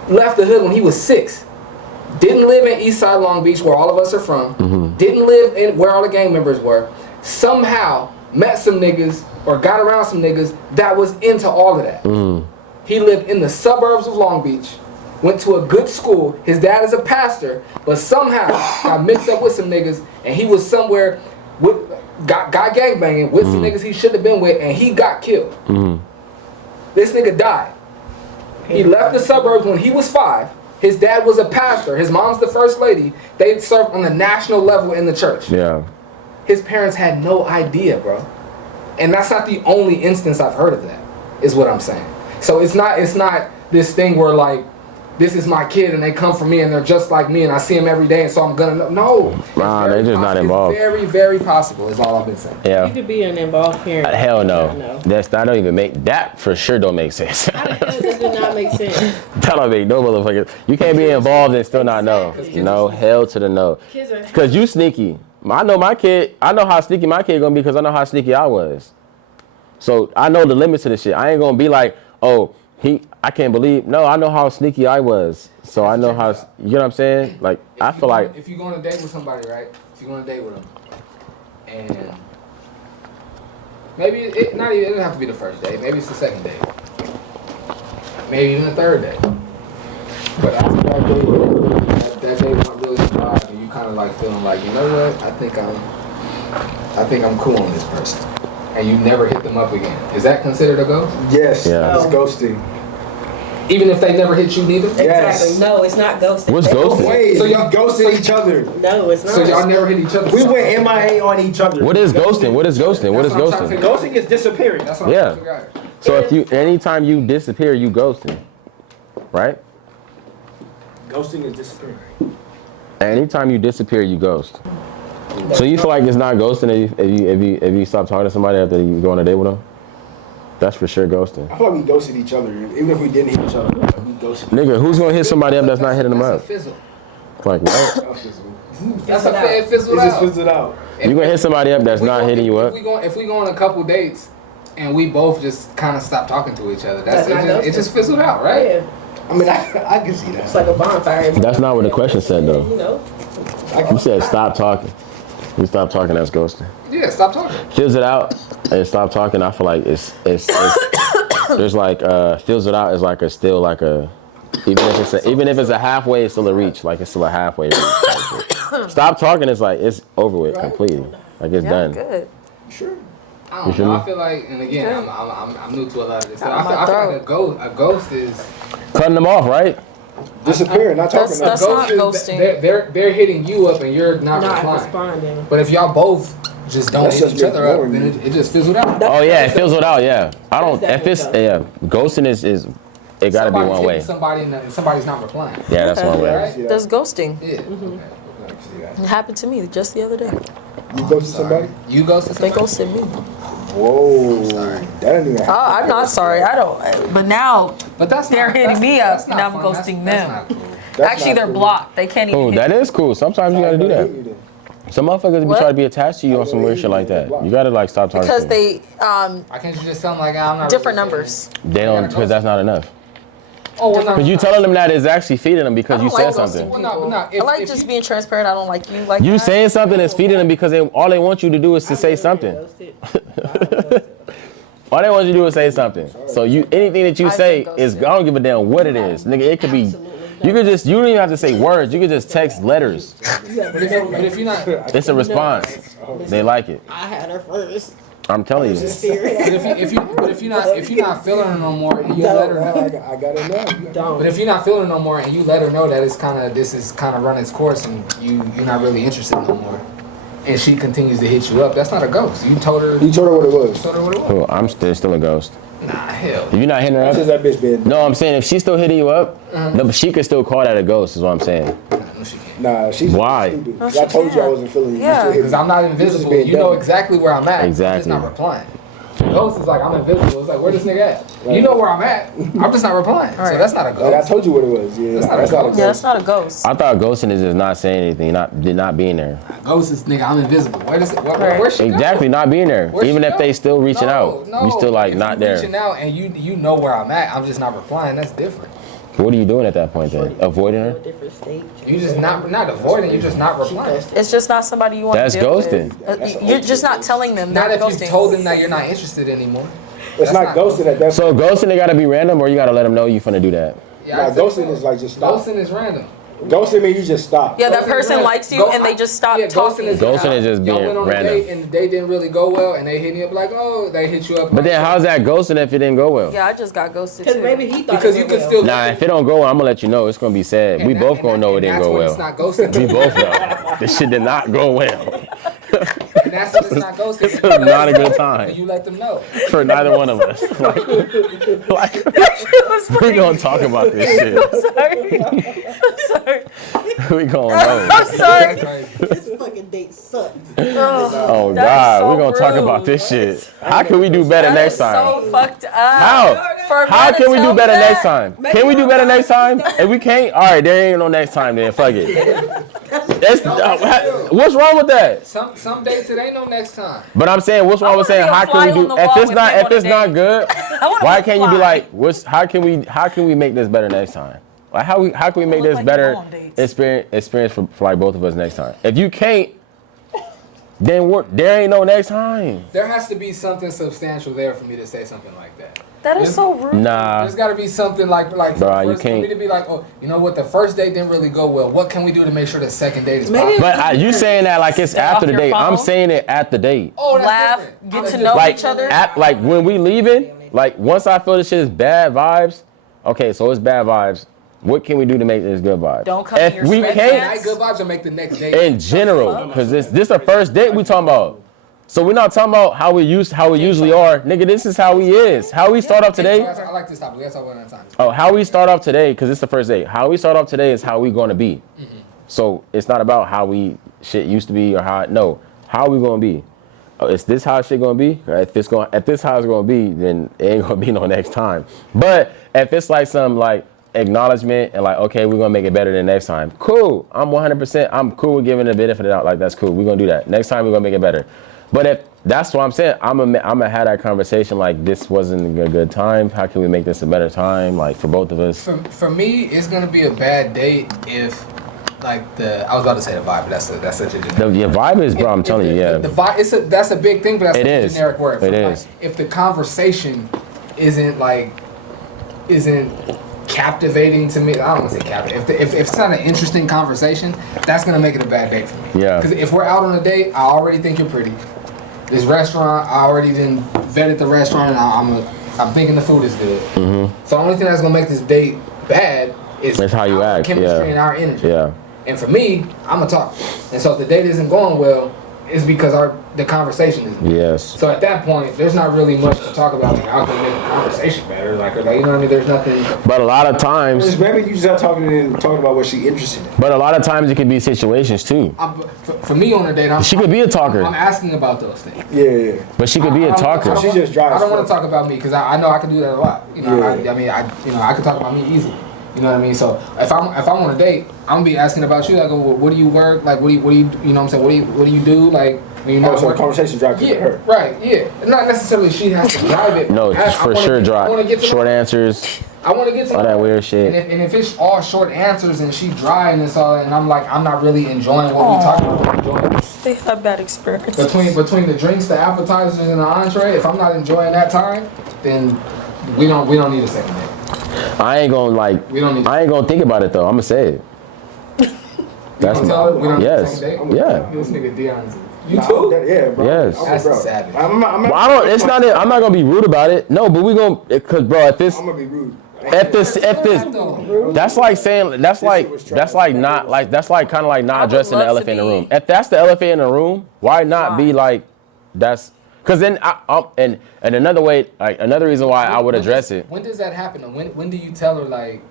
left the hood when he was 6. Didn't live in Eastside Long Beach where all of us are from. Mm-hmm. Didn't live in where all the gang members were. Somehow met some niggas or got around some niggas that was into all of that. Mm. He lived in the suburbs of Long Beach. Went to a good school. His dad is a pastor, but somehow got mixed up with some niggas, and he was somewhere with got gangbanging with some niggas he shouldn't have been with, and he got killed. This nigga died. He left the suburbs when he was 5. His dad was a pastor. His mom's the first lady. They served on the national level in the church. Yeah. His parents had no idea, bro. And that's not the only instance I've heard of that, is what I'm saying. So it's not this thing where like, this is my kid and they come from me and they're just like me and I see them every day and so I'm gonna know. No. Nah, they're just not involved. It's very, very possible is all I've been saying. Yeah. You could be an involved parent. Hell no. That don't even make, that for sure don't make sense. How the hell does it not make sense? That don't make no motherfucker. You can't be involved and still not know. No, hell to the no. Because you sneaky. I know my kid, I know how sneaky my kid gonna be because I know how sneaky I was. So I know the limits of this shit. I ain't gonna be like, oh, I can't believe. No, I know how sneaky I was. So I know how, you know what I'm saying? Like, I feel like. If you go on a date with somebody, right? If you go on a date with them, and maybe it doesn't have to be the first date. Maybe it's the second date. Maybe even the third date. But after that date, that date went really surprised, and you kind of like feeling like, you know what? I think I'm cool on this person. And you never hit them up again. Is that considered a ghost? Yes, Yeah. it's ghosting. Even if they never hit you neither? Yes. Exactly. No, it's not ghosting. What's They- ghosting? Wait, so y'all ghosted each other. No, it's not. So y'all never hit each other? We went MIA on each other. What is ghosting? What is ghosting? What is That's what I'm trying to ghosting? figure out. Ghosting is disappearing. That's what I'm Yeah. trying to figure out. So if you, anytime you disappear, you ghosting, right? Ghosting is disappearing. Anytime you disappear, you ghost. So you feel like it's not ghosting if you stop talking to somebody after you go on a date with them? That's for sure ghosting. I feel like we ghosted each other, even if we didn't hit each other. Like, we ghosted. Nigga, who's gonna hit somebody up that's not hitting them That's up? a fizzle. Like what? That's a it fizzled It just out. fizzled out. You gonna hit somebody up that's not hitting you up? If we go on a couple dates and we both just kind of stop talking to each other, it just fizzled out, right? Yeah. I mean, I can see It's that. like a bonfire. That's not what the question said though. You know. You said stop talking. You stop talking, that's ghosting. Yeah, stop talking. Fills it out and stop talking. I feel like it's there's like fills it out is like a still like a even if it's a halfway, it's still a reach. Like it's still a halfway reach. Type shit. Stop talking is like it's over with completely. Like it's done. Good. Sure. I You don't feel know. me? I feel like, and again, I'm new to a lot of this stuff. Out of I feel my like a ghost is Cutting them off, right? Disappearing, not talking. That's a not ghost ghosting. is they're hitting you up and you're not Not replying. responding. But if y'all both just don't That's hit just each other up, ignoring then you. it just fizzled out. Oh yeah, it fills it out. Yeah, I don't. That's If it's definitely ghosting is it gotta be Somebody's one hitting way. Somebody and somebody's not replying. Yeah, that's one way. Right? That's ghosting. Yeah. I can see that. It happened to me just the other day. You ghosted somebody? You ghosted They somebody? ghosted me. Whoa. That didn't even happen. Oh, I'm not sorry. I don't. But now, But that's They're not, hitting that's, me up, that's not and I'm fun. ghosting That's them. not cool. That's actually, not they're cool. blocked. They can't even. Cool, hit that is cool. Sometimes you gotta do that. Some motherfuckers be What? trying to be attached to you on some weird shit like that. You gotta like stop talking because to them. they Why can't you just tell them like I'm not different really numbers. They don't because that's not enough. Oh, well, no, Because you telling them that is actually feeding them because I you don't said like something. ghosting Well, no, I like if just you- being transparent. I don't like you like You that. saying something is feeding them because all they want you to do is to say something. All they want you to do is say something. So you anything that you I've say been is I ghosted. don't give a damn what it is, nigga. It could be. You don't even have to say words. You could just text letters. But if you're not, but It's a response. They like it. I had her first. I'm telling you. if you're not feeling her no more and you let her know. I gotta know. Don't. But if you're not feeling her no more and you let her know that this is kind of run its course and you're not really interested no more, and she continues to hit you up, that's not a ghost. You told her. You told her what it was. Told her what it was. Cool. I'm still a ghost. Nah, hell. If you're not hitting her That's up, just that bitch been. no, I'm saying if she's still hitting you up, no, but she could still call that a ghost. Is what I'm saying. No, she can't. Nah, she's Why? stupid. No, 'Cause I she told you I can't. wasn't feeling you. Yeah. You still hit Because me. I'm not You just invisible. being You know dumb. exactly where I'm at. I'm just Exactly. not replying. Ghost is like I'm invisible. It's like where this nigga at? You know where I'm at. I'm just not replying. So that's not a Like, I ghost. told you what it was. Yeah, That's nah, not a that's not a ghost. Yeah, ghost. that's not a ghost. I thought ghosting is just not saying anything, not being there. Ghost is nigga. I'm invisible. Where's she? Exactly, not being there. Where'd Even she if go? they still reaching out, you still like if not you there. Reaching out and you know where I'm at. I'm just not replying. That's different. What are you doing at that point then? Avoiding her? Different stage. You just not avoiding. You're just not replying. It's just not somebody you want That's to deal ghosting. with. You're just not telling them. Not They're if you ghosting. told them that you're not interested anymore. It's not ghosting at that point. So ghosting, they gotta be random, or you gotta let them know you finna do that. Yeah, Nah, I'd say ghosting so. is like just stop. Ghosting is random. Ghosting means you just stop. Yeah, that Ghosting is person random. likes you and they just stop talking. Ghosting is just y'all being went on random. a date and they didn't really go well, and they hit you up like, oh, they hit you up. But like, then how's that ghosting if it didn't go well? Yeah, I just got ghosted Because too. maybe he thought Because it you went can well. still. Nah, if it don't go well, I'm gonna let you know. It's gonna be sad. and We that- both and gonna that- know it and didn't that's go when well. It's not ghosting. We both know. This shit did not go well. And that's when it's not ghosting. It was not a good And time you let them know. for neither one of us. Like we gonna talk about this shit. Sorry. We gonna know. I'm sorry. This fucking date sucked. Oh That is God, so we gonna talk rude. about this shit. How can we do better That next is time? so fucked up. How? For a How man to can we tell do me better that? next time? Can we do better next time? If we can't, all right, there ain't no next time then. Fuck it. What's wrong with that? Some dates it ain't no next time. But I'm saying, what's wrong with wanna saying be a how can fly we on do? the If wall it's with not, him if on a it's not date. good, wanna why be can't you be fly. like, how can we make this better next time? Like how can we make look this like you better go on dates. experience for like both of us next time? If you can't, then there ain't no next time. There has to be something substantial there for me to say something like that. That is so rude. Nah. There's got to be something like for, Bruh, you for me can't. to be like, oh, you know what, the first date didn't really go well. What can we do to make sure the second date is Maybe- positive? But you saying that like it's Stay after off the your date. I'm phone. saying it at the date. Oh, that's Laugh, different. get That's to different. know Like each other. like when we leaving, like once I feel this shit is bad vibes, okay, so it's bad vibes. What can we do to make this good vibes? Don't come if in your we sweatpants. can't, Good vibes or make the next day. in general, because this a first date we talking about. So we're not talking about how we usually are. Nigga, this is how we is. How we start off today. I like this topic. That's all one at a time. Oh, how we start off today, because it's the first date. How we start off today is how we going to be. So it's not about how we shit used to be or how we going to be. Oh, is this how shit going to be? If this how it's going to be, then it ain't going to be no next time. But if it's like some like acknowledgement and like, okay, we're going to make it better than next time. Cool. I'm 100%. I'm cool with giving a benefit of the doubt. Like, that's cool. We're going to do that. Next time we're going to make it better. But if that's what I'm saying, I'm gonna have that conversation like this wasn't a good time. How can we make this a better time, like for both of us? For me, it's gonna be a bad date if, like I was about to say the vibe, but that's such a generic. Your vibe is, bro. I'm telling you, yeah. The vibe, that's a big thing, but that's a generic word. It like, is. If the conversation isn't captivating to me, I don't want to say captivating. If it's not an interesting conversation, that's gonna make it a bad date for me. Yeah. Because if we're out on a date, I already think you're pretty. This restaurant, I already done vetted the restaurant, and I'm thinking the food is good. Mm-hmm. So the only thing that's gonna make this date bad is how you act, chemistry and our energy. Yeah. And for me, I'm a talker, and so if the date isn't going well, it's because the conversation isn't. Yes. So at that point, there's not really much to talk about. Like, how can make the conversation better? Like, you know what I mean? There's nothing. But a lot of times, Maybe you just start talking about what she interested in. but a lot of times it can be situations too. For me on a date, She could be a talker. I'm asking about those things. Yeah. But she could be a talker. She just dry I as don't want fuck. to talk about me because I know I can do that a lot. You know, Yeah. I can talk about me easily. You know what I mean? So if I'm on a date, I'm gonna be asking about you. Like, well, what do you work? Like, what do you you know what I'm saying? What do you do? Like, when you're not So the working? conversation drive to Yeah, her. right. Yeah, not necessarily she has to drive it. No, for sure, I drop. want to get Short answers. I want to get to All that weird shit. And if it's all short answers and she dry and it's all, and I'm like, I'm not really enjoying what we talking about. I'm enjoying They have bad experience. between the drinks, the appetizers, and the entree. If I'm not enjoying that time, then we don't need a second date. I ain't gonna I ain't gonna think about it though. I'm gonna say it. That's We don't need a yes. second date? Yeah. This nigga Dion's. You Nah, too? Yeah, bro. Yes. That's bro. savage. Well, I don't. It's not. I'm not gonna be rude about it. No, but we gonna. Cause bro, if this, I'm gonna be rude. if this, that's like saying that's like not like that's like kind of like not addressing the elephant in the room. If that's the elephant in the room, why not be like that's? Cause then and another way, like another reason why I would address it. When does that happen? When do you tell her like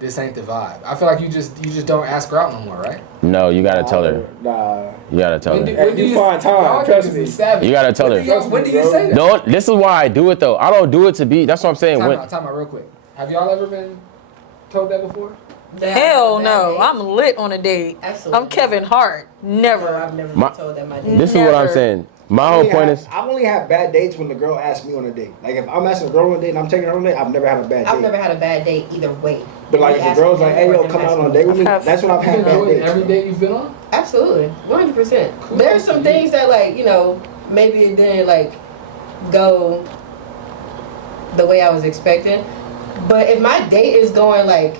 this ain't the vibe? I feel like you just don't ask her out no more, right? No, you gotta tell her. Nah. You gotta tell her. When do you find time, y'all trust niggas be me. savage. You gotta tell her. When do you say that? Don't. This is why I do it though. I don't do it to be. That's what I'm saying. Time out real quick. Have y'all ever been told that before? Hell no, I'm lit on a date. Absolutely. I'm Kevin Hart. Never. I've never been told that my date. This is what I'm saying. My whole point is. I've only had bad dates when the girl asked me on a date. Like if I'm asking a girl on a date and I'm taking her on a date, I've never had a bad date. I've never had a bad date either way. But like if the girl's like, hey yo, come out on a date with me, that's when I've You had bad enjoyed dates. every date you've been on? Absolutely, 100%. There's some things that like, you know, maybe it didn't like go the way I was expecting. But if my date is going like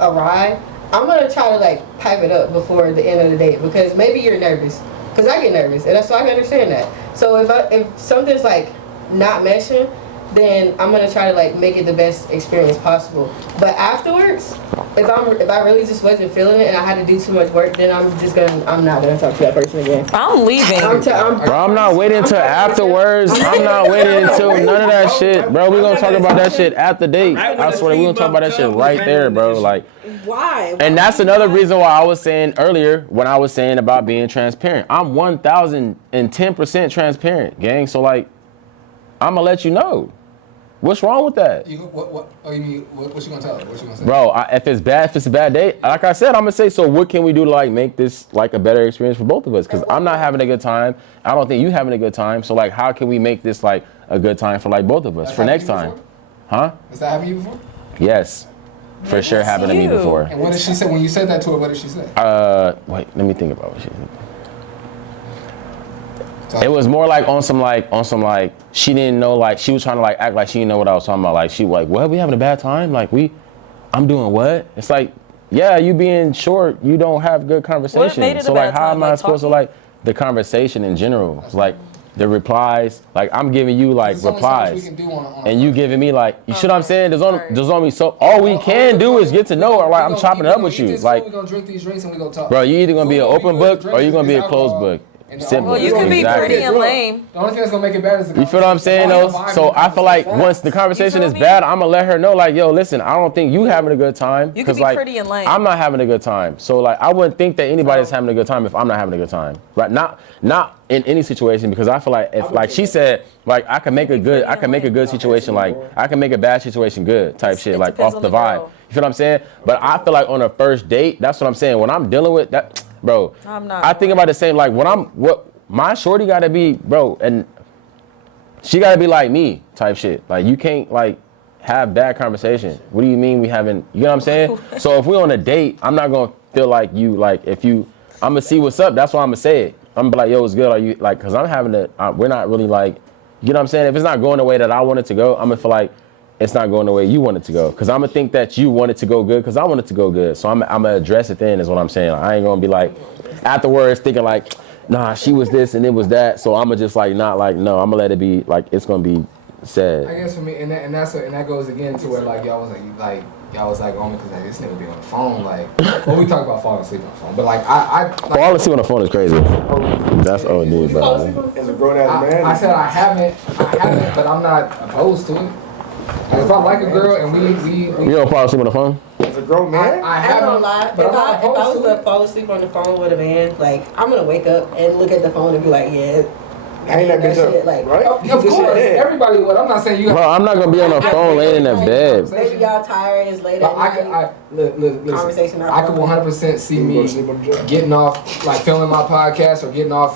awry, I'm gonna try to like pipe it up before the end of the date because maybe you're nervous. Cause I get nervous, and so I can understand that. So if something's like not meshing, then I'm gonna try to like make it the best experience possible. But afterwards, if I really just wasn't feeling it and I had to do too much work, then I'm not gonna talk to that person again. I'm leaving. Bro, I'm not waiting until afterwards. I'm not waiting until none of that shit, bro. We gonna talk about that shit at the date. I swear, we gonna talk about that shit right there, bro. Like, Why? and that's another reason why I was saying earlier when I was saying about being transparent. I'm 1,010% transparent, gang. So like, I'm gonna let you know. What's wrong with that? What you mean? What you gonna tell her? What you gonna say? Bro, if it's a bad day, like I said, I'm gonna say, so what can we do to like make this like a better experience for both of us? Because I'm not having a good time. I don't think you having a good time. So like, how can we make this like a good time for like both of us for next time? Huh? Has that happened to you before? Yes, for sure happened to me before. And what did she say when you said that to her? What did she say? Wait, let me think about what she said. It was more like on some like she didn't know, like she was trying to like act like she didn't know what I was talking about. Like she like, what, we having a bad time? Like I'm doing what? It's like, yeah, you being short, you don't have good conversation. made it a So like bad how time? am I Like supposed to like the conversation in general? It's like the replies. Like I'm giving you like There's only so much we replies, can do on and you giving me like, you see what I'm saying? There's only so all we Oh, can do is get to know her. Like I'm chopping it up with you. Like, we're gonna drink these drinks and we gonna talk. bro, you either gonna be an Food, open we book drink, or you gonna be a it's closed alcohol. book. And the Simple. Well, you can be Exactly. pretty and lame. The only thing that's gonna make it better is the You feel what I'm saying though? So I feel like once the conversation is bad, I'm gonna let her know like, yo, listen, I don't think you having a good time. You can be like, pretty and lame. I'm not having a good time. So like, I wouldn't think that anybody's having a good time if I'm not having a good time, right? Not in any situation, because I feel like if like she said, like I can make a good situation, like I can make a bad situation good type shit, like depends off on the the vibe. girl. You feel what I'm saying? But I feel like on a first date, that's what I'm saying. When I'm dealing with that, bro, I'm not. I think about the same. Like what my shorty gotta be, bro, and she gotta be like me type shit. Like you can't like have bad conversation. What do you mean we haven't? You know what I'm saying? So if we on a date, I'm not gonna feel like you like if you. I'm gonna see what's up. That's why I'm gonna say it. I'm gonna be like, yo, it's good. Are you like? Cause I'm having to. We're not really like. You know what I'm saying? If it's not going the way that I want it to go, I'm gonna feel like it's not going the way you want it to go. Cause I'm gonna think that you want it to go good. Cause I want it to go good. So I'm gonna address it then. Is what I'm saying. Like, I ain't gonna be like afterwards thinking like, nah, she was this and it was that. So I'm gonna just like not like no. I'm gonna let it be like it's gonna be sad. I guess for me, and that goes again to where like y'all was like on me because like this nigga be on the phone like. Well, we talk about falling asleep on the phone, but like I Falling asleep on the phone is crazy. That's OD, bro. As a grown ass man. I said I haven't, but I'm not opposed to it. Like, if I like a girl and we You don't fall asleep on the phone? As a grown man. I I ain't haven't, gonna lie. but If I'm I not opposed was to to it. fall asleep on the phone with a man, like I'm gonna wake up and look at the phone and be like, yeah, Hang that bitch shit, up. like, Right? Of This shit course, dead. everybody would. I'm not saying you. Bro, I'm not gonna be on the phone laying in the bed. maybe y'all tired, it's late But at night. listen, Conversation I could 100% see me getting off, like filming my podcast or getting off,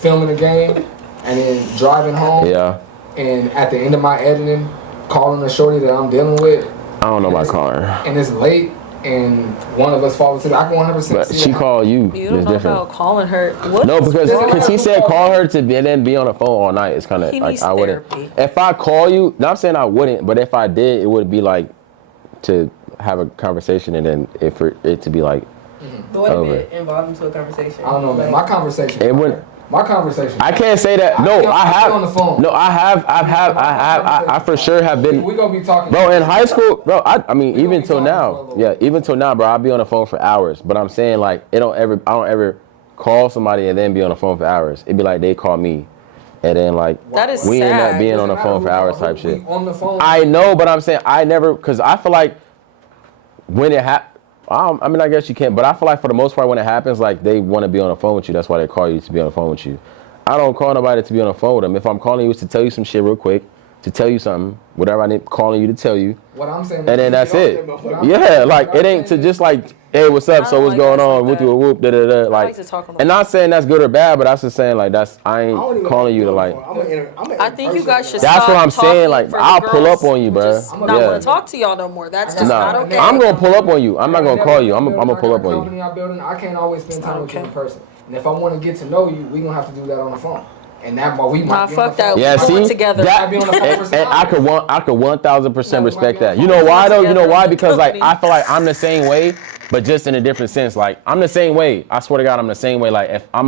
filming a game, and then driving home. Yeah. And at the end of my editing, calling a shorty that I'm dealing with, I don't know about calling her. and it's late, and one of us falls asleep. I can 100% But see she it. called you. You don't It's know different. about calling her. What? No, because Listen, he said call her to be, and then be on the phone all night. It's kind of He like needs I wouldn't. therapy. If I call you, not saying I wouldn't, but if I did, it would be like to have a conversation, and then for it to be like But what over. if it involved into a conversation? I don't know, man. My conversation. It wouldn't. My conversation. I can't say that. No, I I'll have. be on the phone. No, I for sure have been. We gonna be talking. Bro, in high school, bro, I mean, We even gonna be till talking now, for a little yeah, bit. even till now, bro, I'll be on the phone for hours. But I'm saying like, I don't ever call somebody and then be on the phone for hours. It'd be like they call me, and then like That is we end up sad. being on the Doesn't phone for matter hours who- type who shit. we On the phone. I know, but I'm saying I never, cause I feel like when it happens. I mean, I guess you can't, but I feel like for the most part, when it happens, like they want to be on the phone with you. That's why they call you to be on the phone with you. I don't call nobody to be on the phone with them. If I'm calling you, it's to tell you some shit real quick, to tell you something, whatever I need calling you to tell you, What I'm saying. and then that's it. What I'm Yeah, saying- like what I'm it ain't to saying just like, hey, what's up? I So don't what's like going guys on? like Whoop de whoop, da da da. Like, to talk on the and not saying that's good or bad, but that's just saying like I ain't calling you to like. I think you guys should That's stop what I'm saying. talking Like for the I'll pull girls up on you, who bro. just not Yeah. want to talk to y'all no more. That's just Nah, not okay. I'm gonna pull up on you. I'm not gonna call you. I'm gonna pull up on you. Company I'm building, I can't always spend time with you okay. in person. And if I want to get to know you, we gonna have to do that on the phone. And that, but we might Nah, be fuck on the phone. that. Yeah, We're going see, together. that, Might be on the phone for some and I hours. could 1000% No, we respect might that. be You on know the why phone though? You know together why? in the Because like company. I feel like I'm the same way, but just in a different sense. Like I'm the same way. I swear to God, I'm the same way. Like if I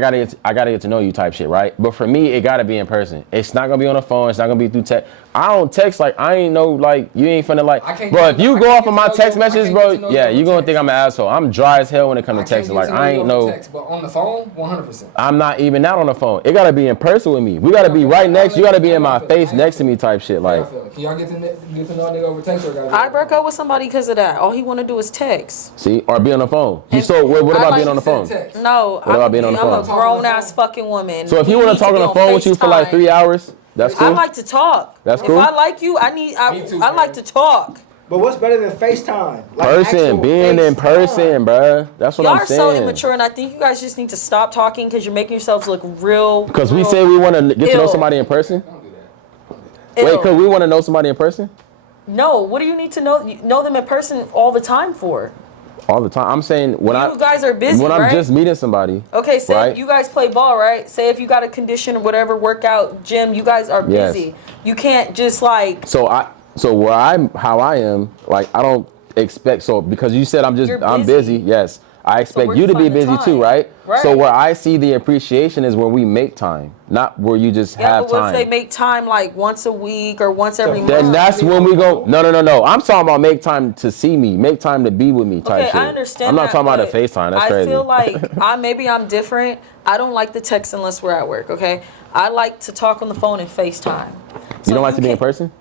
gotta get to know you type shit, right? But for me, it gotta be in person. It's not gonna be on the phone. It's not gonna be through text. I don't text like I ain't know like you ain't finna like, I can't bro. get If to- you I go can't off get of to my know text you- I messages, can't bro, get to know yeah, you you gonna over think I'm an asshole. I'm dry as hell when it comes to texting. Like I ain't no. Text, but on the phone, 100%. I'm not even out on the phone. It gotta be in person with me. We gotta be right next. You gotta be in my face next to me type shit. Like. Can y'all get to know a nigga over text or gotta be I over broke phone? up with somebody because of that. All he want to do is text. See, or be on the phone. And- So what I about like being on the He said phone? text. No, What about being on the I'm a phone? grown ass fucking woman. So if We you want need to talk on be the phone with you for like FaceTime. 3 hours, that's cool. I like to talk. That's cool. If I like you, Me too, I like to talk. But what's better than FaceTime? Like Person, actual being in FaceTime. person, bruh. That's what Y'all I'm are so saying. immature, and I think you guys just need to stop talking because you're making yourselves look real. Because we real say we want to get to know ill. somebody in person. Don't do that. Wait, Ill. because we want to know somebody in person No, what do you need to know them in person all the time for? all the time. I'm saying when You guys are busy, when I'm right? just meeting somebody. Okay, say Right. you guys play ball, right? Say if you got a condition or whatever, workout, gym, you guys are Yes. busy. You can't just like So how I am, like I don't expect. So because you said I'm You're busy. busy. Yes, I expect where you you to be find the busy too, time? right? Right. So where I see the appreciation is when we make time, not where you just Yeah, have but what time. if they make time like once a week or once every Then month? that's when we go. No. I'm talking about make time to see me, make time to be with me type shit. I understand. I'm not that, talking about the but FaceTime. That's I crazy. feel like maybe I'm different. I don't like the text unless we're at work. Okay, I like to talk on the phone and FaceTime. You don't like to be in person?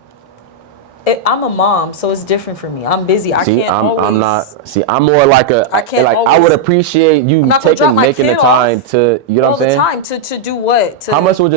I'm a mom, so it's different for me. I'm busy. I See, can't always. I'm not. See, I'm more like a. I can't like I always- would appreciate you I'm not gonna drop my making the kid time off to. You know all what I'm saying? the time to do what? To, How much would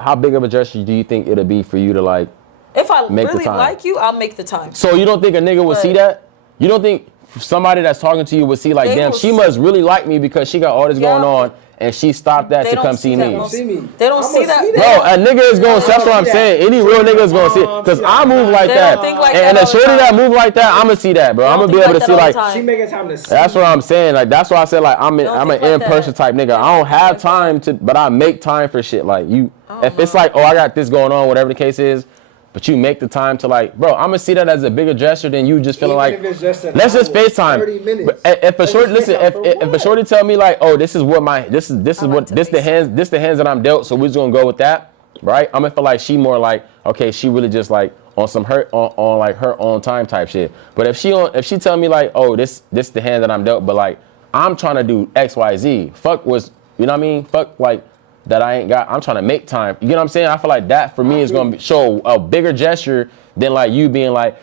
how big of a gesture do you think it'll be for you to like? If I make the really time? like you, I'll make the time. So you don't think a nigga would see But- that? You don't think somebody that's talking to you would see like, They damn, will she see- must really like me because she got all this Yeah, going on and she stopped that They to don't come see that me. most- See me. They don't I'ma see that. see Bro, that. a nigga is going. That's what I'm saying. Any real nigga is gonna see it. Cause I move like They that, don't think like and that a all the shorty time. that move like that, I'ma see that, bro. They I'm don't gonna be think able like to that see all the like. time. She making time to see. That's what I'm saying. Like that's why I said like I'm an Don't in think like person that. type nigga. I don't have time to, but I make time for shit. Like you, if it's like, oh, I got this going on, whatever the case is, but you make the time to like, bro, I'm gonna see that as a bigger gesture than you just feeling like. Even if it's just an Let's just hour, FaceTime. 30 minutes. But if a Let's shorty, just listen, FaceTime for if a what? shorty tell me like, oh, this is what my this is I like what to this the hands that I'm dealt, so we're just gonna go with that, right? I'm gonna feel like she more like, okay, she really just like on some her on like her own time type shit. But if she tell me like, oh, this the hand that I'm dealt, but like I'm trying to do X, Y, Z. Fuck was, you know what I mean? Fuck like that I ain't got. I'm trying to make time. You know what I'm saying? I feel like that for me is gonna show a bigger gesture than like you being like,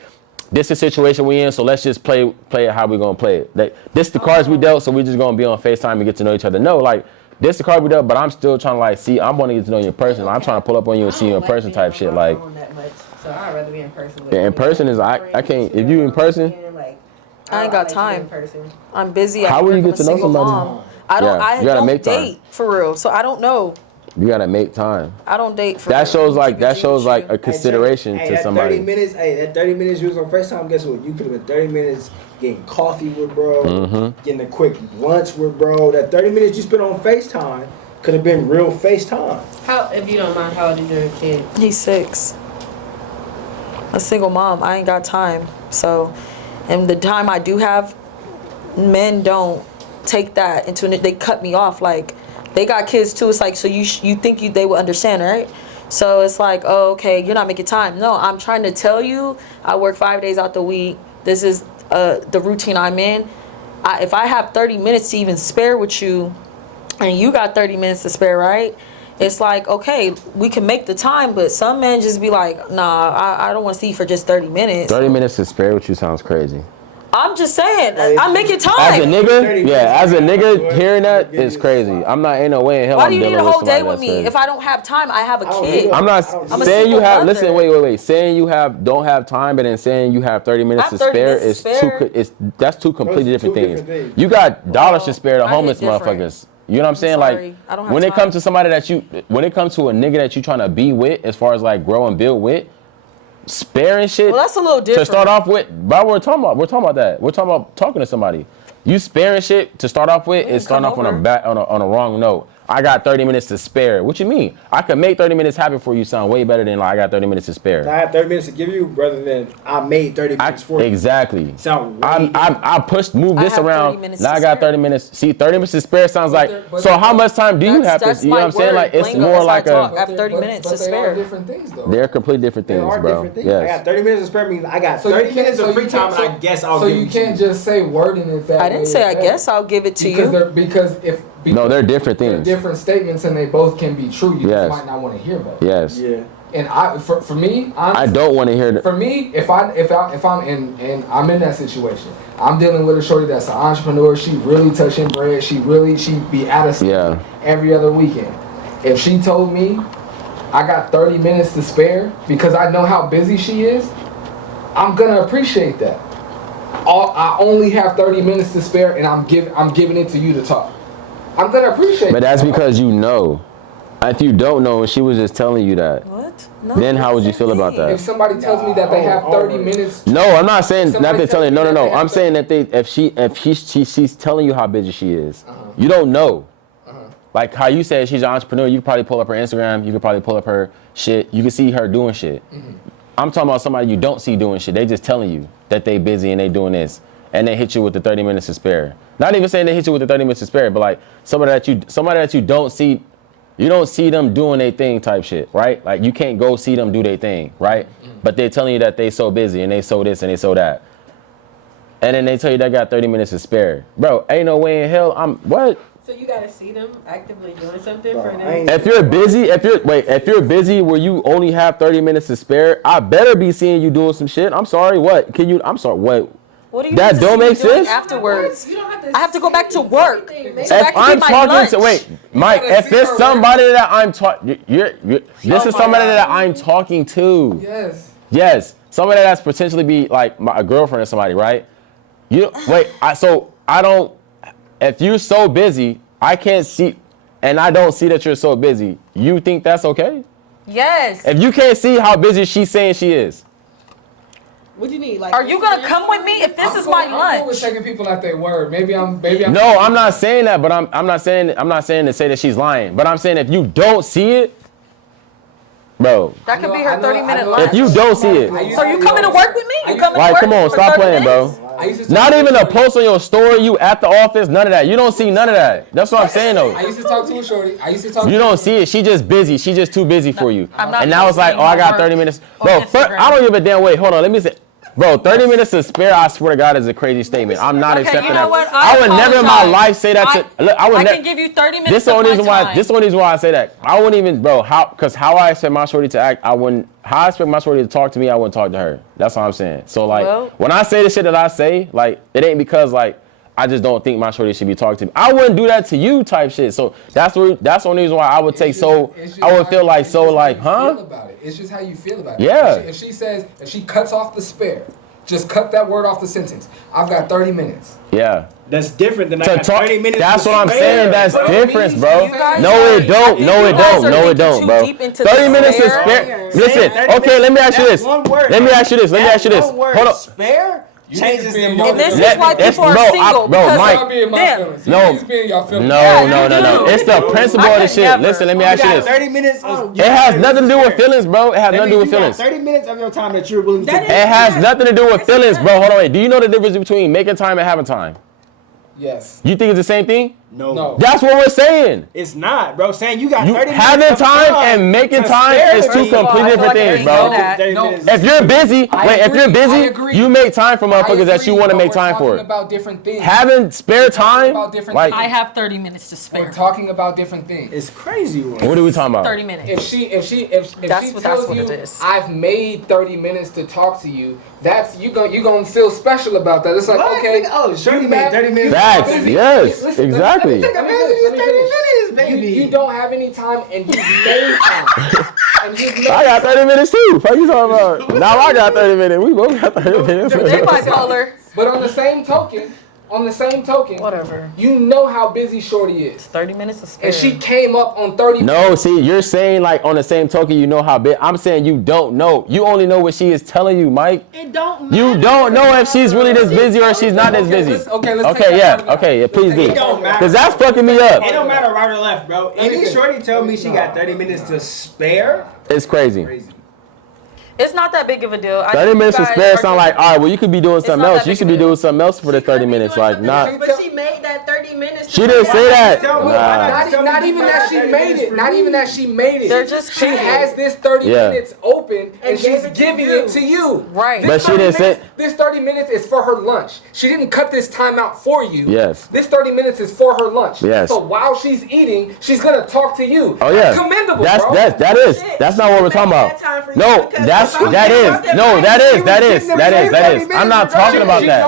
this is the situation we in, so let's just play it how we gonna play it. Like, this the cards we dealt, so we just gonna be on FaceTime and get to know each other. No, like this the card we dealt, but I'm still trying to like see. I want to get to know you in person. I'm trying to pull up on you and see you in person type shit. Like, So I'd rather be in person with yeah, in person is I can't. If you in person, I ain't got time. I'm busy. How at will work. you get I'm a to know single somebody? mom. I don't. Yeah, I you gotta don't make time. date for real, so I don't know. you gotta make time. I don't date for That real. shows like Keep it G with you. a consideration hey, to that somebody. 30 minutes, that 30 minutes you was on FaceTime, guess what? You could have been 30 minutes getting coffee with bro, Mm-hmm. getting a quick lunch with bro. That 30 minutes you spent on FaceTime could have been real FaceTime. How, if you don't mind, how old is your kid? He's 6. A single mom. I ain't got time. So, and the time I do have, men don't take that into it. They cut me off. Like, they got kids too. It's like, so you think they would understand, right? So it's like, oh, okay, you're not making time. No, I'm trying to tell you, I work 5 days out the week. This is the routine I'm in. If I have 30 minutes to even spare with you, and you got 30 minutes to spare, right? It's like, okay, we can make the time, but some men just be like, nah, I don't want to see you for just 30 minutes. 30 minutes to spare with you sounds crazy. I'm just saying, I'm making As a time. nigga, yeah, as a nigga, hearing that Give is you crazy. I'm not, ain't no way in hell Why I'm do you need dealing a whole somebody day with that's me? crazy. If I don't have time, I have a don't kid. need I'm not I'm a saying you single have. mother. Listen, wait. Saying you don't have time, but then saying you have 30 minutes I to have 30 spare minutes to is spare. that's two completely Those are different two things. different things. You got dollars to spare to I hit homeless different. motherfuckers. You know what I'm saying? sorry. Like I don't have when it time. comes to somebody when it comes to a nigga that you trying to be with, as far as like grow and build with, sparing shit. Well, that's a little To different. start off with, but we're talking about that. We're talking about talking to somebody. You sparing shit to start off with is starting off on a wrong note. I got 30 minutes to spare. What you mean? I could make 30 minutes happen for you sound way better than like I got 30 minutes to spare. I had 30 minutes to give you rather than I made 30 minutes for you. Exactly. Sound way I moved I this have 30 around. minutes Now to I got spare. 30 minutes. See, 30 minutes to spare sounds like. but So how much time do you have That's to? You know what I'm saying? my Like it's lingo. more That's how like I talk. a. I have 30 minutes to They spare. are different things though. They're completely different There things, are bro. different things. I got Yes. 30 minutes to spare means I got So you 30 can't- minutes so of you free time can't- and I guess I'll So give you it to can't just say wording it that I way. didn't say I is guess bad. I'll give it to Because you. they're No, they're different they're things. different statements and they both can be true. You Yes. just might not want to hear both. Yes. Yeah. And for me, I honestly, don't want to hear the. for me, if I'm in I'm in that situation, I'm dealing with a shorty that's an entrepreneur. She really touching bread. She be out of state Yeah. every other weekend. If she told me I got 30 minutes to spare because I know how busy she is, I'm gonna appreciate that. I only have 30 minutes to spare, and I'm giving it to you to talk. I'm gonna appreciate. But that's that. because you know. If you don't know and she was just telling you that, What? No, then how would you feel about If that? somebody tells me that they have 30 minutes. No, I'm not saying Somebody not they telling you. tells me No. that they have I'm saying that if she's telling you how busy she is, you don't know. Like how you said she's an entrepreneur, you could probably pull up her Instagram, you could probably pull up her shit, you can see her doing shit. I'm talking about somebody you don't see doing shit. They just telling you that they busy and they doing this. and they hit you with the 30 minutes to spare. Not even saying they hit you with the 30 minutes to spare, but like somebody that you don't see. You don't see them doing their thing type shit, right? Like you can't go see them do their thing, right? But they're telling you that they so busy and they so this and they so that. And then they tell you they got 30 minutes to spare. Bro, ain't no way in hell what? So you gotta see them actively doing something for them. If you're busy where you only have 30 minutes to spare, I better be seeing you doing some shit. I'm sorry, what? What do you That need to don't see me make doing Sense? Afterwards? You don't have to I have to go back to work. Everything, So If I'm talking to Mike, gotta if see it's her somebody that I'm talking, this is my somebody God. that I'm talking to. Yes. Yes, somebody that's potentially be like a girlfriend or somebody, right? If you're so busy, I can't see, and I don't see that you're so busy. You think that's okay? Yes. If you can't see how busy she's saying she is. What do you need? Like, Are you gonna come with me if this is my I'm cool with lunch? taking people at their word. Maybe I'm. No, I'm not saying that, but I'm not saying to say that she's lying. But I'm saying if you don't see it, bro. That could be her 30-minute know. lunch. If you don't see it. So you coming to work with me? You coming to Like, work come on, for stop 30 playing, minutes? bro. I used to Not talk even to a post on your story, you at the office, none of that. You don't see none of that. That's what I'm saying though. I used to talk to a shorty. I used to talk. You don't see it. She just busy. She just too busy for you. I'm not And now it's like, posting oh, I got my 30 work minutes. on Bro, Instagram. I don't give a damn. Wait, hold on. Let me say. Bro, 30 minutes to spare, I swear to God, is a crazy statement. I'm not Okay, accepting you know that. what? I would never in my apologize. life say that to. Look, I would I never. can give you 30 minutes This is the of only my reason why. time. This is the only reason why I say that. I wouldn't even, bro. How I expect my shorty to act, I wouldn't. How I expect my shorty to talk to me, I wouldn't talk to her. That's what I'm saying. So like, Well- when I say the shit that I say, like, it ain't because like I just don't think my shorty should be talking to me. I wouldn't do that to you, type shit. So that's the only reason why I would take I would feel like so like, huh? It's just how you feel about it. Yeah. If she cuts off the spare, just cut that word off the sentence. I've got 30 minutes. Yeah. That's different than I To got talk, 30 minutes. that's to what I'm spare. saying. That's But difference, you bro. guys No, are- it don't. No, it you guys don't. are No, it thinking don't, too bro. deep into 30 the minutes is spare. spare. 30 Listen, minutes, okay, let me ask you that's this. one word. Let me ask you this. Let me That ask you this. one word, Hold up. spare changes the And And this motive. is why It's- people are bro, single. bro, because Mike. Y'all be in my them. feelings. No. You just be in y'all feelings. Yeah, No. you It's do. the principle I of the could shit. never. Listen, let me You ask you got this. 30 minutes. Of, It has nothing to do with feelings, bro. It has nothing to do with You got feelings. 30 minutes of your time that you're willing to. That It has nothing to do with feelings, bro. Hold on, wait. Do you know the difference between making time and having time? Yes. You think it's the same thing? No. That's what we're saying. It's not, bro. Saying you got You 30 minutes. having of time and making to time spare is the two people. completely I feel different like I things, didn't know bro. that. 30 No. minutes. If you're busy, I if you're agree, I busy, agree. you make time for motherfuckers that you want to make time We're talking for. about different things. Having spare time, about different like, I have 30 minutes to spare. We're talking about different things. It's crazy. Bro. what are we talking about? 30 minutes. If she That's tells what you it is. I've made 30 minutes to talk to you, that's you gonna feel special about that. It's like, What? okay, Oh, shorty you made mad- 30 minutes. Facts, Listen, yes, listen, exactly. Let me finish. baby. You don't have any time and you made time. And you've made I got 30 minutes too. What you talking about? Now I got 30 minutes. We both got 30 minutes. They bipolar. But on the same token, Whatever. you know how busy Shorty is. 30 minutes to spare. And she came up on 30 No, see, you're saying like on the same token, you know how big. I'm saying you don't know. You only know what she is telling you, Mike. It don't matter. You don't know if she's really this busy or she's not this Okay, busy. let's take Okay, that yeah, part of it out. okay, yeah, please do. It don't matter. Cause that's fucking me up. It don't matter right or left, bro. me Any finish. shorty tell me she got 30 minutes to spare. It's crazy. Crazy. It's not that big of a deal. 30 minutes to spare sound like, all right, well, you could be doing something not else. that You big should of a be deal. doing something else for the She 30 could be minutes. doing Like, something not. else, But she made that 30 minutes. She didn't say that. Tell me, Nah. Not even that she made it. Not even that she made it. They're just she paying. has this 30 Yeah. minutes open and And she's gave it to giving you. it to you. Right. But she 30 didn't say- minutes- This 30 minutes is for her lunch. She didn't cut this time out for you. Yes. This 30 minutes is for her lunch. Yes. So while she's eating, she's gonna talk to you. Oh yeah, That's commendable, that's bro. that is. That's not what we're talking about. No, that is. I'm not talking about that.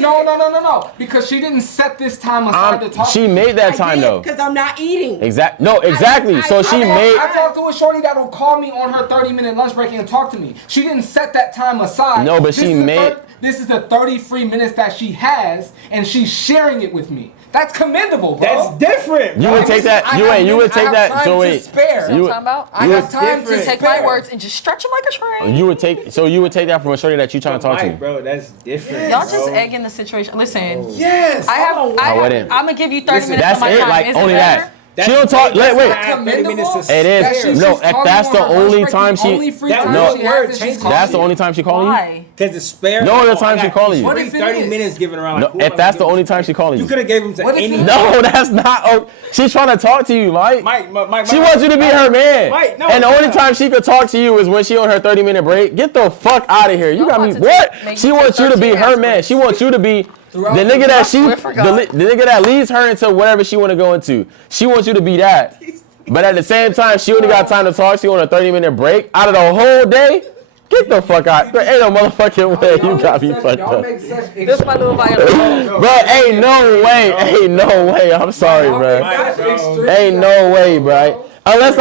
No. Because she didn't set this time aside to talk. She made that time though. Because I'm not eating. Exactly. No, exactly. So she made. I talked to a shorty that'll call me on her 30-minute lunch break and talk to me. She didn't set that time aside. No, but she made. This is the 30 free minutes that she has, and she's sharing it with me. That's commendable, bro. That's different. You would take that. You would take that. So wait. Spare. You know what I'm talking about? I have time to different. Take spare. my words and just stretch them like a train. You would take. So you would take that from a shorty that you trying to talk Mike, to. bro, that's different. Y'all just bro. egging the situation. Listen, Yes. I wouldn't. I'm gonna give you 30 Listen, minutes That's of my it. time. Like Is it only better? that. She don't talk. Wait. That's 30 minutes to It spare. is. No, if that's the only time she. Only free That time no, she has is she's That's the calling only time she calling you. Why? Because the spare. No other time she calling you. What if it 30 is? minutes giving around. No, Like, who am if I that's the gonna only give him time to? she calling You you. could have gave him to What if any. he- No, that's not. Oh, she's trying to talk to you, Mike. Mike. She wants you to be her man. Mike, no, and the only no. time she could talk to you is when she on her 30-minute break. Get the fuck out of here. You got me. about to What? make She you wants take you to be 13 her hours man. breaks. She wants you to be Throughout the the nigga that she, swear for God. the nigga that leads her into whatever she want to go into. She wants you to be that. But at the same time, she only got time to talk to you on a 30-minute break out of the whole day. Get the fuck out. There ain't no motherfucking way. You got me fucked up. This my little violin. Bro, ain't no way. Ain't no way. I'm sorry, bro. Ain't no way, bro. Unless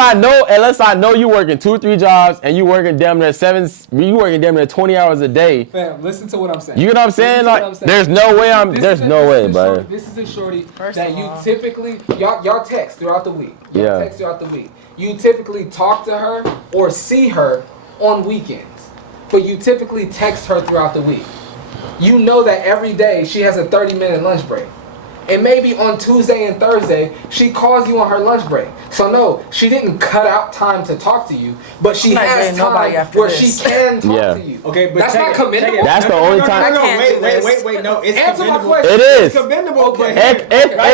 I know you working 2-3 jobs and you working damn near 20 hours a day. Fam, listen to what I'm saying. You know what I'm saying? Listen to what Like, I'm saying. there's no way This there's is a- no this way, is a bro. shorty- This is a shorty First that of you all. typically y'all text throughout the week. Y'all Yeah. text throughout the week. You typically talk to her or see her on weekends, but you typically text her throughout the week. You know that every day she has a 30-minute lunch break. And maybe on Tuesday and Thursday, she calls you on her lunch break. So no, she didn't cut out time to talk to you, but she I'm not has dating nobody time after where this. she can talk Yeah. to you. Okay, but that's check not it, check commendable. it. That's the only time. No, can't do this. wait. No, it's Answer my commendable. question. It It's is. commendable. Okay. But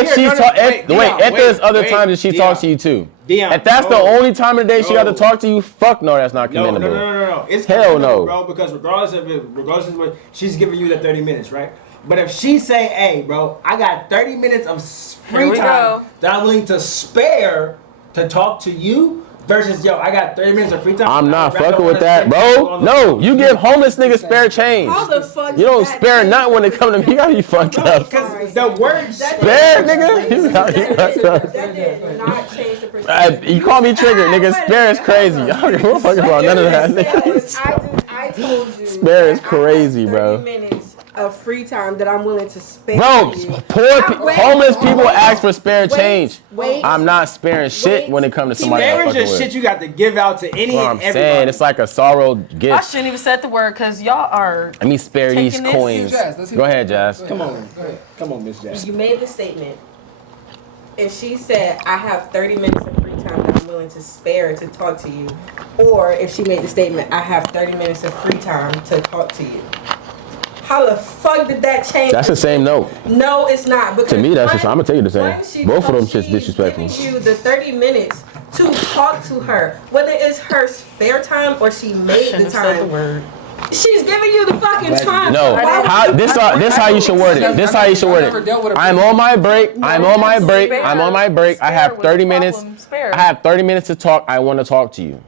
If she's if there's other wait, times that she Dion. talks to you too. Dion, If that's the no. only time of the day she got to No. talk to you, fuck no, that's not No. commendable. It's Hell commendable, no. bro. Because regardless of what she's giving you the 30 minutes, right? But if she say, "Hey, bro, I got 30 minutes of Here free we time go. that I'm willing to spare to talk to you," versus, "Yo, I got 30 minutes of free time." I'm not I'd rather fucking with wanna that, spend bro. on the No, phone. you give homeless niggas spare change. How the fuck You don't did that spare change nothing when the it come to me. You gotta be fucked No, up. because the word Spare, nigga. You gotta be fucked up. That did not change the perspective. You call me triggered, nigga. Spare is crazy. I don't give a fuck about none of that. Nigga. I told you. Spare is that I have crazy, bro. 30 minutes of free time that I'm willing to spare. Bro, for you. poor homeless people ask for spare change. Wait. I'm not sparing shit Wait. when it comes to somebody I'm Marriage fucking is with. shit you got to give out to any That's what and I'm everybody. saying. It's like a sorrow I gift. shouldn't even said the word because y'all are. Let me spare these Taking this. coins. Jazz, let's hear Go it. ahead, Jazz. Come on, come on, Miss Jackson. You made the statement. If she said, I have 30 minutes of free time that I'm willing to spare to talk to you, or if she made the statement, I have 30 minutes of free time to talk to you. How the fuck did that change? That's the same note. No, it's not. Because To me, that's just. I'm gonna tell you the same. one, she Both of them knows shit's she's disrespectful. giving you the 30 minutes to talk to her, whether it's her spare time or she made the Shouldn't have said the time. word. She's giving you the fucking time. No, Why would how, you- this how you should word it. This how you should word it. I'm on my break. I'm on my break. I'm on my break. I have 30 minutes. I have 30 minutes to talk. I want to talk to you.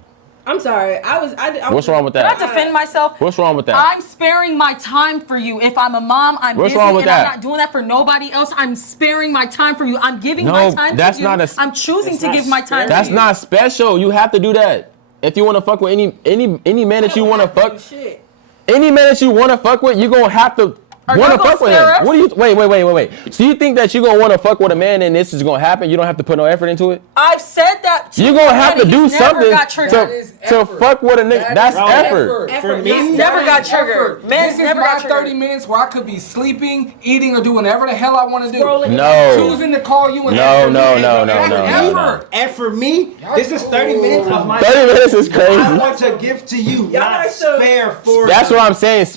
I'm sorry. I What's wrong with Can I that? defend myself? What's wrong with that? I'm sparing my time for you. If I'm a mom, I'm What's busy wrong with and I'm that? not doing that for nobody else. I'm sparing my time for you. I'm giving No, my time that's to you. not a- I'm choosing It's to not give my time That's to you. not special. You have to do that. If you want to fuck with any man that you want to fuck, Shit. any man that you want to fuck with, you gonna have to Are want to y'all gonna fuck with spare him. us? What do you? Wait. So you think that you gonna want to fuck with a man and this is gonna happen? You don't have to put no effort into it. I've said that. You gonna have to already. do He's never something got triggered. is to effort. fuck with a nigga. That's is effort. For me, He's never got triggered. Man's This is never my got triggered. 30 minutes where I could be sleeping, eating, or doing whatever the hell I want to do. Scrolling. No. Choosing to call you and No, answer no, me. no, no, That's no, effort. no. and for me, this is 30 minutes of my 30 minutes is I crazy. want to give to you, Y'all not are so- spare for That's you. what I'm saying. It's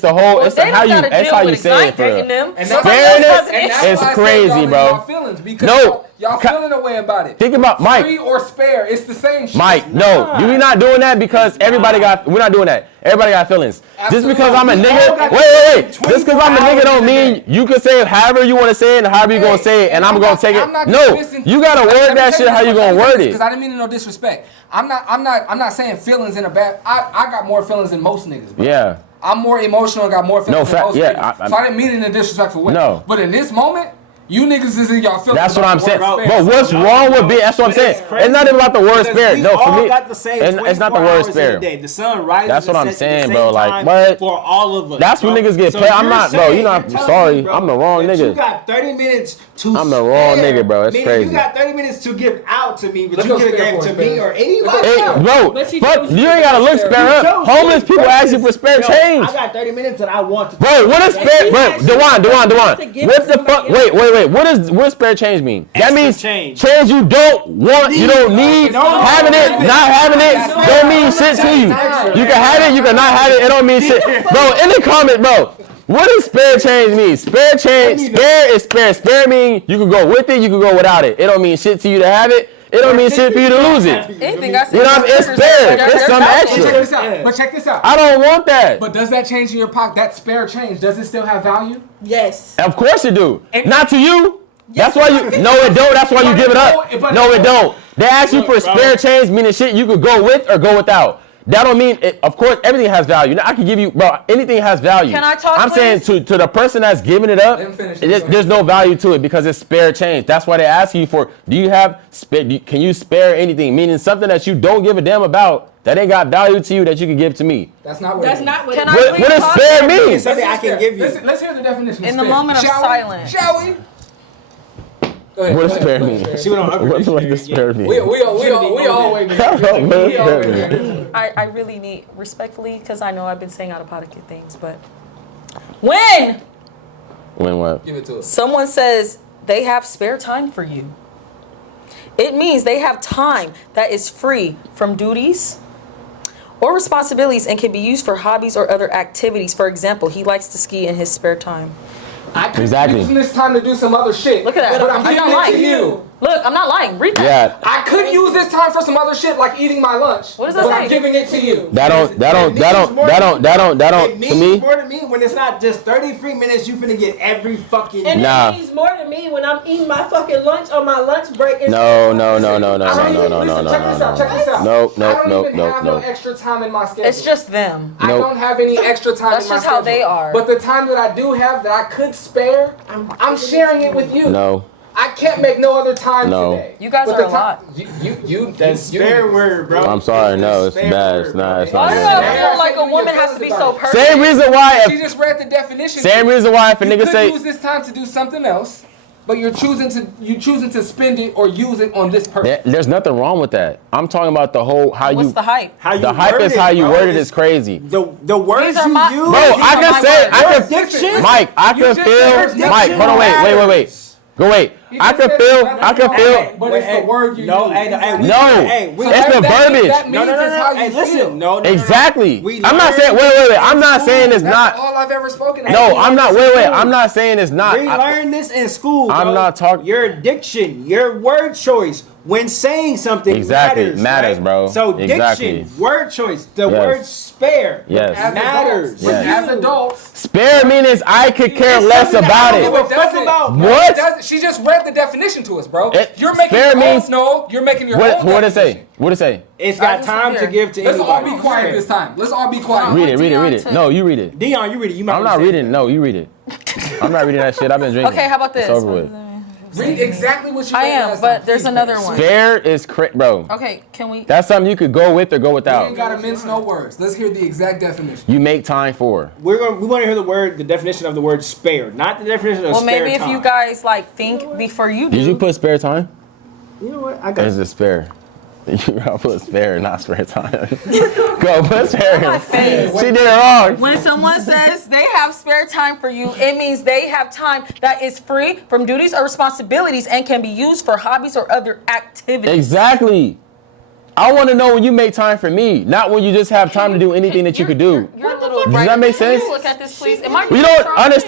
the whole. Well, It's they how don't you. gotta That's deal how with you it, 'cause say I it ain't for real. dating them. And Somebody Sparing else it has an And that's issue. is why I said crazy, y'all in bro. y'all feelings because No. y'all feeling a way about it. Think about Mike. Free or spare, it's the same shit. Mike, no, you're not doing that because everybody got. We're not doing that. Everybody got feelings. Just because I'm a We all nigga. got Wait. Just 24 because I'm a nigga hours don't in a mean day. you can say it however you want to say it and however you gonna say it, and I'm gonna take it. No, you gotta word that shit how you gonna word it. Because I didn't mean no disrespect. I'm not saying feelings in a bad. I got more feelings than most niggas, bro. Yeah. I'm more emotional and got more feelings No, than fact- most yeah, niggas. So I didn't mean it in a disrespectful way. No. But in this moment, you niggas is in y'all feelings. That's what about I'm the saying. word But spare. what's wrong with being? That's what I'm But saying. it's crazy It's not even about the word because spirit. we No, for all me, got the same it's not the 24 word hours in a spirit. day. The sun rises. That's what and I'm sets at the saying, same bro, like, time what? For all of us. That's when bro. niggas get So played. I'm you're not, bro. saying- You're not. telling Sorry, me, bro, I'm the wrong that nigga. You got 30 minutes to I'm the wrong spare, nigga, bro. It's meaning crazy. You got 30 minutes to give out to me, but Look you up could have spare gave for to it, me man. or anybody Hey, else. bro, But she fuck, chose you ain't gotta look spare. spare You up. chose Homeless me. people ask you for spare Yo, change. I got 30 minutes that I want to. Bro, what is spare? Bro, Dewan. To give What the somebody fuck? else. wait. What does spare change mean? That Extra means change. change you don't want, you don't need. Having it, not having it, don't mean shit to you. You can have it, you can not have it. It don't mean shit, bro. In the comment, bro. What does spare change mean? Spare change, spare is spare. Spare mean you can go with it, you can go without it. It don't mean shit to you to have it. It don't mean shit for you to lose it. Anything I You know what I mean? It's spare. It's something extra. But check this out. I don't want that. But does that change in your pocket? That spare change, does it still have value? Yes. Of course it do. Not to you. That's why you. No, it don't. That's why you give it up. No, it don't. They ask you for spare change, meaning shit you could go with or go without. That don't mean it. Of course, everything has value. Now, I can give you, bro. Anything has value. Can I talk, I'm please? saying to the person that's giving it up, Let him finish. there's no value to it because it's spare change. That's why they ask you for. Do you have spare? Can you spare anything? Meaning something that you don't give a damn about that ain't got value to you that you can give to me. That's not what That's it not what. Can it I is. What please does talk? spare mean? It's something I can give you. Let's hear the definition. In of the spare. moment of Shall we? silence. Shall we? Go ahead, What does go spare ahead, mean? go ahead. See what I'm What does spare mean? We all wait. I don't know what spare mean. I really need, respectfully, because I know I've been saying out of pocket things, but when When what? Give it to us. someone says they have spare time for you, it means they have time that is free from duties or responsibilities and can be used for hobbies or other activities. For example, he likes to ski in his spare time. I could Exactly. be using this time to do some other shit. Look at that. But I'm I'm giving not it to lying. you. Look, I'm not lying. Read that. Yeah. I could use this time for some other shit like eating my lunch. What does that but say? I'm giving it to you. That don't. It To means me. more to me when it's not just 33 minutes. You finna get every fucking. And Nah. it means more to me when I'm eating my fucking lunch on my lunch break. No. I don't even- listen, check this out. No. I don't even have no extra time in my schedule. It's just them. I Nope. don't have any extra time That's in my just how schedule. they are. But the time that I do have that I could spare, I'm sharing it with you. No. I can't make no other time No. today. You guys But are the a lot. That spare word, bro. I'm sorry. No, it's Spare bad. word, It's bro. not. It's Why not do good. I feel like a woman has to be so perfect? Same reason why. She just read the definition. Same reason why if a You nigga could say. use this time to do something else, but you're choosing to spend it or use it on this person. There's nothing wrong with that. I'm talking about the whole how What's you. the hype? How you The hype word is it, how you bro. word it is crazy. The words These are you my- use. Bro, I are can my say, words. I Your can, diction. Mike, I You can just said feel, Mike, hold on, wait. matters. Go wait. He I just can said feel, it's I can not feel. wrong, but it's the word you No, use. hey, No, we it's the verbiage. That No, means no, it's how Hey, you listen, feel. no. Exactly. We I'm not saying, learned wait. I'm not saying it's That's not. all I've ever spoken about. No, I'm not, wait. I'm not saying it's not. We learned this in school. I'm bro. not talking- Your diction, your word choice when saying something Exactly, matters, right? bro. So diction, Exactly. word choice, the Yes. word spare Yes. As matters. adults, but Yes. as adults, Spare means I could care It's less something that about I it. don't give a fuck doesn't. about. What? It doesn't. She just read the definition to us, bro. You're making spare your means- own. No, you're making your What own. did it say? definition. What did it say? It's got I time to just- give to Let's anybody. all be quiet this time. Let's all be quiet. Read it. No, you read it. Dion, you read it. You might I'm not say it. reading. No, you read it. I'm not reading that shit. I've been drinking. Okay, how about this? It's over with. Read exactly what you I read am, last but time, there's please, another please. one. Spare is bro. Okay, can we? That's something you could go with or go We without. ain't gotta mince no words. Let's hear the exact definition. You make time for. We want to hear the definition of the word spare, not the definition of Well, spare maybe if time. you guys like think before you do. Did you put spare time? You know what? I Or got is it spare? You gotta put spare, not spare time. Go put spare. My face. She did it wrong. When someone says they have spare time for you, it means they have time that is free from duties or responsibilities and can be used for hobbies or other activities. Exactly. I want to know when you make time for me, not when you just have time to do anything that you could do. You're a little Does that make Can you sense? look at this, please? Am I We don't understand.